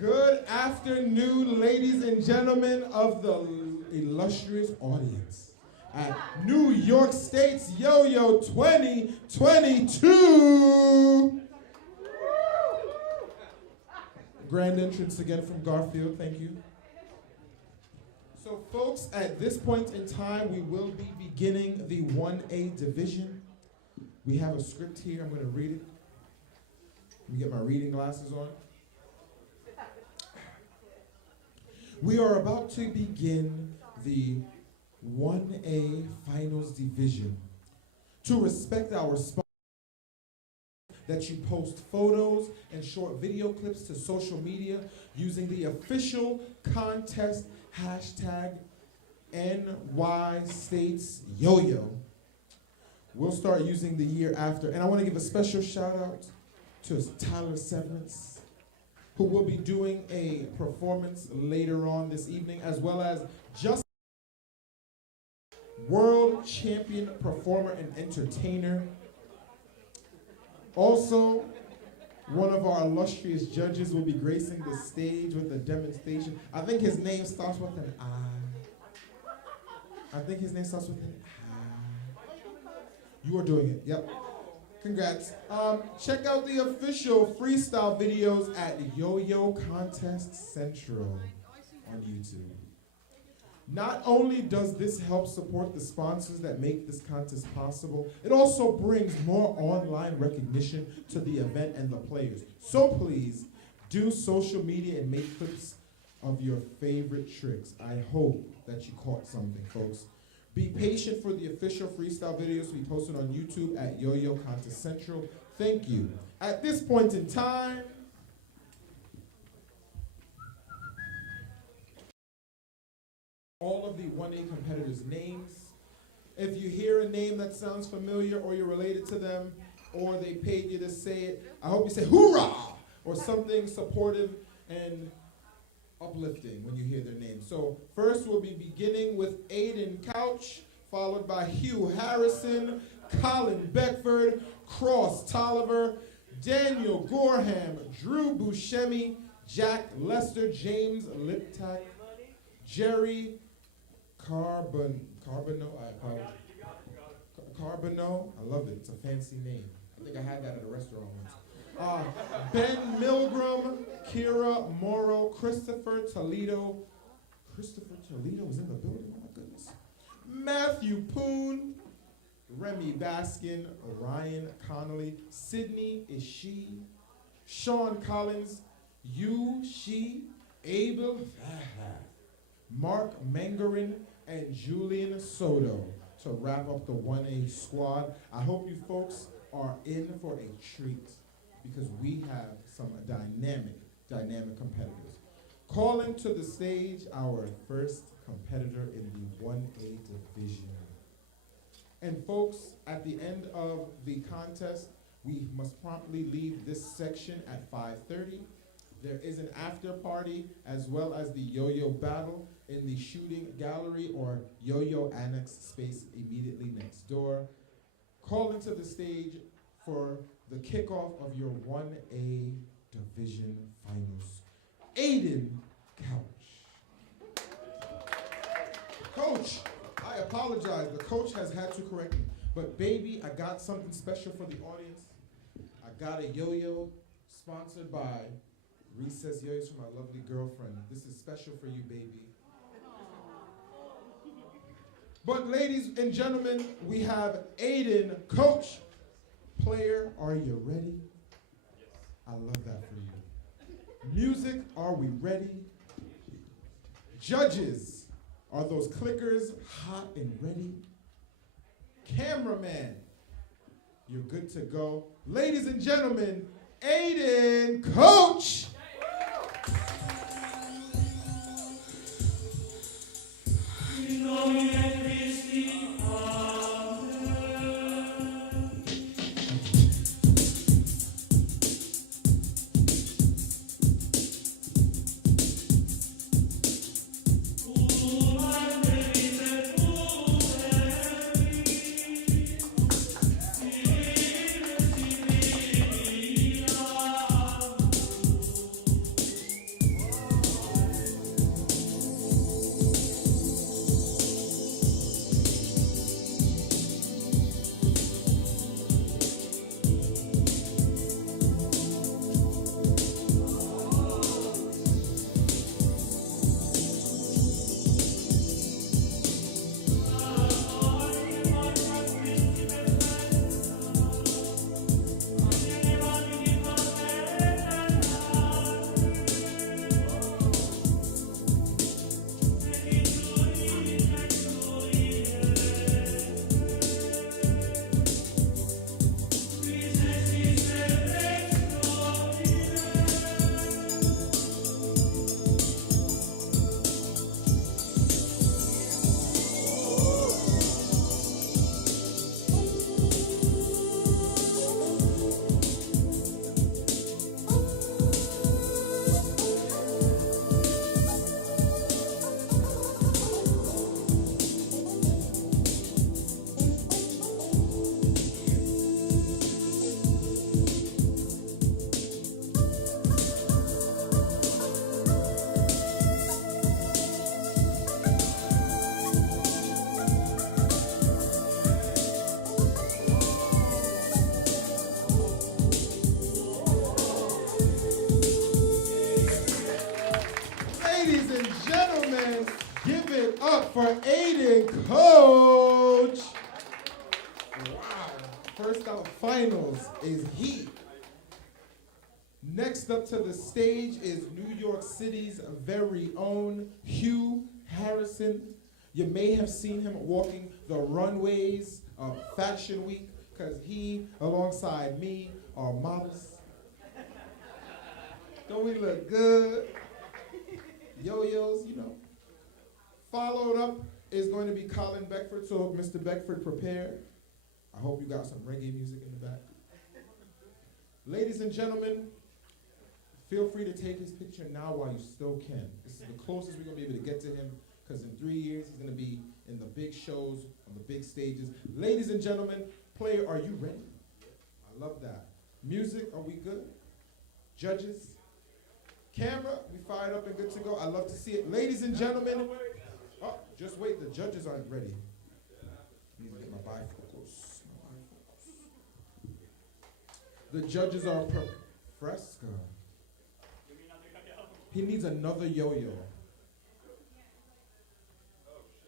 Good afternoon, ladies and gentlemen of the illustrious audience at New York State's Yoyo 2022. Grand entrance again from Garfield, thank you. So folks, at this point in time, we will be beginning the 1A division. We have a script here, I'm gonna read it. Let me get my reading glasses on. We are about to begin the 1A Finals Division. To respect our sponsors, that you post photos and short video clips to social media using the official contest hashtag NYStatesYoyo. We'll start using the year after. And I want to give a special shout out to Tyler Severance, who will be doing a performance later on this evening, as well as just world champion performer and entertainer. Also, one of our illustrious judges will be gracing the stage with a demonstration. I think his name starts with an I. You are doing it, yep. Congrats. Check out the official freestyle videos at Yoyo Contest Central on YouTube. Not only does this help support the sponsors that make this contest possible, it also brings more online recognition to the event and the players. So please, do social media and make clips of your favorite tricks. I hope that you caught something, folks. Be patient for the official freestyle videos to be posted on YouTube at Yoyo Contest Central. Thank you. At this point in time, all of the 1A competitors' names. If you hear a name that sounds familiar or you're related to them or they paid you to say it, I hope you say hoorah or something supportive and uplifting when you hear their name. So first we'll be beginning with Aiden Couch, followed by Hugh Harrison, Colin Beckford, Cross Tolliver, Daniel Gorham, Drew Buscemi, Jack Lester, James Liptak, Jerry Carbonneau, Carbonneau, I love it, it's a fancy name. I think I had that at a restaurant once. Ben Milgram, Kira Morrow, Christopher Toledo was in the building, oh my goodness. Matthew Poon, Remy Baskin, Ryan Connolly, Sydney Ishii, Sean Collins, Yu Shi, Abel, Mark Mangarin, and Julian Soto to wrap up the 1A squad. I hope you folks are in for a treat because we have some dynamic competitors. Calling to the stage our first competitor in the 1A division. And folks, at the end of the contest, we must promptly leave this section at 5:30. There is an after party as well as the Yo-Yo battle in the shooting gallery or Yo-Yo annex space immediately next door. Calling to the stage for the kickoff of your 1A division finals, Aiden Couch. Coach, I apologize. The coach has had to correct me. But baby, I got something special for the audience. I got a yo-yo sponsored by Recess Yoyos for my lovely girlfriend. This is special for you, baby. But ladies and gentlemen, we have Aiden Coach. Player, are you ready? Yes. I love that for you. Music, are we ready? Judges, are those clickers hot and ready? Cameraman, you're good to go. Ladies and gentlemen, Aiden Coach. First out finals is he. Next up to the stage is New York City's very own Hugh Harrison. You may have seen him walking the runways of Fashion Week because he, alongside me, are models. Don't we look good? Yo-yos, you know. Followed up is going to be Colin Beckford, so Mr. Beckford, prepare. I hope you got some reggae music in the back. Ladies and gentlemen, feel free to take his picture now while you still can. This is the closest we're going to be able to get to him, because in 3 years, he's going to be in the big shows, on the big stages. Ladies and gentlemen, player, are you ready? I love that. Music, are we good? Judges? Camera, we fired up and good to go. I love to see it. Ladies and gentlemen, oh, just wait, the judges aren't ready. I need to get my bifocals. The judges are Fresca. He needs another yo-yo.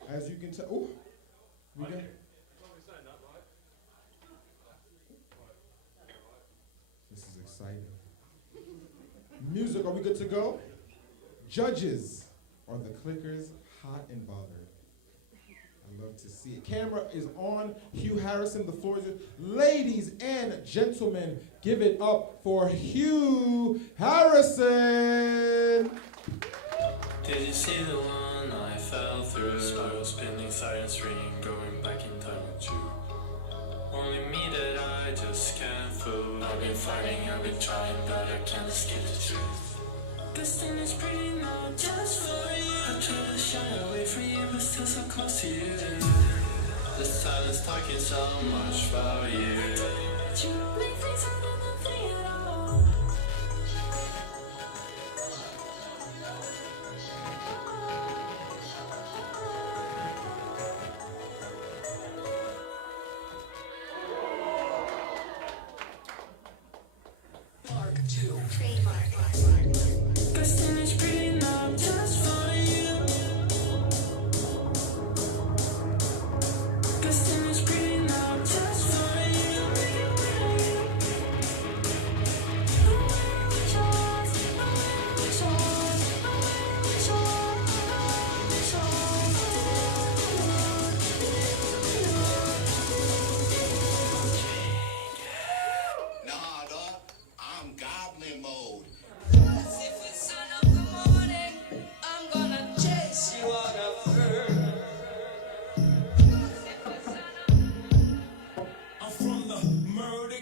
As you can tell, ooh, we got. This is exciting. Music, are we good to go? Judges, are the clickers hot and bothered? I love to see it. Camera is on. Hugh Harrison, the floor is yours. Ladies and gentlemen, give it up for Hugh Harrison. Did you see the one I fell through? Spiral spinning, sirens ringing, going back in time with you. Only me that I just can't fool. I've been fighting, I've been trying, but I can't escape the truth. This thing is pretty not just for you. I try to shy away from you, but still so close to you. The silence talking so much about you. You make things out of nothing at all.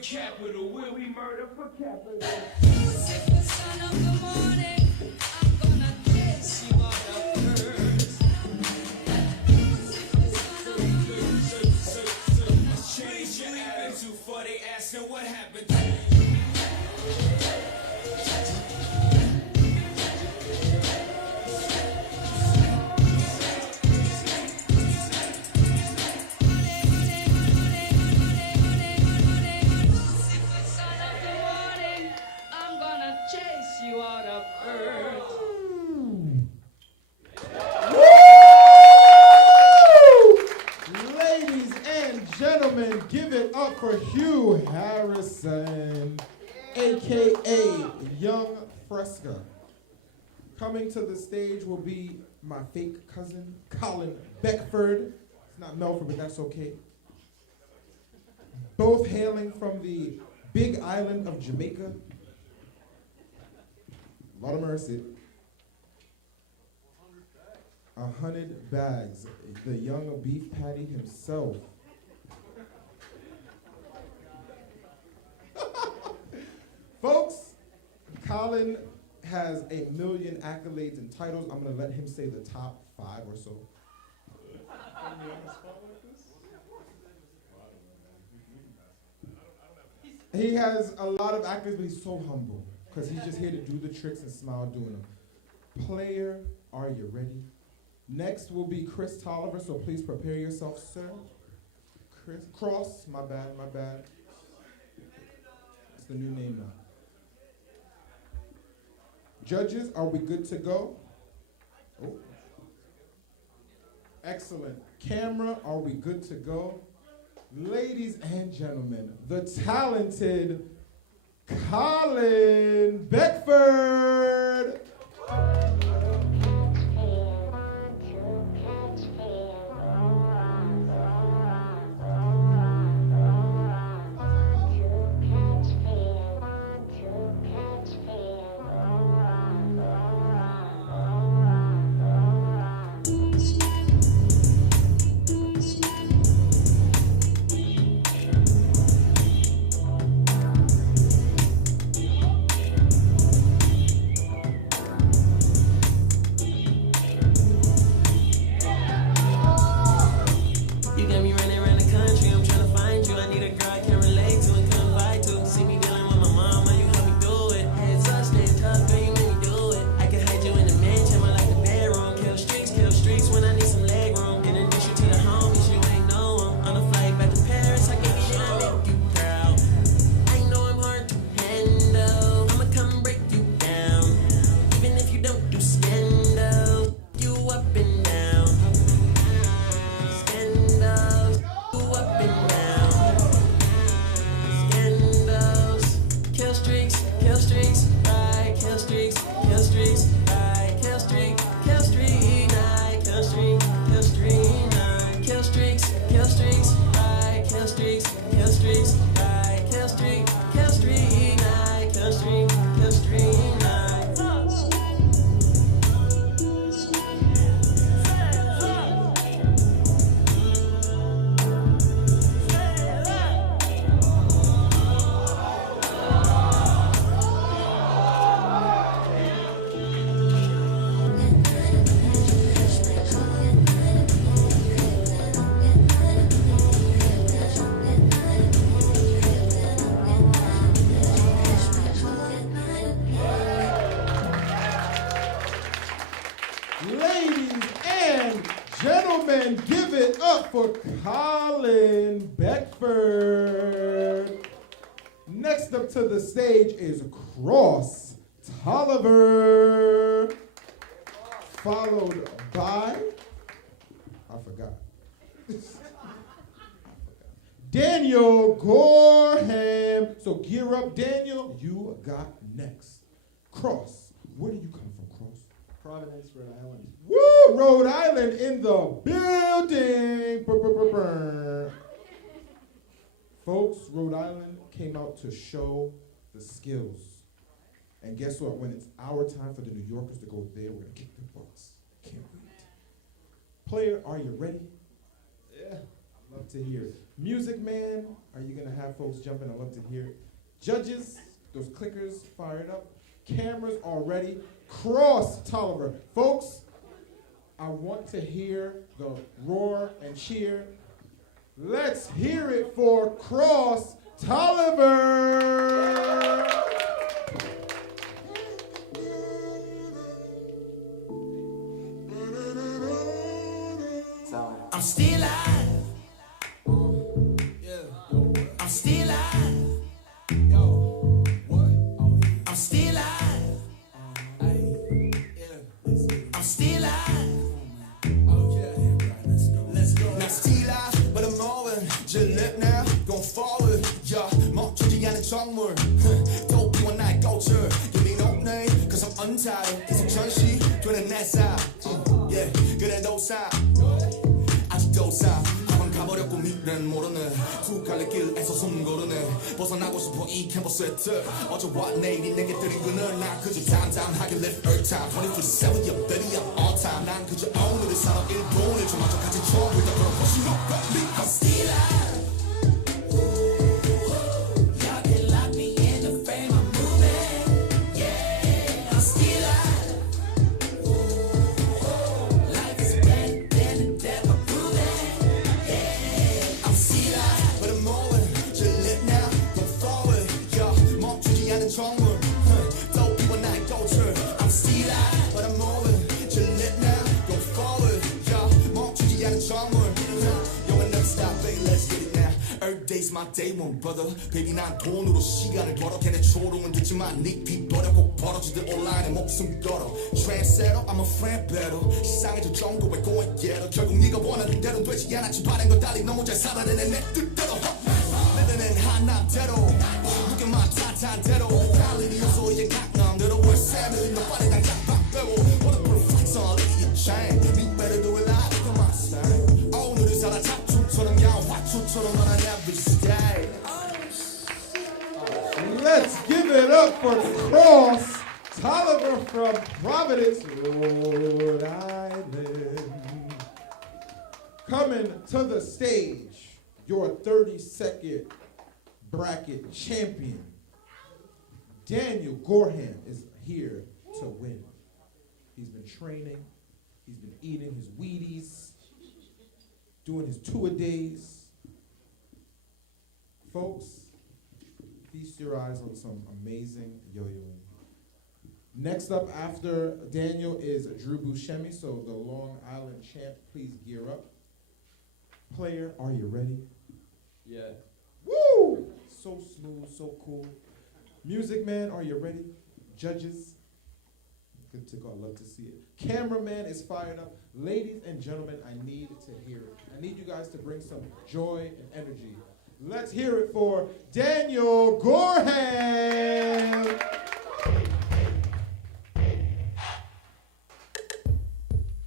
Capital, where we murder for capital. Son of the morning, I'm gonna kiss you out of earth. Change your attitude for they asking what happened. Give it up for Hugh Harrison, a.k.a. Young Fresca. Coming to the stage will be my fake cousin, Colin Beckford. It's not Melford, but that's okay. Both hailing from the big island of Jamaica. Lord of mercy. 100 bags. The young beef patty himself. Folks, Colin has a million accolades and titles. I'm going to let him say the top 5 or so. He has a lot of accolades, but he's so humble because he's just here to do the tricks and smile doing them. Player, are you ready? Next will be Chris Tolliver, so please prepare yourself, sir. Chris Cross, my bad. It's the new name now. Judges, are we good to go? Oh. Excellent. Camera, are we good to go? Ladies and gentlemen, the talented Colin Beckford. Give it up for Colin Beckford. Next up to the stage is Cross Tolliver, followed by, I forgot. Daniel Gorham. So gear up, Daniel. You got next. Cross, where do you come from, Cross? Providence, Rhode Island. Woo! Rhode Island in the building. Folks, Rhode Island came out to show the skills. And guess what? When it's our time for the New Yorkers to go there, we're going to kick their butts. Can't wait. Player, are you ready? Yeah. I'd love to hear it. Music man, are you going to have folks jumping? I'd love to hear it. Judges, those clickers fired up. Cameras are ready. Cross Tolliver. Folks, I want to hear the roar and cheer. Let's hear it for Cross Tolliver. I'm still alive. I'm still alive. I'm still alive. I'm still alive. Let's go. Not still alive, but I'm moving. Just live now, going forward. Yeah, 멈추지 않은 정물. Don't be one night go to. Give me no name, cause I'm untitled. 계속 전시되는 내 삶. Yeah, 그래도 삶. 아직도 삶. 가만 가버렸고 미래는 모르네. 두 갈래 길에서 숨고르네. 벗어나고 싶어 이 캠퍼스의 틀. 어제와 내일이 내게 들인 그늘. 난 그저 담담하게 live every time. 24/7, yeah baby I'm on time. 난 그저 오늘을 살아 일본을 저마저 가진 추억을 다 그런 것이 no baby I'm still alive. Yo, and never stop, baby. my day one, brother. Baby, 난 돈으로 시간을 벌어. 걔네 조롱은 듣지만 닉비 버려. 꼭 벌어지듯 온라인에 목숨 걸어. Trendsetter, I'm a friend better. 시상의 저 정도에 going getter. 결국 네가 원하는 대로 되지 않았지. 바른 거 달리 너무 잘 살아내는 내 뜻대로. living in 하나대로. 무게만 탄탄대로. 달리니 요소 이제 강남대로. 월세 밀린 너 빨리 당장 바꾸고. What a perfect song, you change. You better do it like it, come on, style. 오늘은 살아 잡초처럼 야 화초처럼 넌 every day. Let's give it up for Cross Tolliver from Providence, Rhode Island. Coming to the stage, your 32nd bracket champion, Daniel Gorham, is here to win. He's been training, he's been eating his Wheaties, doing his two-a-days. Folks, feast your eyes on some amazing yo-yoing. Next up after Daniel is Drew Buscemi, so the Long Island champ, please gear up. Player, are you ready? Yeah. Woo! So smooth, so cool. Music man, are you ready? Judges, good to go, I love to see it. Cameraman is fired up. Ladies and gentlemen, I need to hear it. I need you guys to bring some joy and energy. Let's hear it for Daniel Gorham.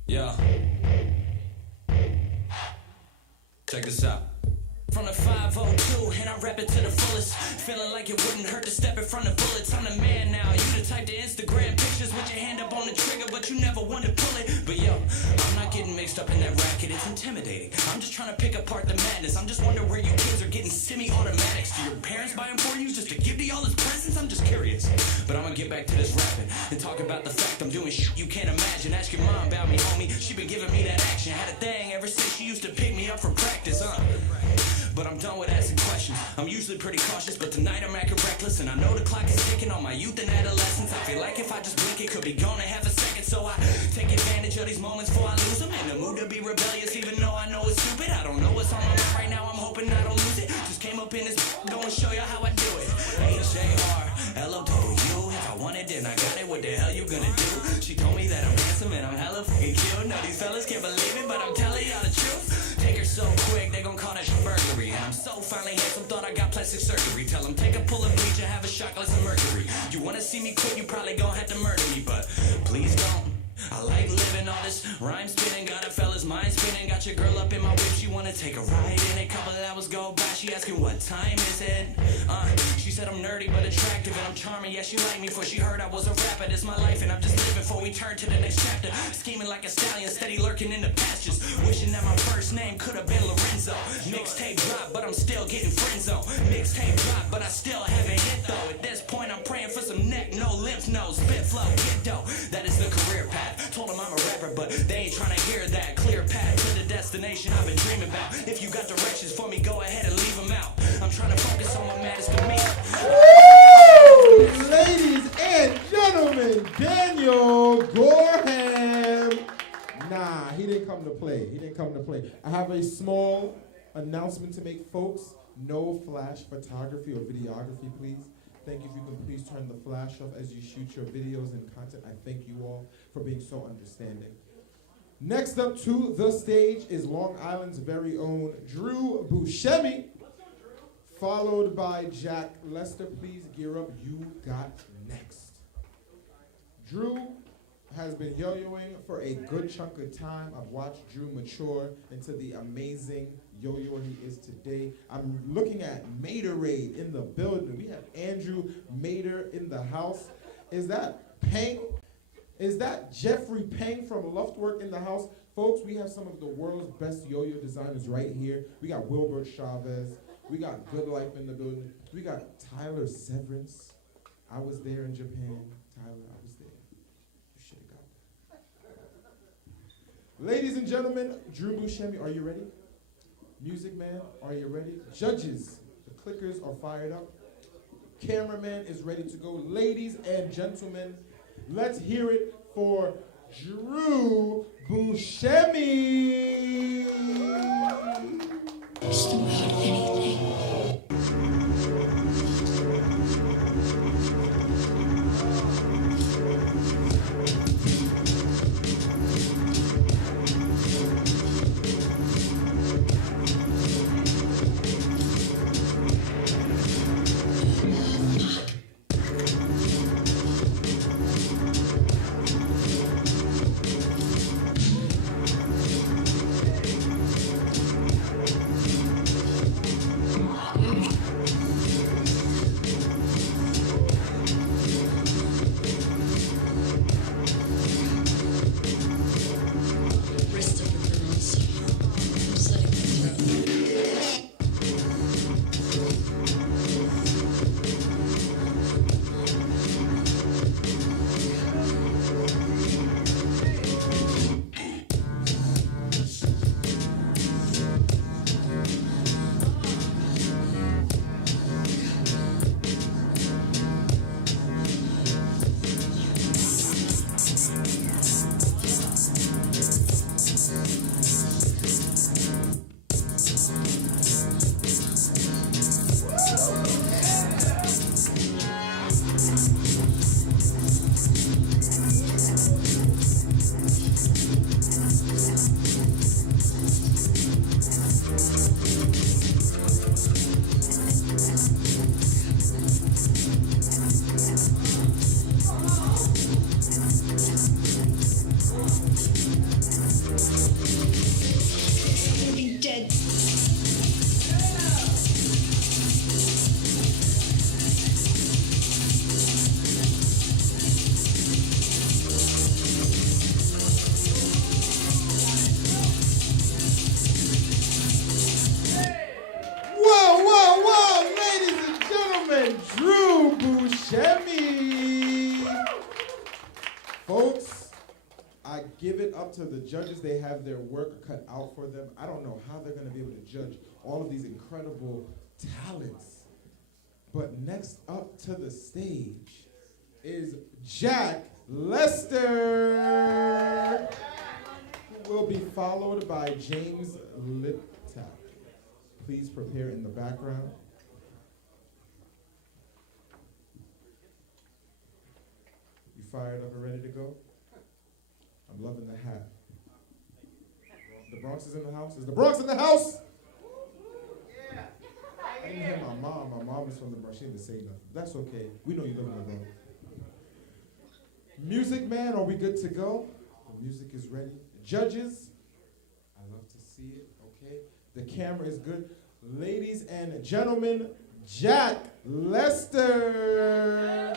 Yeah. Check this out. From the 502, and I rap it to the fullest. Feeling like it wouldn't hurt to step in front of bullets. I'm the man now. You the type to Instagram pictures with your hand up on the trigger, but you never want to pull it. But yo, I'm not getting mixed up in that racket. It's intimidating. I'm just trying to pick apart the madness. I'm just wondering where you kids are getting semi-automatics. Do your parents buy them for you just to give to y'all as presents? I'm just curious. But I'm gonna get back to this rapping and talk about the fact I'm doing shit you can't imagine. Ask your mom about me, homie. She been giving me that action. Had a thing ever since she used to pick me up for practice, But I'm done with asking questions. I'm usually pretty cautious, but tonight I'm acting reckless. And I know the clock is ticking on my youth and adolescence. I feel like if I just blink, it could be gone in half a second. So I take advantage of these moments before I lose them. In the mood to be rebellious, even though I know it's stupid. I don't know what's on my mind right now, I'm hoping I don't lose it. Just came up in this go and show you how I do it. H-A-R-L-O-W. If I want it, then I got it. What the hell you gonna do? She told me that I'm handsome and I'm hella fucking cute. No, these fellas can't believe it, but I'm telling y'all the truth. Take her so quick, they gon' call that burglary. And I'm so finally handsome, thought I got plastic surgery. Tell them take a pull of bleach and have a shot glass of mercury. You wanna see me quit, you probably gon' have to murder me, but please don't. I like living all this rhyme spinning, got a fella's mind spinning. Got your girl up in my whip, she wanna take a ride in it. Couple of hours go by, she asking what time is it? She said I'm nerdy but attractive and I'm charming. Yeah, she liked me for she heard I was a rapper. This my life and I'm just living before we turn to the next chapter. Scheming like a stallion, steady lurking in the pastures. Wishing that my first name could have been Lorenzo. Mixtape drop, but I'm still getting friend zone. Mixtape drop, but I still haven't hit though. At this point I'm praying for some neck, no lymph nodes. Spit flow, get dough. That is the career path. Told them I'm a rapper, but they ain't trying to hear that. Clear path to the destination I've been dreaming about. If you got directions for me, go ahead and leave them out. I'm trying to focus on what matters to me. Woo! Ladies and gentlemen, Daniel Gorham. Nah, he didn't come to play. He didn't come to play. I have a small announcement to make, folks. No flash photography or videography, please. Thank you. If you can please turn the flash off as you shoot your videos and content. I thank you all for being so understanding. Next up to the stage is Long Island's very own Drew Buscemi, followed by Jack Lester. Please gear up. You got next. Drew has been yo-yoing for a good chunk of time. I've watched Drew mature into the amazing yo-yo he is today. I'm looking at Materade in the building. We have Andrew Mater in the house. Is that Peng? Is that Jeffrey Peng from Luftwork in the house? Folks, we have some of the world's best yo-yo designers right here. We got Wilbert Chavez. We got Good Life in the building. We got Tyler Severance. I was there in Japan. Tyler, I was there. You should have got that. Ladies and gentlemen, Drew Buscemi, are you ready? Music man, are you ready? Judges, the clickers are fired up. Cameraman is ready to go. Ladies and gentlemen, let's hear it for Drew Buscemi. Drew Buscemi. Folks, I give it up to the judges. They have their work cut out for them. I don't know how they're going to be able to judge all of these incredible talents. But next up to the stage is Jack Lester, who will be followed by James Liptak. Please prepare in the background. You fired up and ready to go? I'm loving the hat. The Bronx is in the house? Is the Bronx in the house? I didn't hear my mom. My mom is from the Bronx. She didn't say nothing. That's okay. We know you live in the Bronx. Music man, are we good to go? The music is ready. Judges, I love to see it. Okay. The camera is good. Ladies and gentlemen, Jack Lester.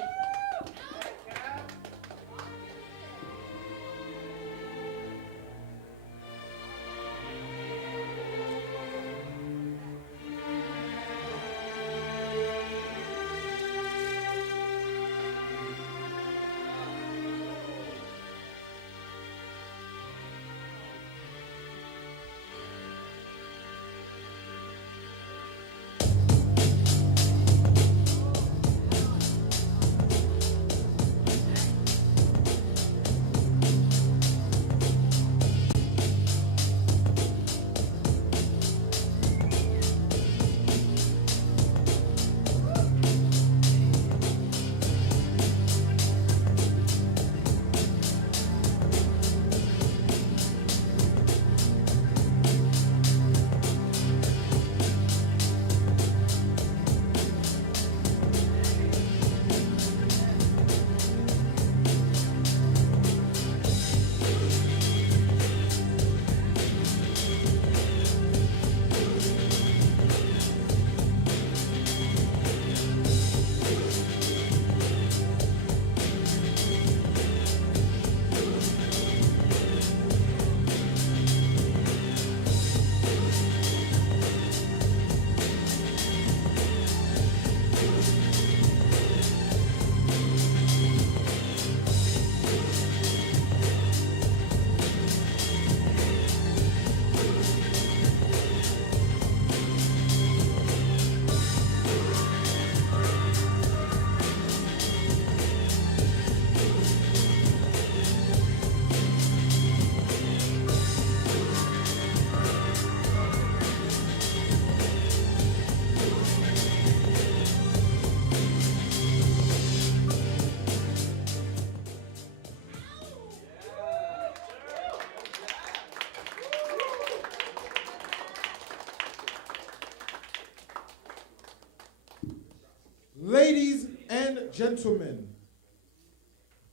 Ladies and gentlemen,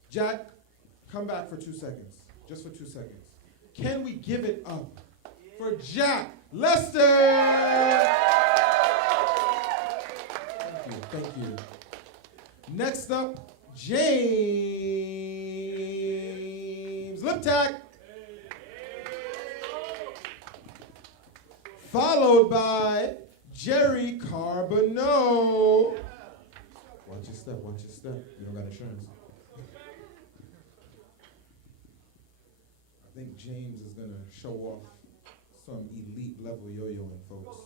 Jack, come back for 2 seconds. Just for 2 seconds. Can we give it up for Jack Lester? Thank you. Next up, James Liptak. Followed by Jerry Carbonneau. Watch your step, watch your step. You don't got insurance. I think James is gonna show off some elite level yo-yoing, folks.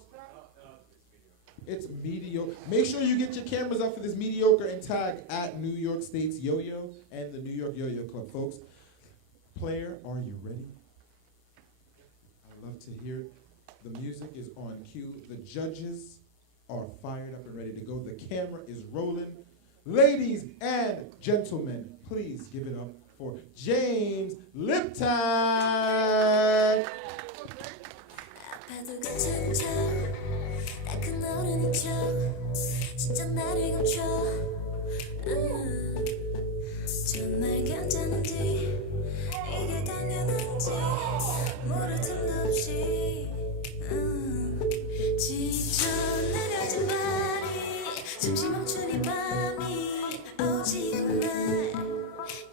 It's mediocre. Make sure you get your cameras up for this mediocre and tag at New York State's Yo-Yo and the New York Yo-Yo Club, folks. Player, are you ready? I love to hear it. The music is on cue. The judges are fired up and ready to go. The camera is rolling. Ladies and gentlemen, please give it up for James Liptak. 정말 괜찮은지 이게 당연한지 모를 틈도 없이 지쳐 내려진 발이 잠시 멈춘 이 밤이 오지는 날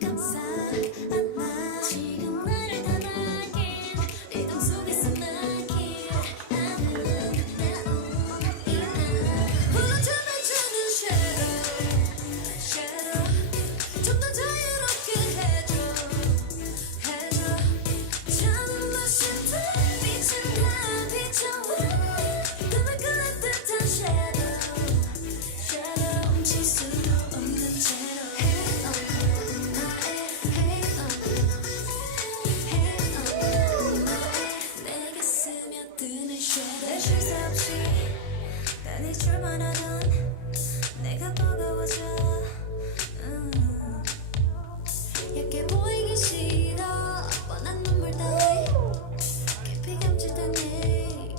감사 않아 지금 나를 담아긴 리듬 속에서 나길 아는 내 오이나 홀로 춤을 추는 shadow 괜히 출발하던 내가 버거워져 얇게 보이기 싫어 뻔한 눈물 따위 깊이 감추던 네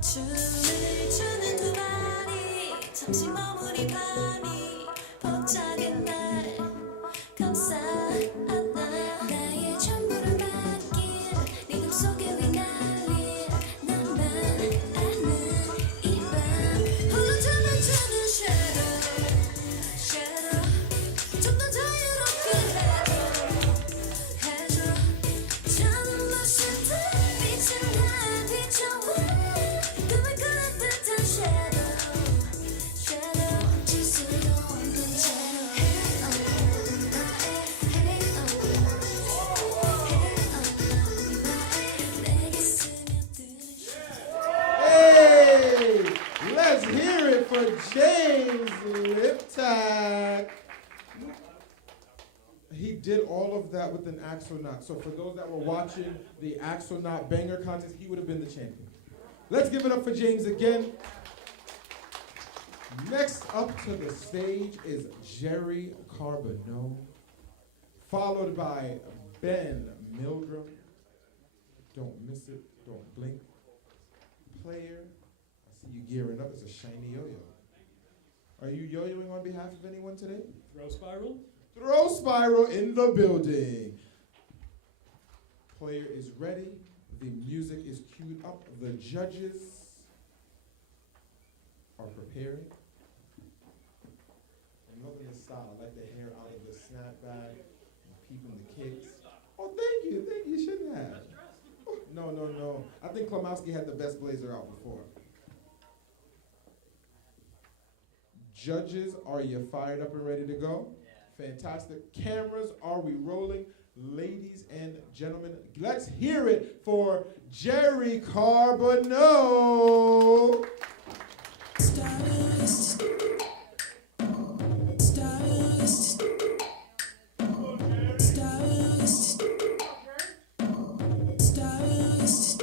춤을 추는 두 발이 잠시 머무린 밤이 벅차게 날 감싸 안아 나의 전부를 맡긴 리듬 속에 휘날릴 나만 아는 이 밤 홀로 도망치는 shadow shadow 좀 더 자유롭게 해줘 저는 멋있다 빛을 나 비춰와 꿈을 꾸는 듯한 shadow shadow 질 수도 없는 채로 Hey, let's hear it for James Liptak. He did all of that with an Axonaut. So for those that were watching the Axonaut banger contest, he would have been the champion. Let's give it up for James again. Next up to the stage is Jerry Carbonneau, followed by Ben Milgram. Don't miss it, don't blink. Player, I see you gearing up. It's a shiny yo-yo. Are you yo-yoing on behalf of anyone today? Throw spiral. Throw spiral in the building. Player is ready. The music is queued up. The judges are preparing. I'm loving the style. I like the hair out of the snapback and peeping the kicks. Oh, thank you. Thank you. You shouldn't have. No. I think Klimowski had the best blazer out before. Judges, are you fired up and ready to go? Yeah. Fantastic. Cameras, are we rolling? Ladies and gentlemen, let's hear it for Jerry Carbonneau. Stylist. Stylist. Stylist. Stylist.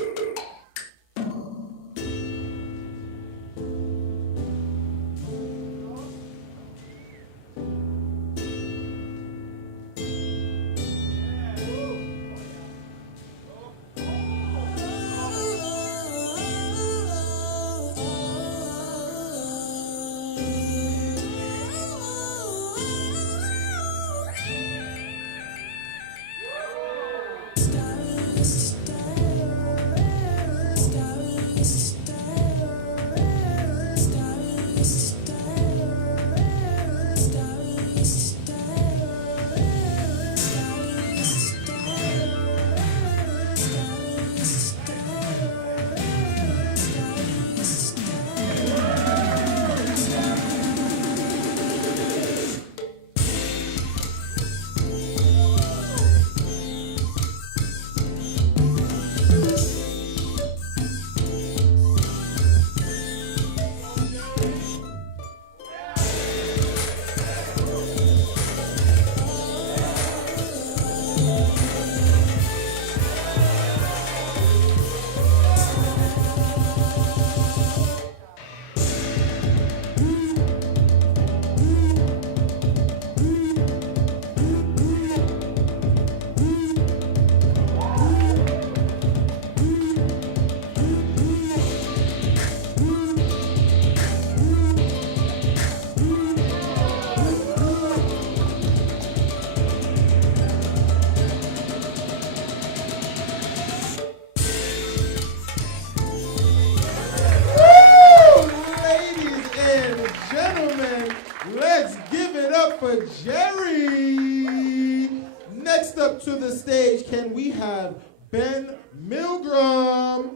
for Jerry. Next up to the stage, can we have Ben Milgram?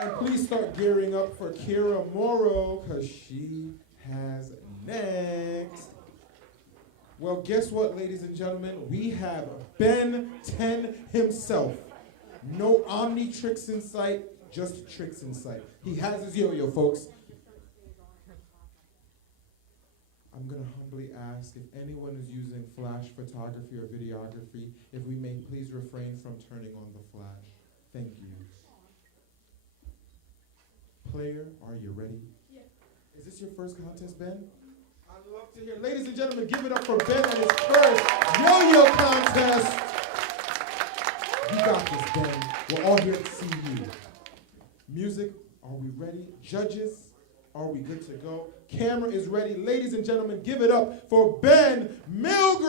And please start gearing up for Kira Morrow, because she has next. Well, guess what, ladies and gentlemen? We have Ben 10 himself. No Omni tricks in sight, just tricks in sight. He has his yo-yo, folks. I'm going to humbly ask if anyone is using flash photography or videography, if we may please refrain from turning on the flash. Thank you. Player, are you ready? Yeah. Is this your first contest, Ben? I'd love to hear. Ladies and gentlemen, give it up for Ben and his first Yo-Yo contest. You got this, Ben. We're all here to see you. Music, are we ready? Judges, are we good to go? Camera is ready. Ladies and gentlemen, give it up for Ben Milgram.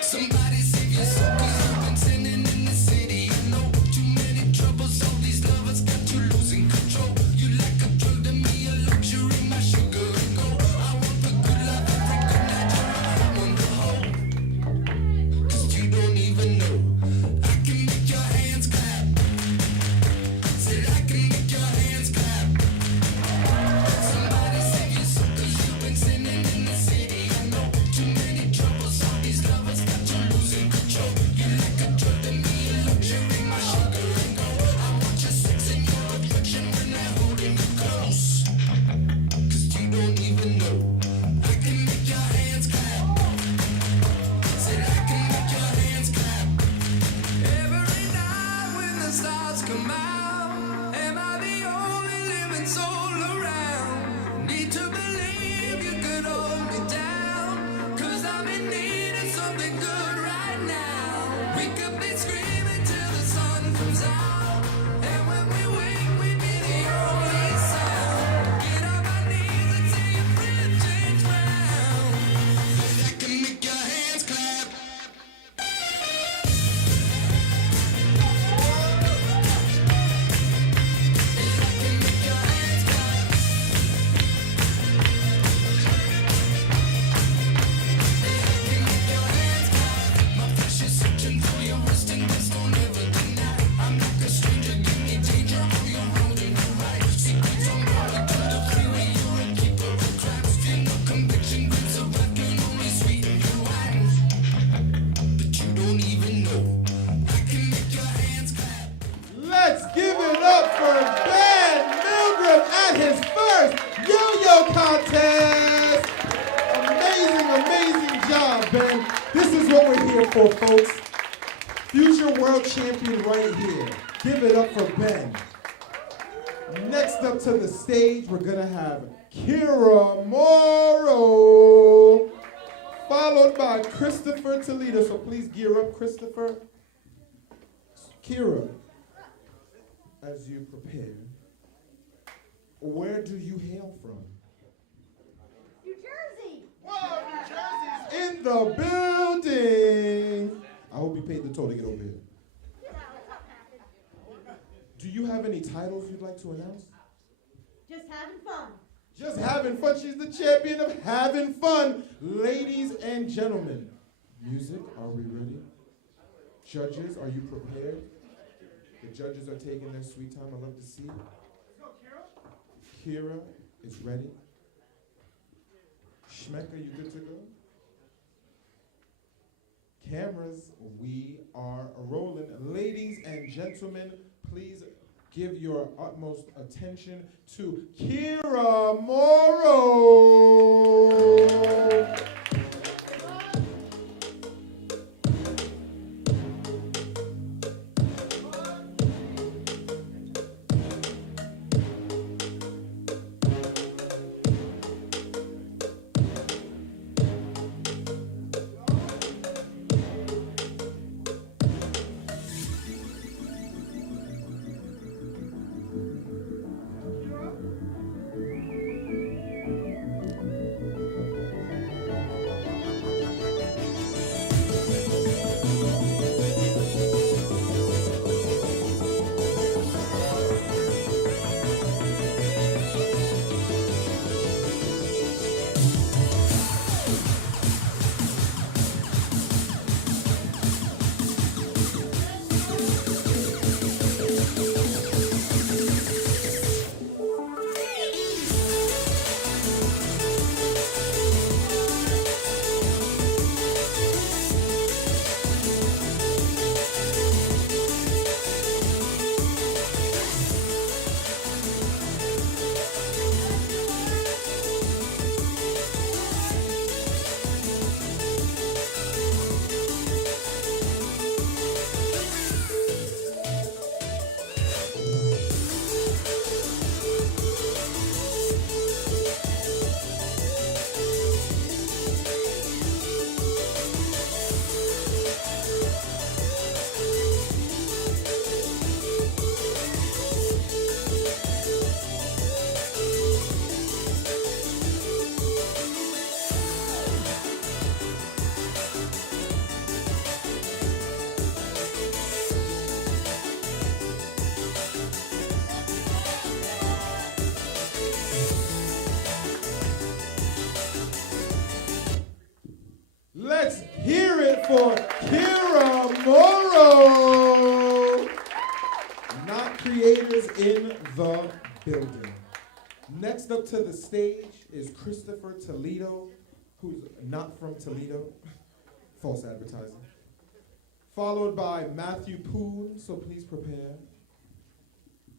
Somebody save your soul, 'cause you've been sinning in the city. I know too many troubles, all these lovers got you losing control. You like a drug to me, a luxury, my sugar and gold. I want the good life every good night, you're on the whole. 'Cause you don't even know. I can make your hands clap. Said I can make your hands clap. Somebody save your soul, 'cause you've been sinning in the city. I know too many troubles, all these lovers got you losing control. You like a drug to me, a luxury, my sugar and gold. I want your sex and your affection when I'm holding you close. 'Cause you don't even know. I can make your hands clap. Said I can make your hands clap. Every night when the stars come out, am I the only living soul around? Need to believe you could hold me down, 'cause I'm in need of something good right now. We could be screaming till the sun comes out, and when we wake we'd be the only sound. Get on my knees until your breath change round. Then I can make your hands clap. My flesh is searching for your resting place, don't ever deny. I'm like a stranger, give me danger on your road and your right. Secrets on rolling through the freeway, you're a keeper of cracks. Feel no conviction, grips of wrath can only sweeten your wine. But you don't even know. I can make your hands clap. Let's give it up for Ben Milgram at his first Yo-Yo contest. Amazing, amazing job, Ben. This is what we're here for, folks. Future world champion right here. Give it up for Ben. Next up to the stage, we're gonna have Kira Morrow, followed by Christopher Toledo. So please gear up, Christopher. Kira, as you prepare, where do you hail from? New Jersey. Whoa, New Jersey's in the building. I hope you paid the toll to get over here. Do you have any titles you'd like to announce? Just having fun. Just having fun. She's the champion of having fun. Ladies and gentlemen, music, are we ready? Judges, are you prepared? The judges are taking their sweet time. I love to see it. Kira is ready. Schmeck, are you good to go? Cameras, we are rolling. Ladies and gentlemen, please give your utmost attention to Kira Morrow. for Kira Morrow. Not creators in the building. Next up to the stage is Christopher Toledo, who's not from Toledo. False advertising. Followed by Matthew Poon, so please prepare.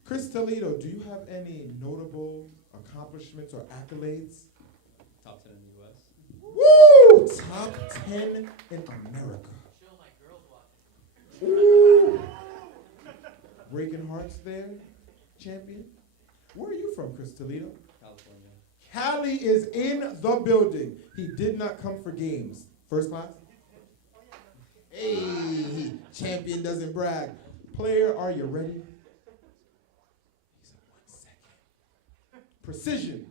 Chris Toledo, do you have any notable accomplishments or accolades? Top 10 in the US. Woo! Top 10 in America. Ooh. Breaking hearts there, champion. Where are you from, Chris Toledo? California. Cali is in the building. He did not come for games. First class? Hey, champion doesn't brag. Player, are you ready? He's on 1 second. Precision.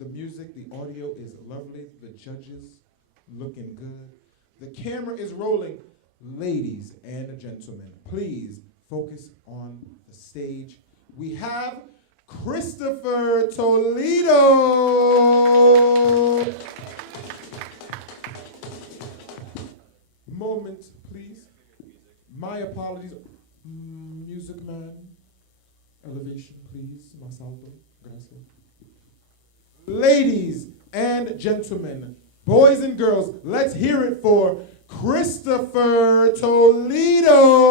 The music, the audio is lovely. The judges looking good. The camera is rolling. Ladies and gentlemen, please focus on the stage. We have Christopher Toledo. Moment, please. My apologies. Music man. Elevation, please. Masalto. Gracias. Ladies and gentlemen, boys and girls, let's hear it for Christopher Toledo.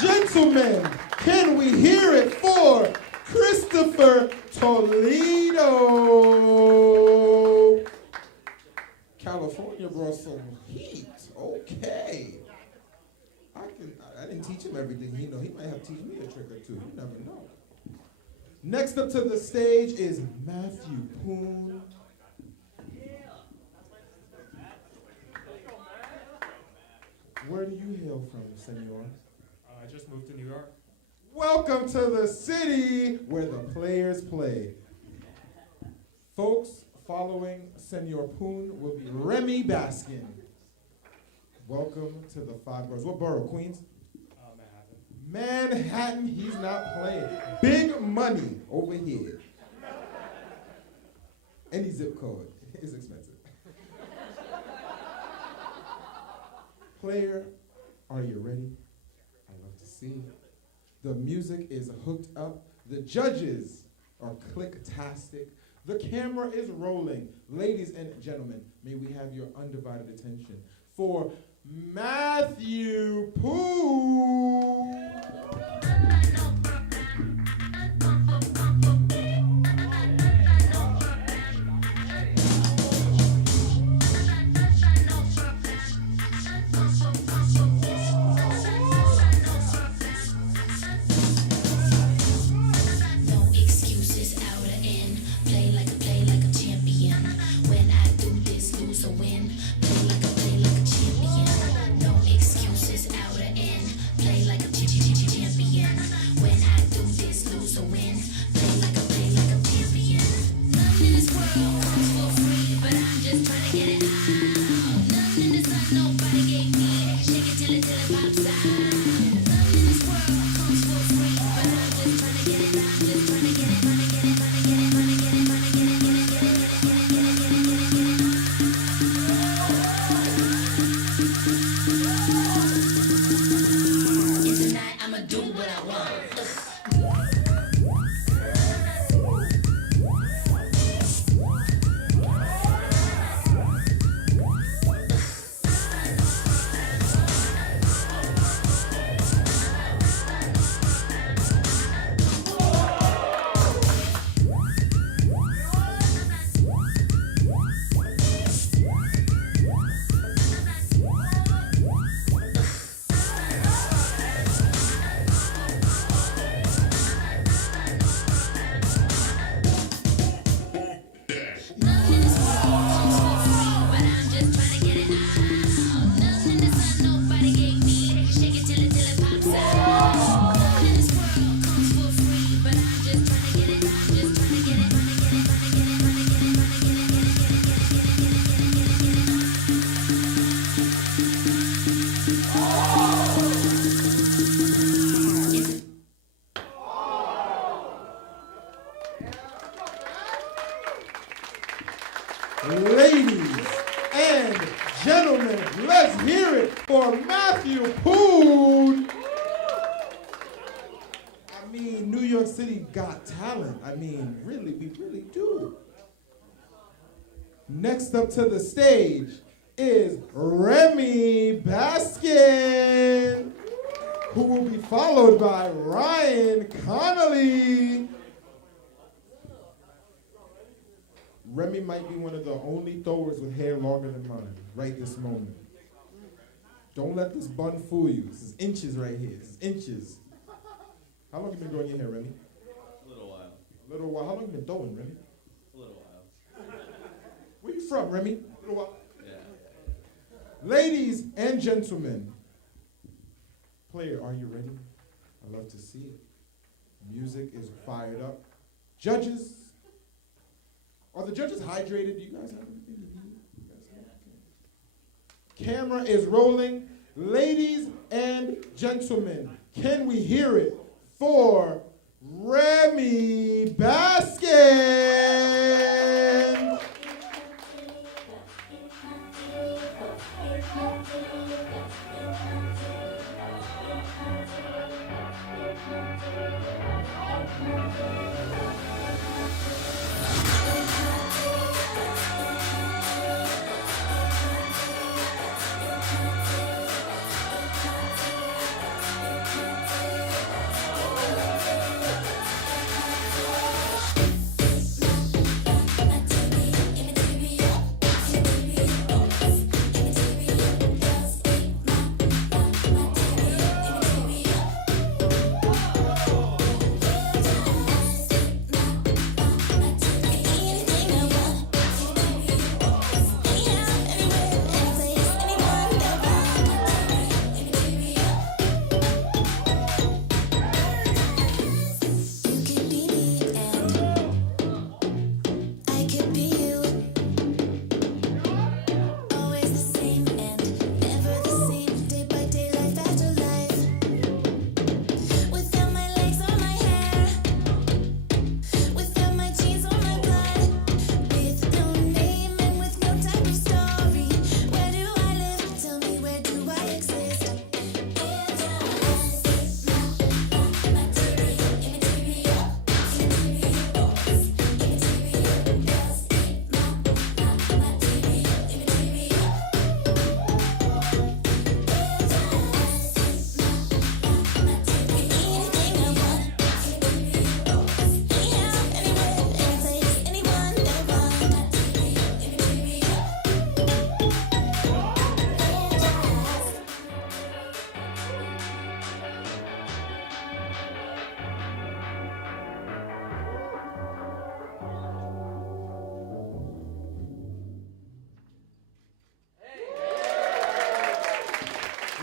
Gentlemen, can we hear it for Christopher Toledo? California brought some heat. Okay. I didn't teach him everything he know. He might have to teach me a trick or two. You never know. Next up to the stage is Matthew Poon. Where do you hail from, senor? I just moved to New York. Welcome to the city where the players play. Folks, following Senor Poon will be Remy Baskin. Welcome to the Five Boroughs. What borough, Queens? Manhattan. Manhattan, he's not playing. Big money over here. Any zip code is expensive. Player, are you ready? I love to see. The music is hooked up. The judges are click-tastic. The camera is rolling. Ladies and gentlemen, may we have your undivided attention for Matthew Poon. City got talent. I mean, really, we really do. Next up to the stage is Remy Baskin, who will be followed by Ryan Connolly. Remy might be one of the only throwers with hair longer than mine right this moment. Don't let this bun fool you. This is inches right here. This is inches. How long have you been growing your hair, Remy? A little while. A little while. How long have you been throwing, Remy? A little while. Where you from, Remy? A little while. Yeah. Ladies and gentlemen, player, are you ready? I love to see it. Music is fired up. Judges, are the judges hydrated? Do you guys have anything to do? Camera is rolling. Ladies and gentlemen, can we hear it for Remy Baskin?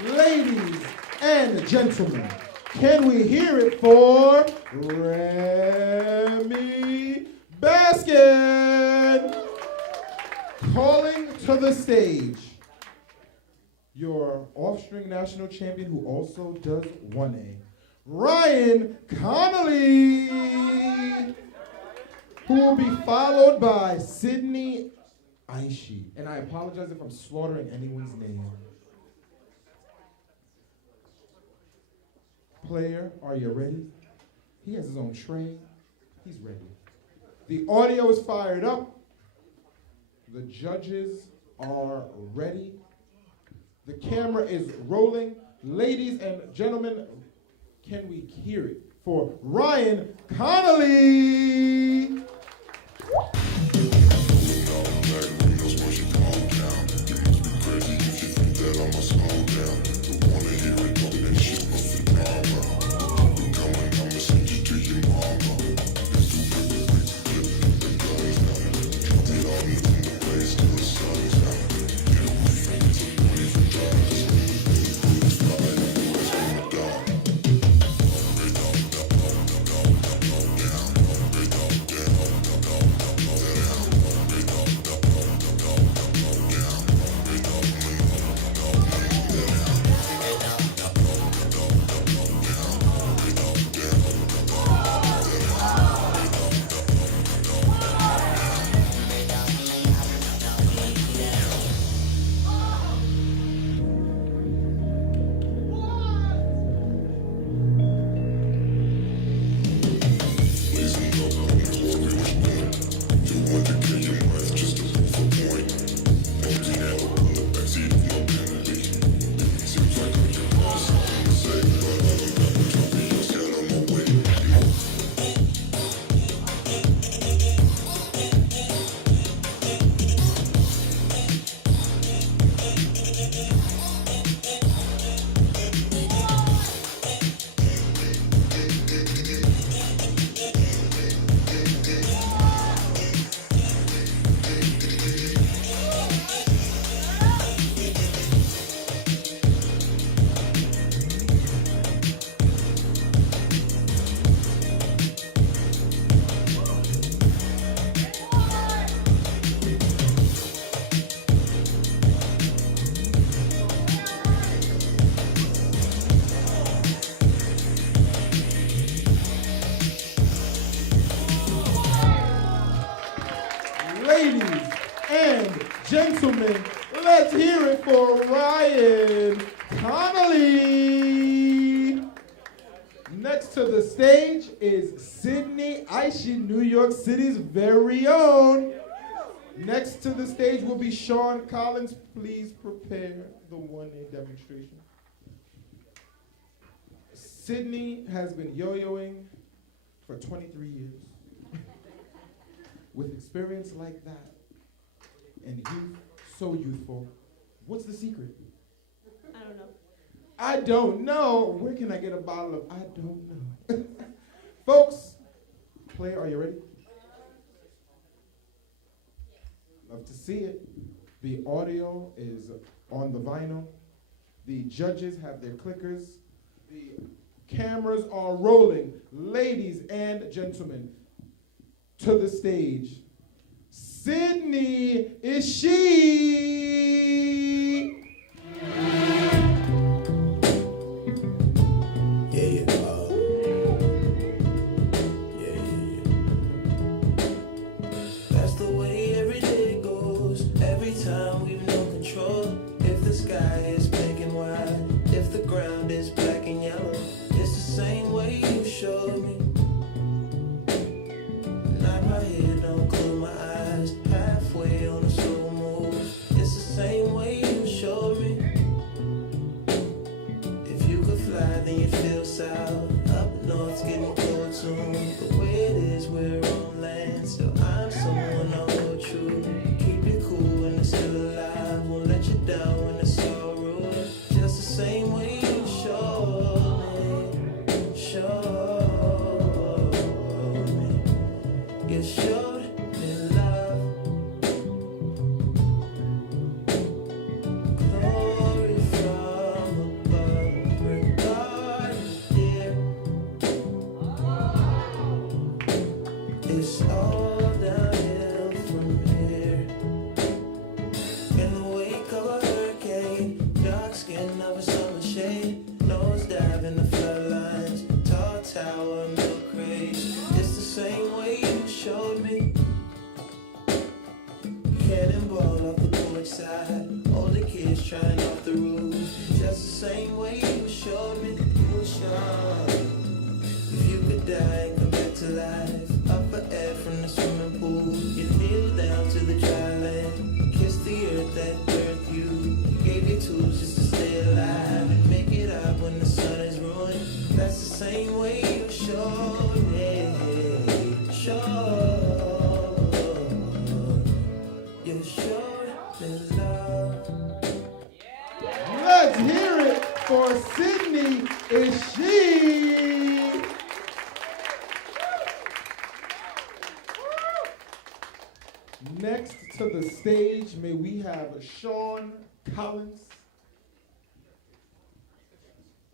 Ladies and gentlemen, can we hear it for Remy Baskin? Calling to the stage your off-string national champion who also does 1A, Ryan Connolly, who will be followed by Sydney Aishi. And I apologize if I'm slaughtering anyone's name. Player, are you ready? He has his own tray. He's ready. The audio is fired up. The judges are ready. The camera is rolling. Ladies and gentlemen, can we hear it for Ryan Connolly? for Ryan Connolly. Next to the stage is Sydney Aishi, New York City's very own. Next to the stage will be Sean Collins. Please prepare the 1A demonstration. Sydney has been yo-yoing for 23 years. With experience like that, and youth so youthful, what's the secret? I don't know. I don't know. Where can I get a bottle of I don't know? Folks, player, are you ready? Love to see it. The audio is on the vinyl. The judges have their clickers. The cameras are rolling. Ladies and gentlemen, to the stage, Sydney is she. That's the way every day goes. Every time we've no control. If the sky is big and wide, if the ground is black and yellow, it's the same way you showed me. Nod my head, don't close my eyes. Halfway on a slow move. It's the same way you showed me. If you could fly, then you'd feel south. Up north's getting cold soon. The way it is, we're on land. So I'm someone I hold true. Keep it cool when it's still alive. Won't let you down when it's all ruined. Just the same way you showed me. Showed me. You showed me love. Glory from above. Regard you, dear. It's all downhill from here. In the wake of a hurricane, dark skin of a summer shade, nosedive in the floodlines, tall tower, milk crate. It's the same way you showed me. Cannonball off the porch side, older kids trying off the roof. Just the same way you showed me. You showed. If you could die and come back to life, up for air from the swimming pool, you kneel down to the dry land, kiss the earth that birthed you, gave you tools just to stay alive and make it up when the sun is ruined. That's the same way you showed me. Showed. You showed me love. Let's hear it for Sydney is she. Next to the stage, may we have Sean Collins.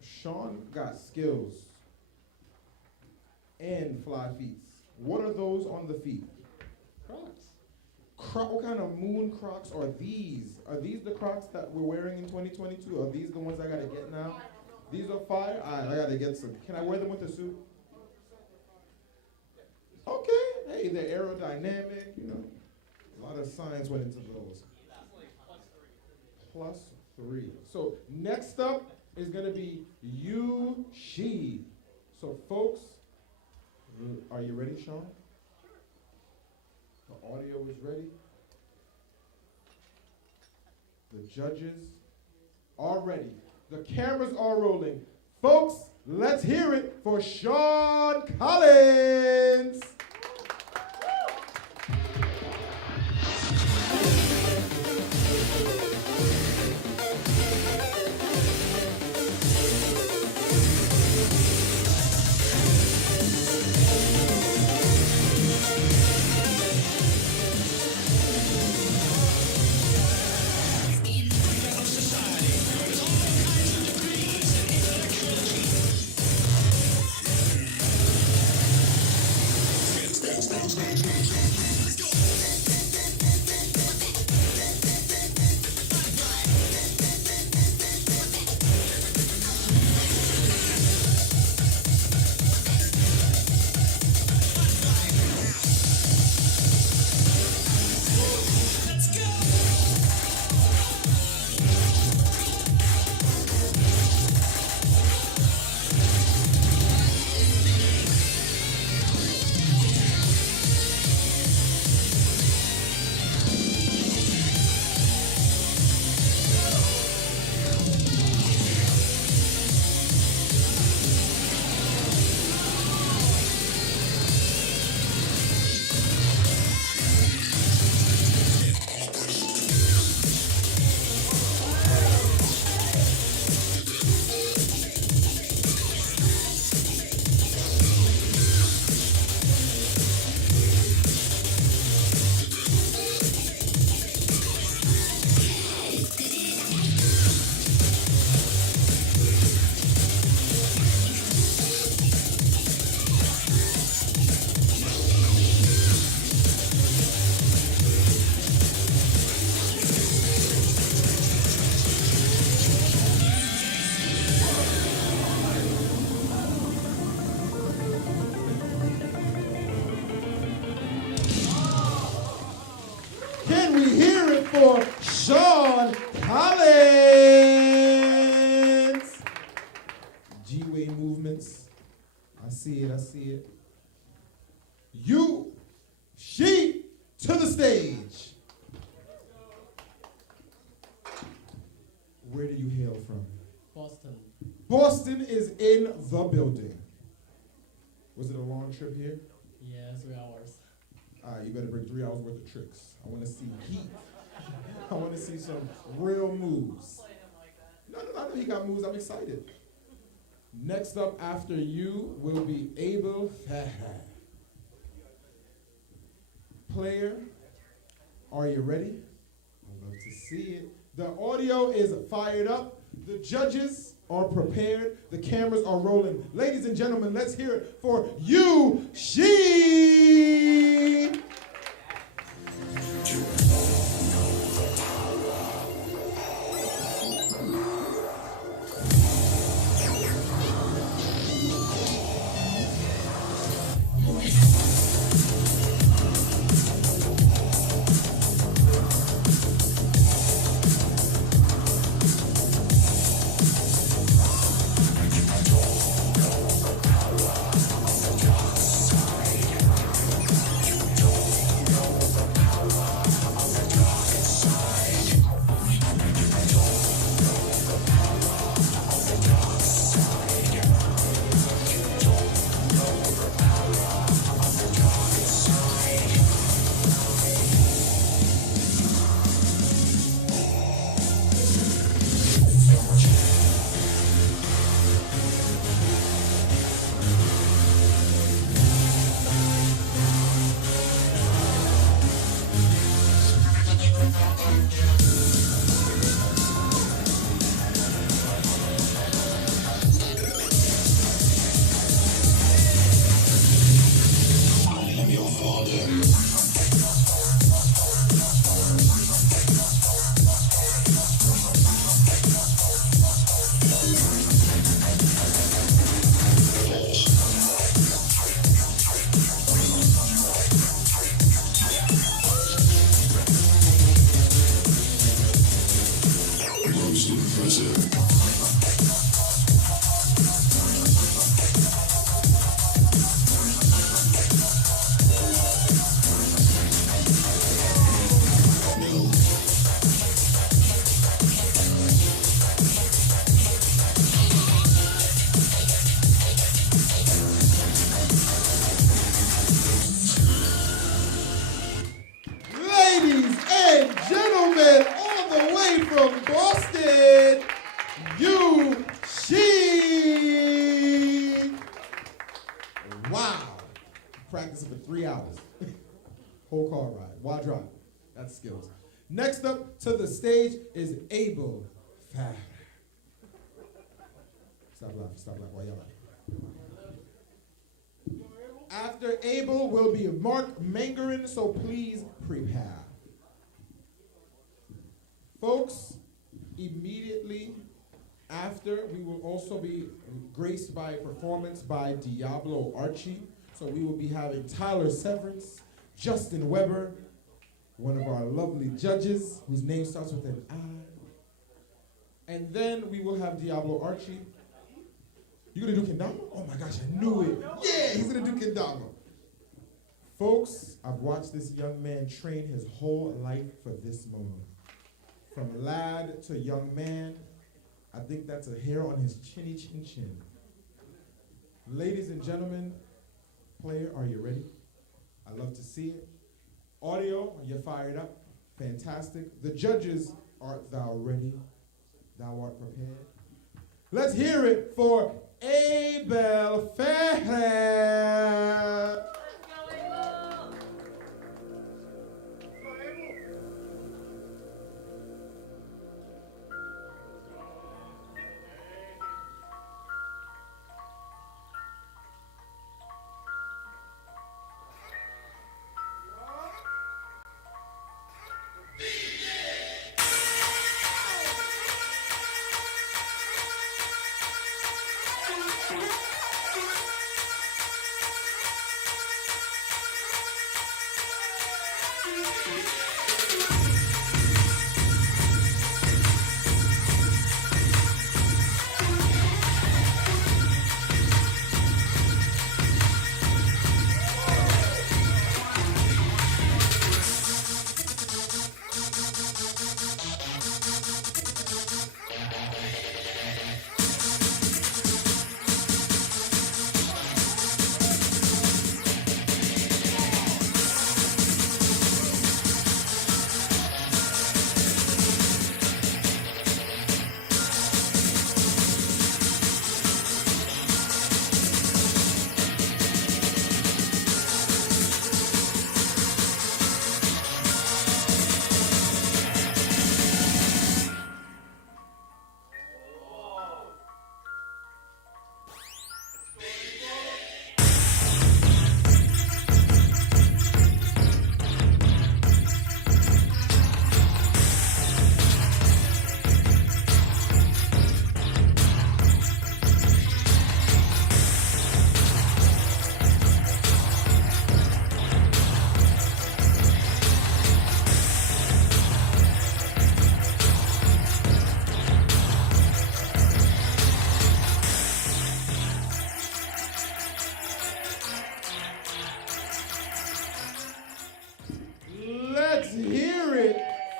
Sean got skills and fly feet. What are those on the feet? Crocs. What kind of moon Crocs are these? Are these the Crocs that we're wearing in 2022? Are these the ones I gotta get now? These are fire? Alright, I gotta get some. Can I wear them with a suit? Okay, hey, they're aerodynamic, you know. A lot of science went into those. +3. So next up is gonna be you, she. So folks, are you ready, Sean? The audio is ready. The judges are ready. The cameras are rolling. Folks, let's hear it for Sean Collins. movements. I see it, I see it. You, she, to the stage. Where do you hail from? Boston. Boston is in the building. Was it a long trip here? Yeah, 3 hours. All right, you better bring 3 hours worth of tricks. I want to see heat. I want to see some real moves. No, I know he got moves. I'm excited. Next up after you will be Abel Fahad. Player, are you ready? I'd love to see it. The audio is fired up. The judges are prepared. The cameras are rolling. Ladies and gentlemen, let's hear it for you, she. Ladies and gentlemen, all the way from Boston, you, she. Wow. Practicing for 3 hours. Whole car ride. Why drive? That's skills. Next up to the stage is Abel Fahad. Stop laughing. Why y'all laughing? After Abel will be Mark Mangarin, so please prepare. Folks, immediately after, we will also be graced by a performance by Diablo Archie. So we will be having Tyler Severance, Justin Weber, one of our lovely judges, whose name starts with an I. And then we will have Diablo Archie. You gonna do Kendama? Oh my gosh, I knew it. Yeah, he's gonna do Kendama. Folks, I've watched this young man train his whole life for this moment. From lad to young man, I think that's a hair on his chinny chin chin. Ladies and gentlemen, player, are you ready? I love to see it. Audio, you're fired up. Fantastic. The judges, art thou ready? Thou art prepared? Let's hear it for Abel Fahad.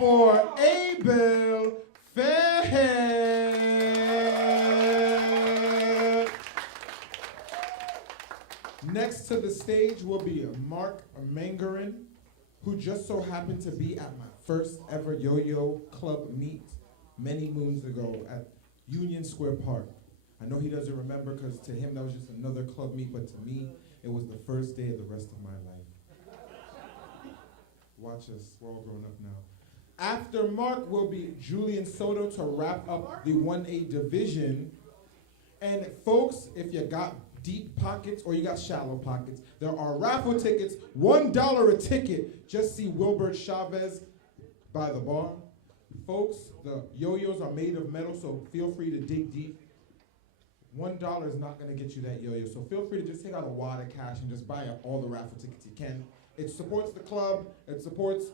for Abel Fairhead. Next to the stage will be Mark Mangarin, who just so happened to be at my first ever Yo-Yo Club meet many moons ago at Union Square Park. I know he doesn't remember because to him that was just another club meet, but to me, it was the first day of the rest of my life. Watch us, we're all grown up now. After Mark will be Julian Soto to wrap up the 1A division. And folks, if you got deep pockets or you got shallow pockets, there are raffle tickets, $1 a ticket. Just see Wilbert Chavez by the bar. Folks, the yo-yos are made of metal, so feel free to dig deep. $1 is not gonna get you that yo-yo, so feel free to just take out a wad of cash and just buy all the raffle tickets you can. It supports the club, it supports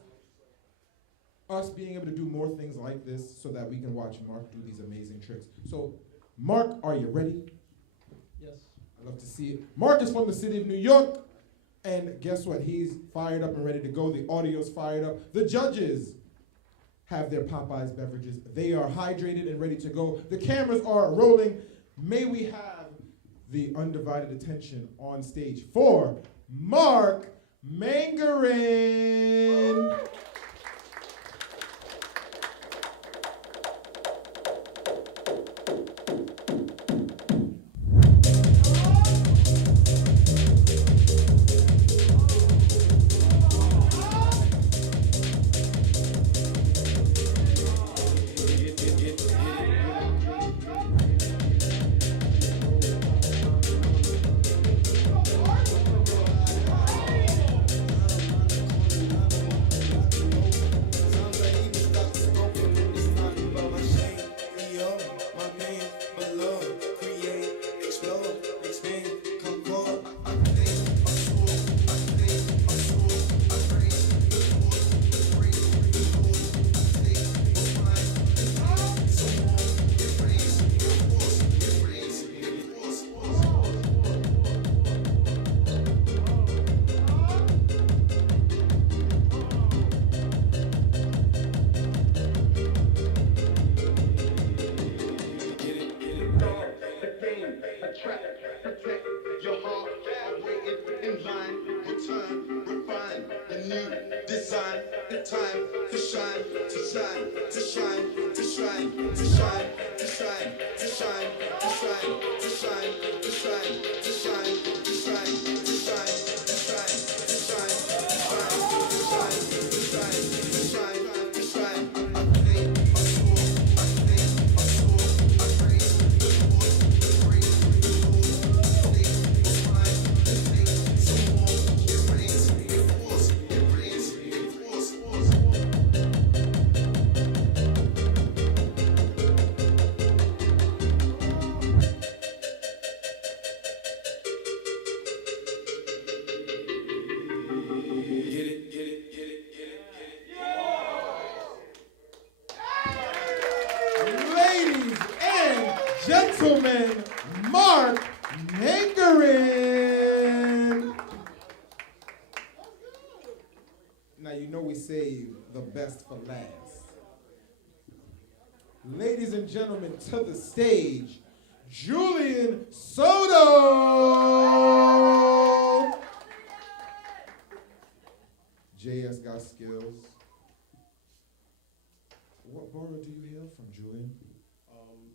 us being able to do more things like this so that we can watch Mark do these amazing tricks. So, Mark, are you ready? Yes. I love to see it. Mark is from the city of New York, and guess what? He's fired up and ready to go. The audio's fired up. The judges have their Popeyes beverages. They are hydrated and ready to go. The cameras are rolling. May we have the undivided attention on stage for Mark Mangarin. Gentlemen, Mark Mangarin. Now you know we save the best for last. Ladies and gentlemen, to the stage, Julian Soto. JS got skills. What borough do you hail from, Julian?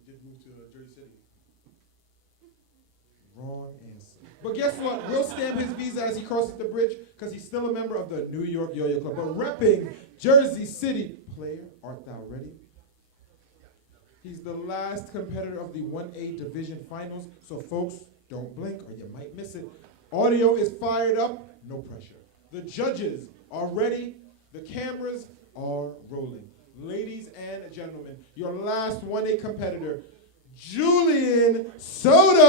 Did move to Jersey City. Wrong answer. But guess what? We'll stamp his visa as he crosses the bridge because he's still a member of the New York Yo-Yo Club. But repping Jersey City. Player, art thou ready? He's the last competitor of the 1A division finals. So folks, don't blink or you might miss it. Audio is fired up. No pressure. The judges are ready. The cameras are rolling. Ladies and gentlemen, your last 1A competitor, Julian Soto!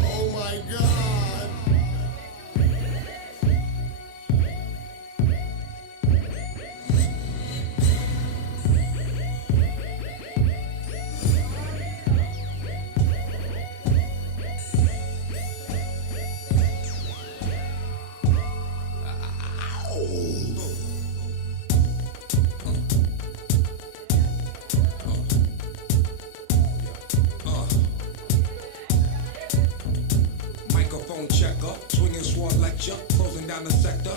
Oh my God!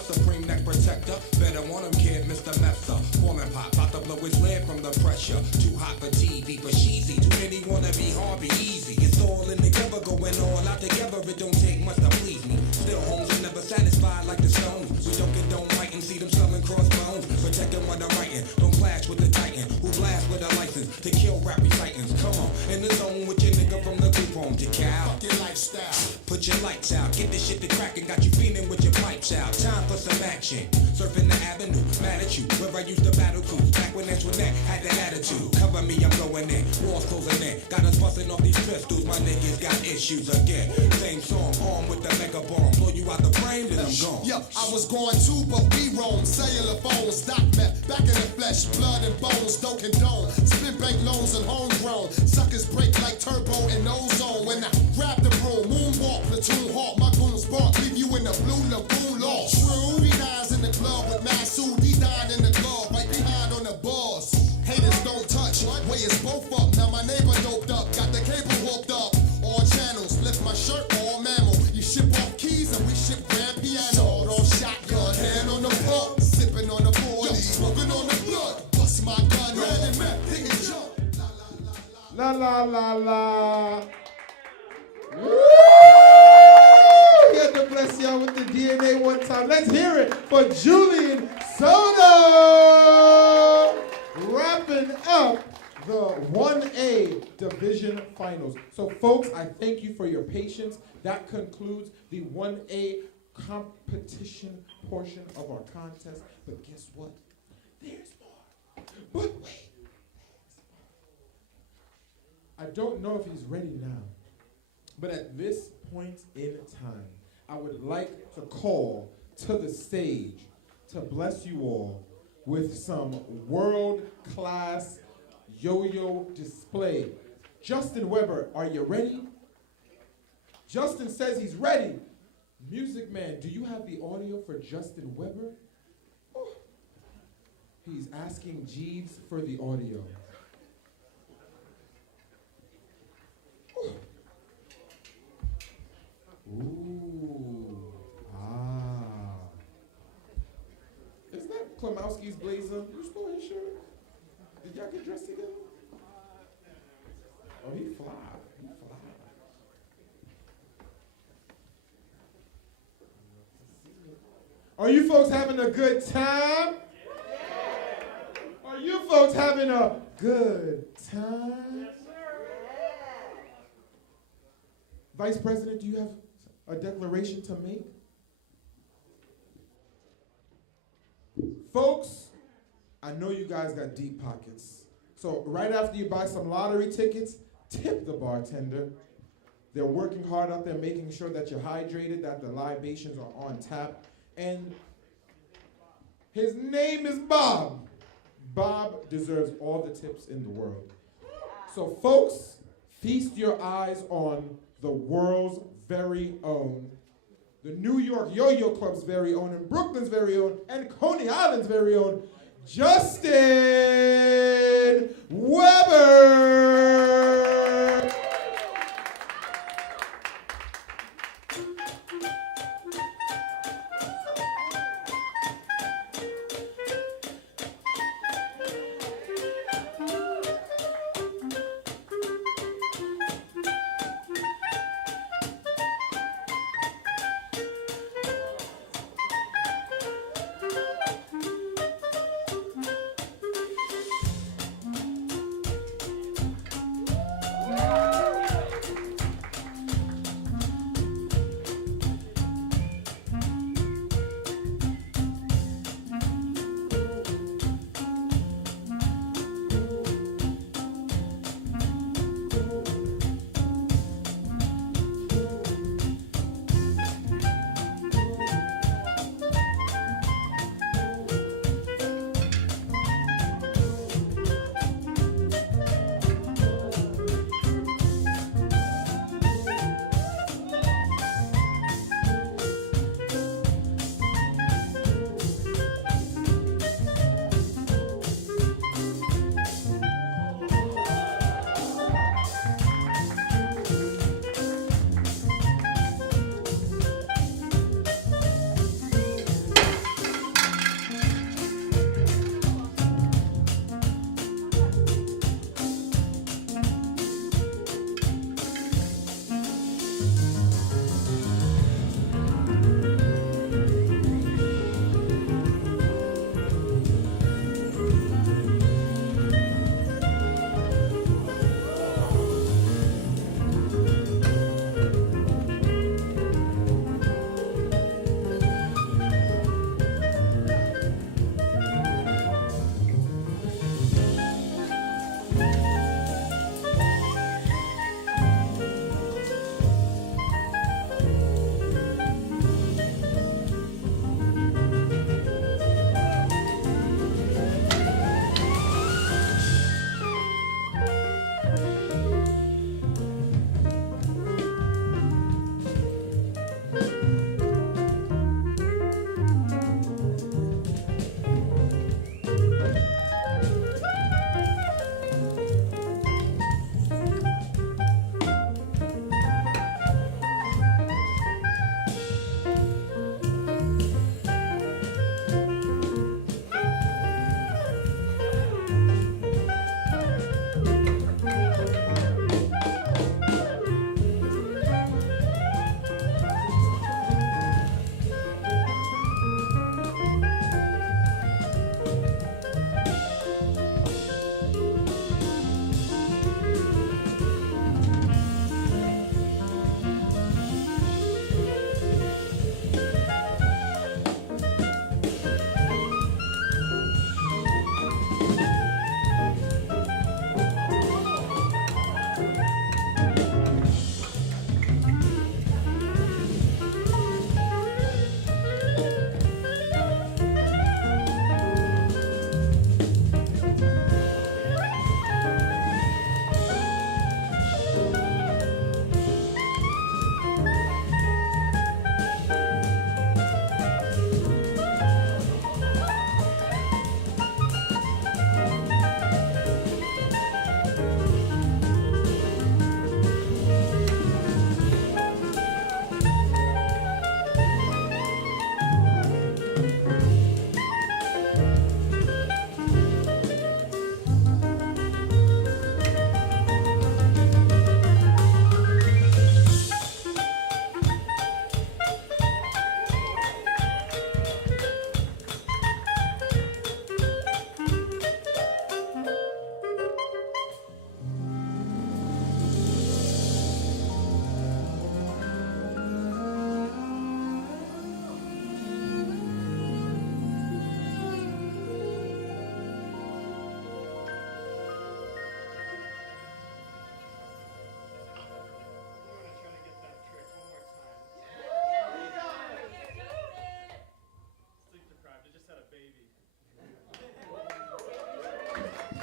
supreme neck protector. Better want him, kid, Mr. Mepsa. Falling pop, about to blow his lid from the pressure. Too hot for TV, for cheesy. Too many wanna be hard, be easy. It's all in together, going all out together. It don't take much to please me. Still, homes are never satisfied like the Stones. We don't condone fighting, see them selling crossbones. Protecting what I'm writing, don't clash with the titan. Who blast with a license to kill rap recitants. Come on, in the zone with your nigga from the group home to Cal. Fuck your lifestyle. Put your lights out, get this shit to crackin', got you feeling with your pipes out. Time for some action. Surfing the avenue, mad at you. Where I used to battle cruise, back when Antoinette had that attitude. Cover me, I'm going in. Walls closing in. Got us busting off these pistols. My niggas got issues again. Same song, armed with the mega bomb. Blow you out the frame, then I'm gone. Yo, I was going too, but we roam. Cellular phones, doc meth, back in the flesh, blood and bones, don't condone. Spin bank loans and homegrown. Suckers break like turbo and ozone. When I grab the broom, moonwalk, platoon hawk, my goons bark, leave you in the blue lagoon lost. True, he dies in the club with Masood, he died in the club, right behind on the bars. Haters don't touch, way is both up. Now my neighbor doped up, got the cable hooked up. All channels, lift my shirt, all mammal. You ship off keys and we ship grand piano. Sword on shotgun, hand on the pump, sipping on the 40, smoking on the blood. Bust my gun, red map, dig and jump. La la la la. Woo! Get to bless y'all with the DNA one time. Let's hear it for Julian Soto. Wrapping up the 1A Division Finals. So folks, I thank you for your patience. That concludes the 1A competition portion of our contest. But guess what? There's more. But wait. I don't know if he's ready now. But at this point in time, I would like to call to the stage to bless you all with some world-class yo-yo display. Justin Weber, are you ready? Justin says he's ready. Music Man, do you have the audio for Justin Weber? Oh. He's asking Jeeves for the audio. Oh. Ooh. Ah. Is that Klimowski's blazer? You stole his shirt? Did y'all get dressed together? Oh, he fly. He fly. Are you folks having a good time? Are you folks having a good time? Vice President, do you have a declaration to make? Folks, I know you guys got deep pockets. So right after you buy some lottery tickets, tip the bartender. They're working hard out there making sure that you're hydrated, that the libations are on tap. And his name is Bob. Bob deserves all the tips in the world. So folks, feast your eyes on the world's very own, the New York Yo-Yo Club's very own, and Brooklyn's very own, and Coney Island's very own, Justin Weber.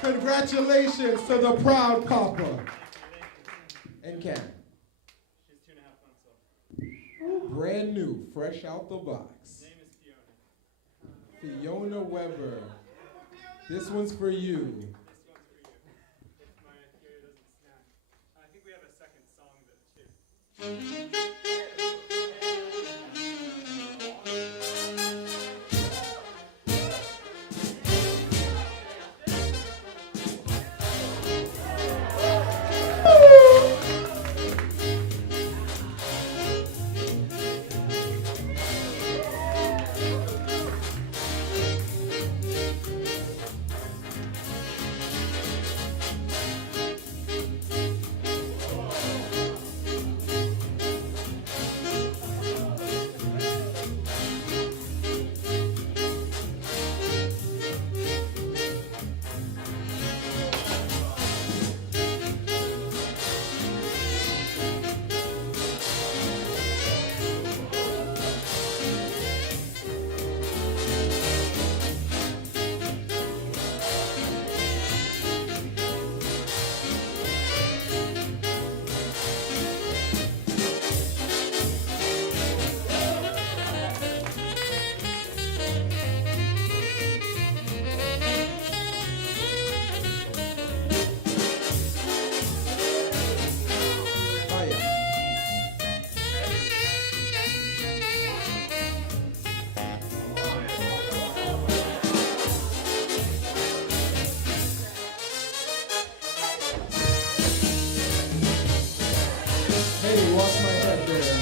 Congratulations to the proud papa. And Cam. She's 2.5 months old. Brand new, fresh out the box. Name is Fiona. Fiona Weber. This one's for you. This one's for you. If my Yoyo doesn't snap. I think we have a second song though too. Hey, watch my head there.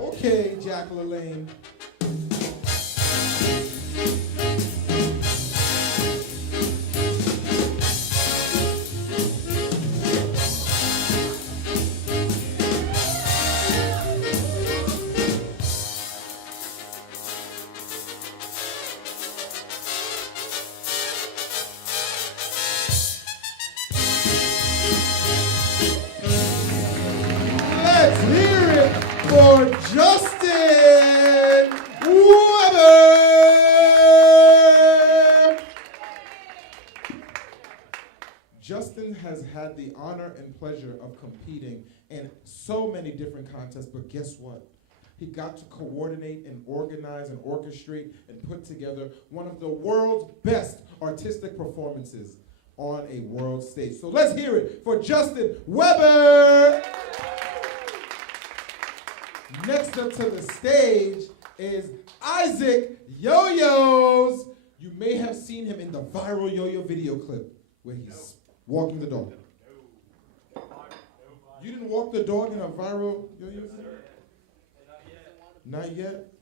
Okay, Jack LaLanne. Let's hear it for Justin Weber. Justin has had the honor and pleasure of competing in so many different contests, but guess what? He got to coordinate and organize and orchestrate and put together one of the world's best artistic performances on a world stage. So let's hear it for Justin Weber. Next up to the stage is Isaac Yoyos. You may have seen him in the viral Yoyo video clip where he's walking the dog. You didn't walk the dog in a viral Yoyo video? Not yet.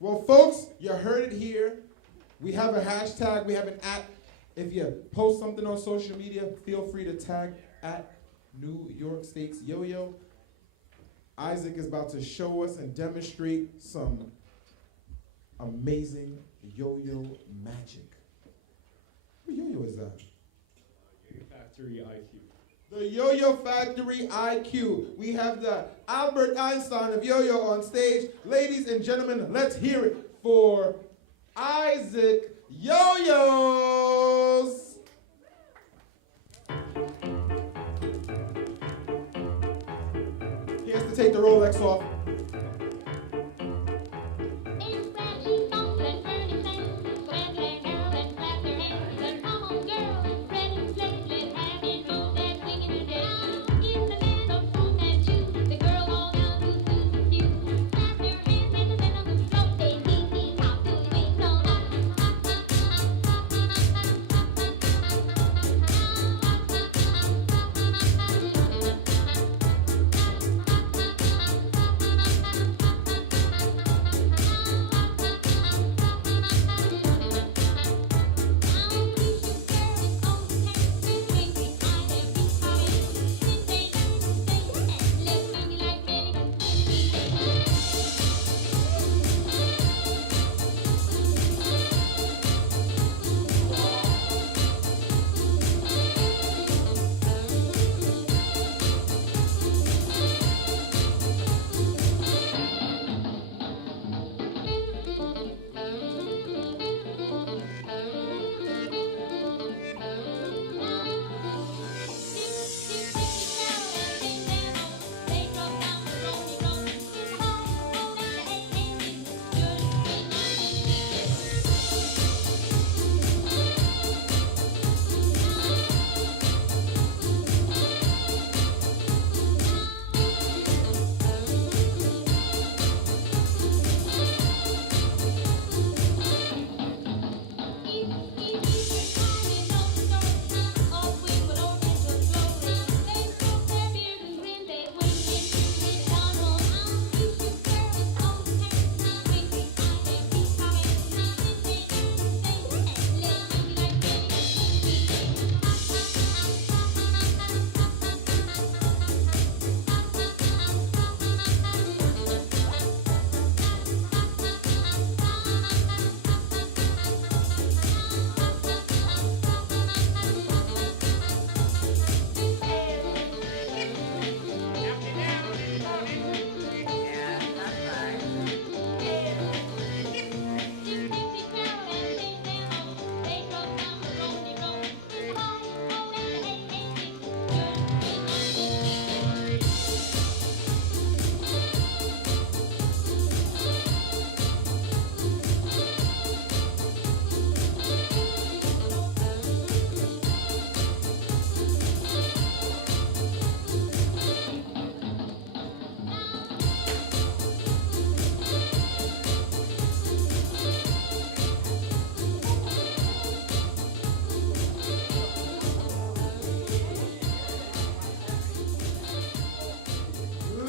Well, folks, you heard it here. We have a hashtag, we have an @ If you post something on social media, feel free to tag @New York Steaks Yoyo. Isaac is about to show us and demonstrate some amazing yo-yo magic. What yo-yo is that? Factory IQ. The Yo-Yo Factory IQ. We have the Albert Einstein of yo-yo on stage. Ladies and gentlemen, let's hear it for Isaac Yoyos. to take the Rolex off.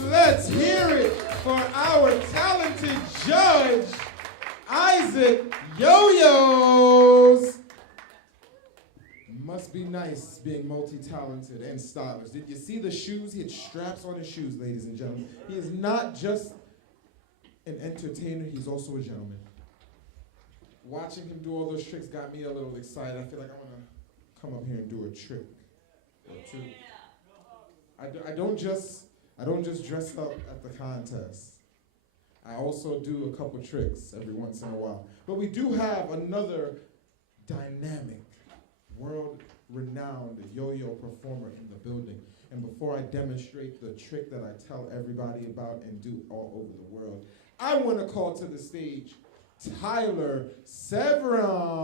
Let's hear it for our talented judge, Isaac Yoyos. Must be nice being multi-talented and stylish. Did you see the shoes? He had straps on his shoes, ladies and gentlemen. He is not just an entertainer, he's also a gentleman. Watching him do all those tricks got me a little excited. I feel like I want to come up here and do a trick or two. I don't just dress up at the contest. I also do a couple tricks every once in a while. But we do have another dynamic, world-renowned yo-yo performer in the building. And before I demonstrate the trick that I tell everybody about and do all over the world, I want to call to the stage Tyler Severance.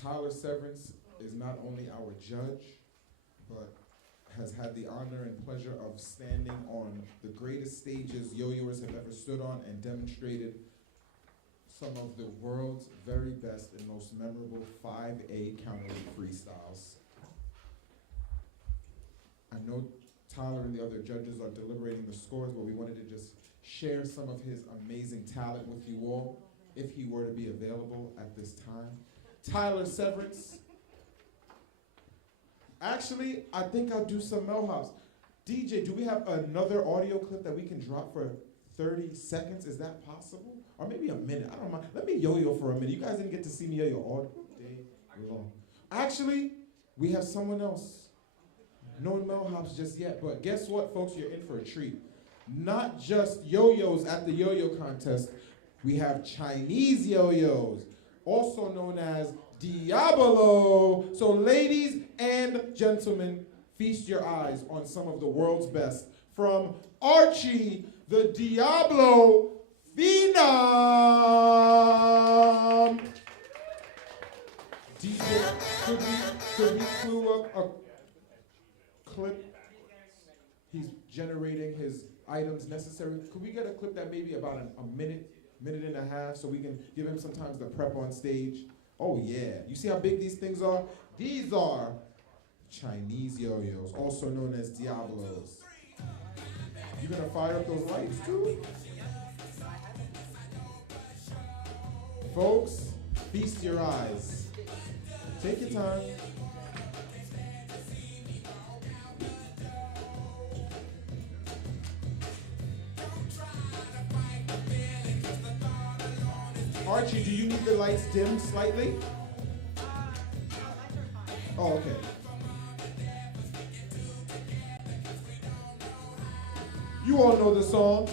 Tyler Severance is not only our judge, but has had the honor and pleasure of standing on the greatest stages yo-yoers have ever stood on and demonstrated some of the world's very best and most memorable 5A counterweight freestyles. I know Tyler and the other judges are deliberating the scores, but we wanted to just share some of his amazing talent with you all, if he were to be available at this time. Tyler Severance. Actually, I think I'll do some Melhops. DJ, do we have another audio clip that we can drop for 30 seconds? Is that possible? Or maybe a minute, I don't mind. Let me yo-yo for a minute. You guys didn't get to see me yo-yo all day long. Actually, we have someone else. No Melhops just yet, but guess what, folks? You're in for a treat. Not just yo-yos at the yo-yo contest. We have Chinese yo-yos, also known as Diablo. So ladies and gentlemen, feast your eyes on some of the world's best from Archie, the Diablo Phenom. DJ, could we clue up a clip? He's generating his items necessary. Could we get a clip that maybe about a minute and a half so we can give him some time to prep on stage? Oh yeah, you see how big these things are? These are Chinese yo-yos, also known as Diablos. You gonna fire up those lights too? Folks, feast your eyes. Take your time. Archie, do you need the lights dimmed slightly? Oh, okay. You all know the song.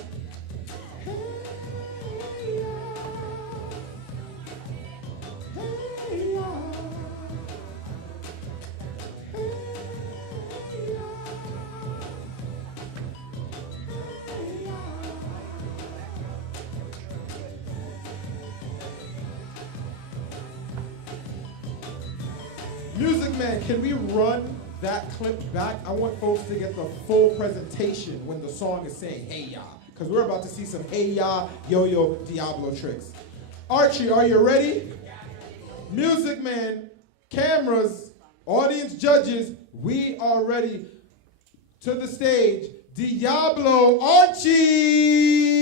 Music Man, can we run that clip back? I want folks to get the full presentation when the song is saying hey ya, because we're about to see some hey ya yo-yo Diablo tricks. Archie, are you ready? Music Man, cameras, audience judges, we are ready. To the stage, Diablo Archie!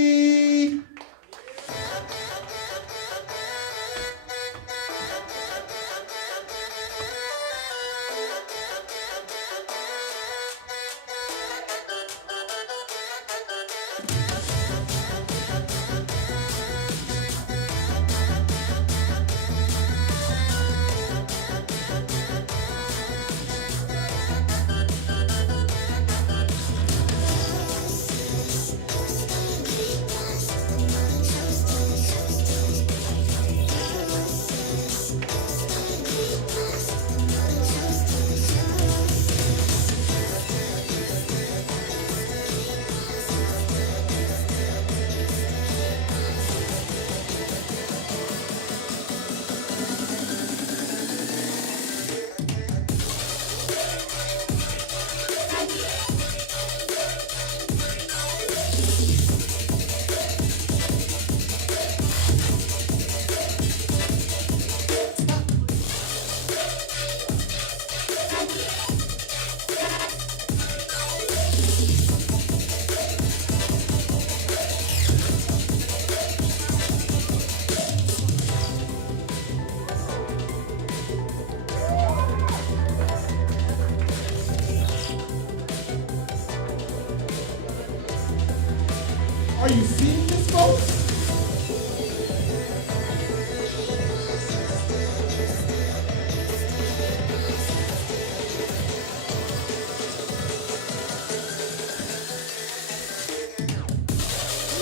Are you seeing this, folks?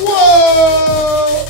Whoa!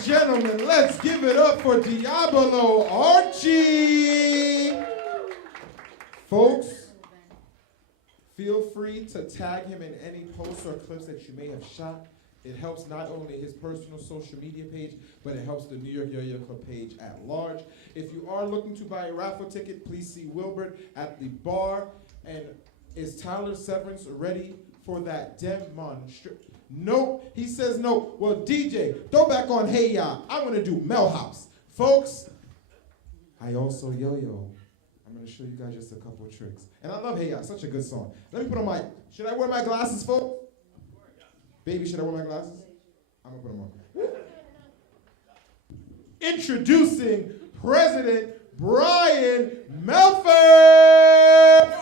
and gentlemen, let's give it up for Diablo Archie. Folks, feel free to tag him in any posts or clips that you may have shot. It helps not only his personal social media page, but it helps the New York Yo-Yo Club page at large. If you are looking to buy a raffle ticket, please see Wilbert at the bar. And is Tyler Severance ready for that demonstration? Nope, he says no. Well, DJ, throw back on Hey Ya. I want to do Mel House. Folks, I also yo-yo. I'm going to show you guys just a couple of tricks. And I love Hey Ya, such a good song. Let me put on my, should I wear my glasses, folks? Baby, should I wear my glasses? I'm going to put them on. Introducing President Brian Melford.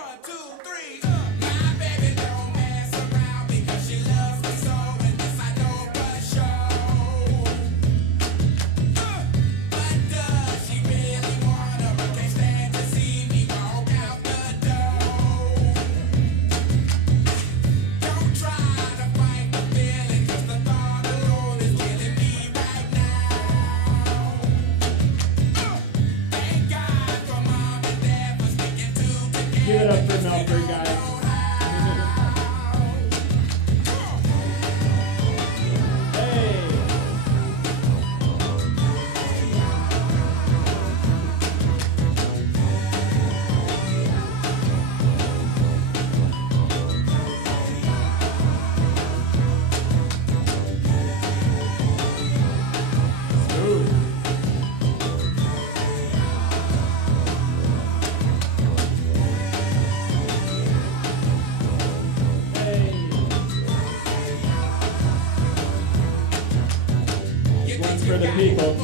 Give it up for Melford, guys. For the people.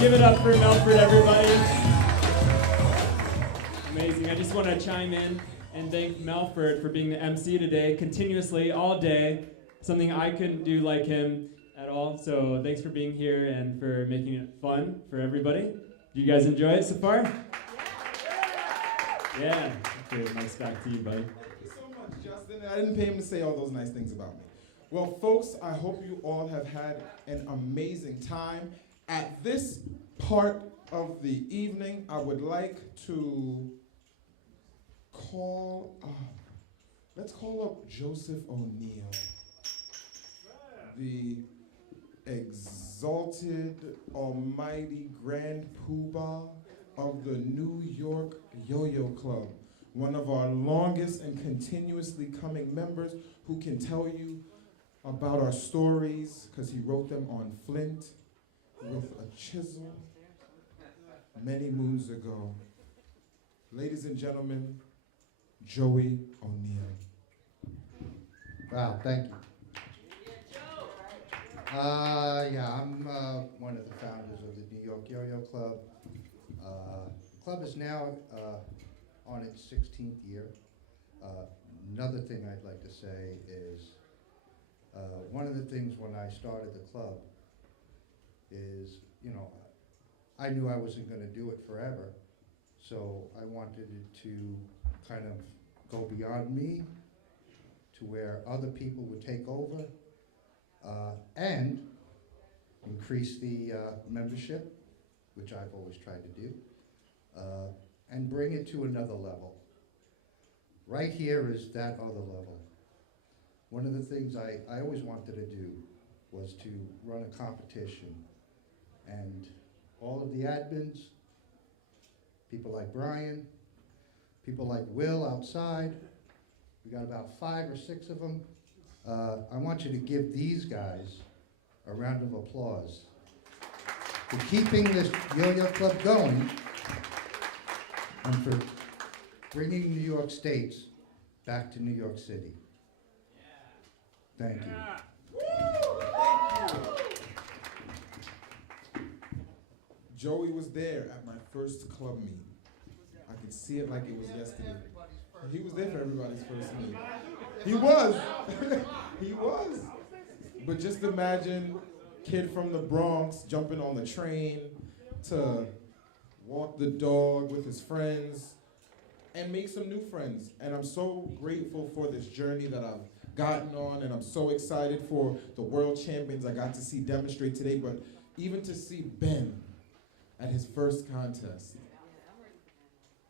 Give it up for Melford, everybody. Amazing. I just want to chime in and thank Melford for being the MC today, continuously, all day. Something I couldn't do like him at all. So thanks for being here and for making it fun for everybody. Do you guys enjoy it so far? Yeah. Okay, nice back to you, buddy. Thank you so much, Justin. I didn't pay him to say all those nice things about me. Well, folks, I hope you all have had an amazing time. At this part of the evening, I would like to let's call up Joseph O'Neill, the exalted, almighty Grand Poobah of the New York Yo-Yo Club, one of our longest and continuously coming members who can tell you about our stories because he wrote them on flint with a chisel many moons ago. Ladies and gentlemen, Joey O'Neill. Wow, thank you. Yeah, I'm one of the founders of the New York Yo-Yo Club. The club is now on its 16th year. Another thing I'd like to say is one of the things when I started the club is, you know, I knew I wasn't going to do it forever, so I wanted it to kind of go beyond me to where other people would take over and increase the membership, which I've always tried to do, and bring it to another level. Right here is that other level. One of the things I always wanted to do was to run a competition, and all of the admins, people like Brian, people like Will outside, We got about 5 or 6 of them. I want you to give these guys a round of applause for keeping this Yo-Yo Club going and for bringing New York States back to New York City. Thank you. Joey was there at my first club meet. I could see it like it was yesterday. He was there for everybody's first meet. He was. He was. But just imagine kid from the Bronx jumping on the train to walk the dog with his friends and make some new friends. And I'm so grateful for this journey that I've gotten on, and I'm so excited for the world champions I got to see demonstrate today, but even to see Ben at his first contest.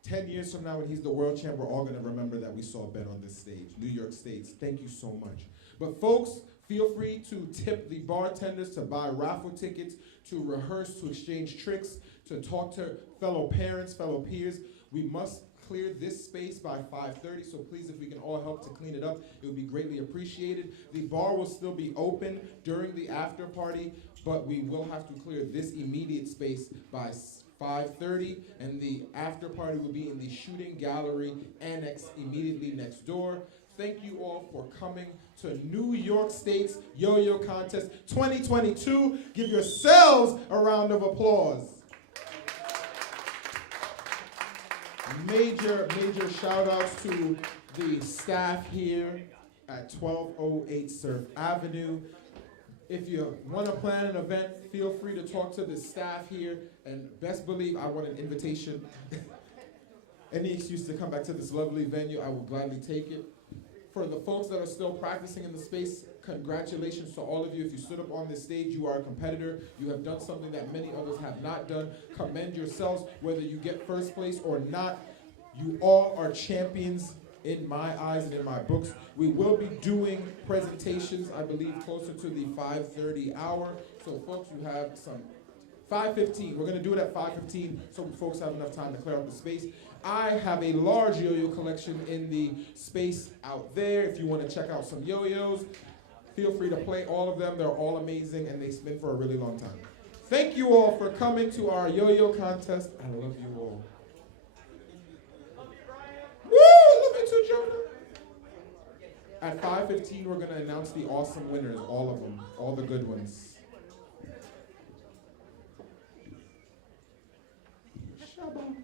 10 years from now when he's the world champ, we're all gonna remember that we saw Ben on this stage. New York States, thank you so much. But folks, feel free to tip the bartenders, to buy raffle tickets, to rehearse, to exchange tricks, to talk to fellow parents, fellow peers. We must clear this space by 5:30, so please, if we can all help to clean it up, it would be greatly appreciated. The bar will still be open during the after party, but we will have to clear this immediate space by 5:30, and the after party will be in the shooting gallery annex immediately next door. Thank you all for coming to New York State's Yo-Yo Contest 2022. Give yourselves a round of applause. Major shout outs to the staff here at 1208 Surf Avenue. If you want to plan an event, feel free to talk to the staff here, and best believe I want an invitation. Any excuse to come back to this lovely venue, I will gladly take it. For the folks that are still practicing in the space, congratulations to all of you. If you stood up on this stage, you are a competitor. You have done something that many others have not done. Commend yourselves, whether you get first place or not. You all are champions in my eyes and in my books. We will be doing presentations, I believe, closer to the 5:30 hour. So folks, you have some 5:15. We're gonna do it at 5:15 so folks have enough time to clear out the space. I have a large yo-yo collection in the space out there. If you want to check out some yo-yos, feel free to play all of them. They're all amazing and they spin for a really long time. Thank you all for coming to our yo-yo contest. I love you all. Woo! Love you too, Jonah. At 5:15, we're going to announce the awesome winners, all of them, all the good ones. Shabba.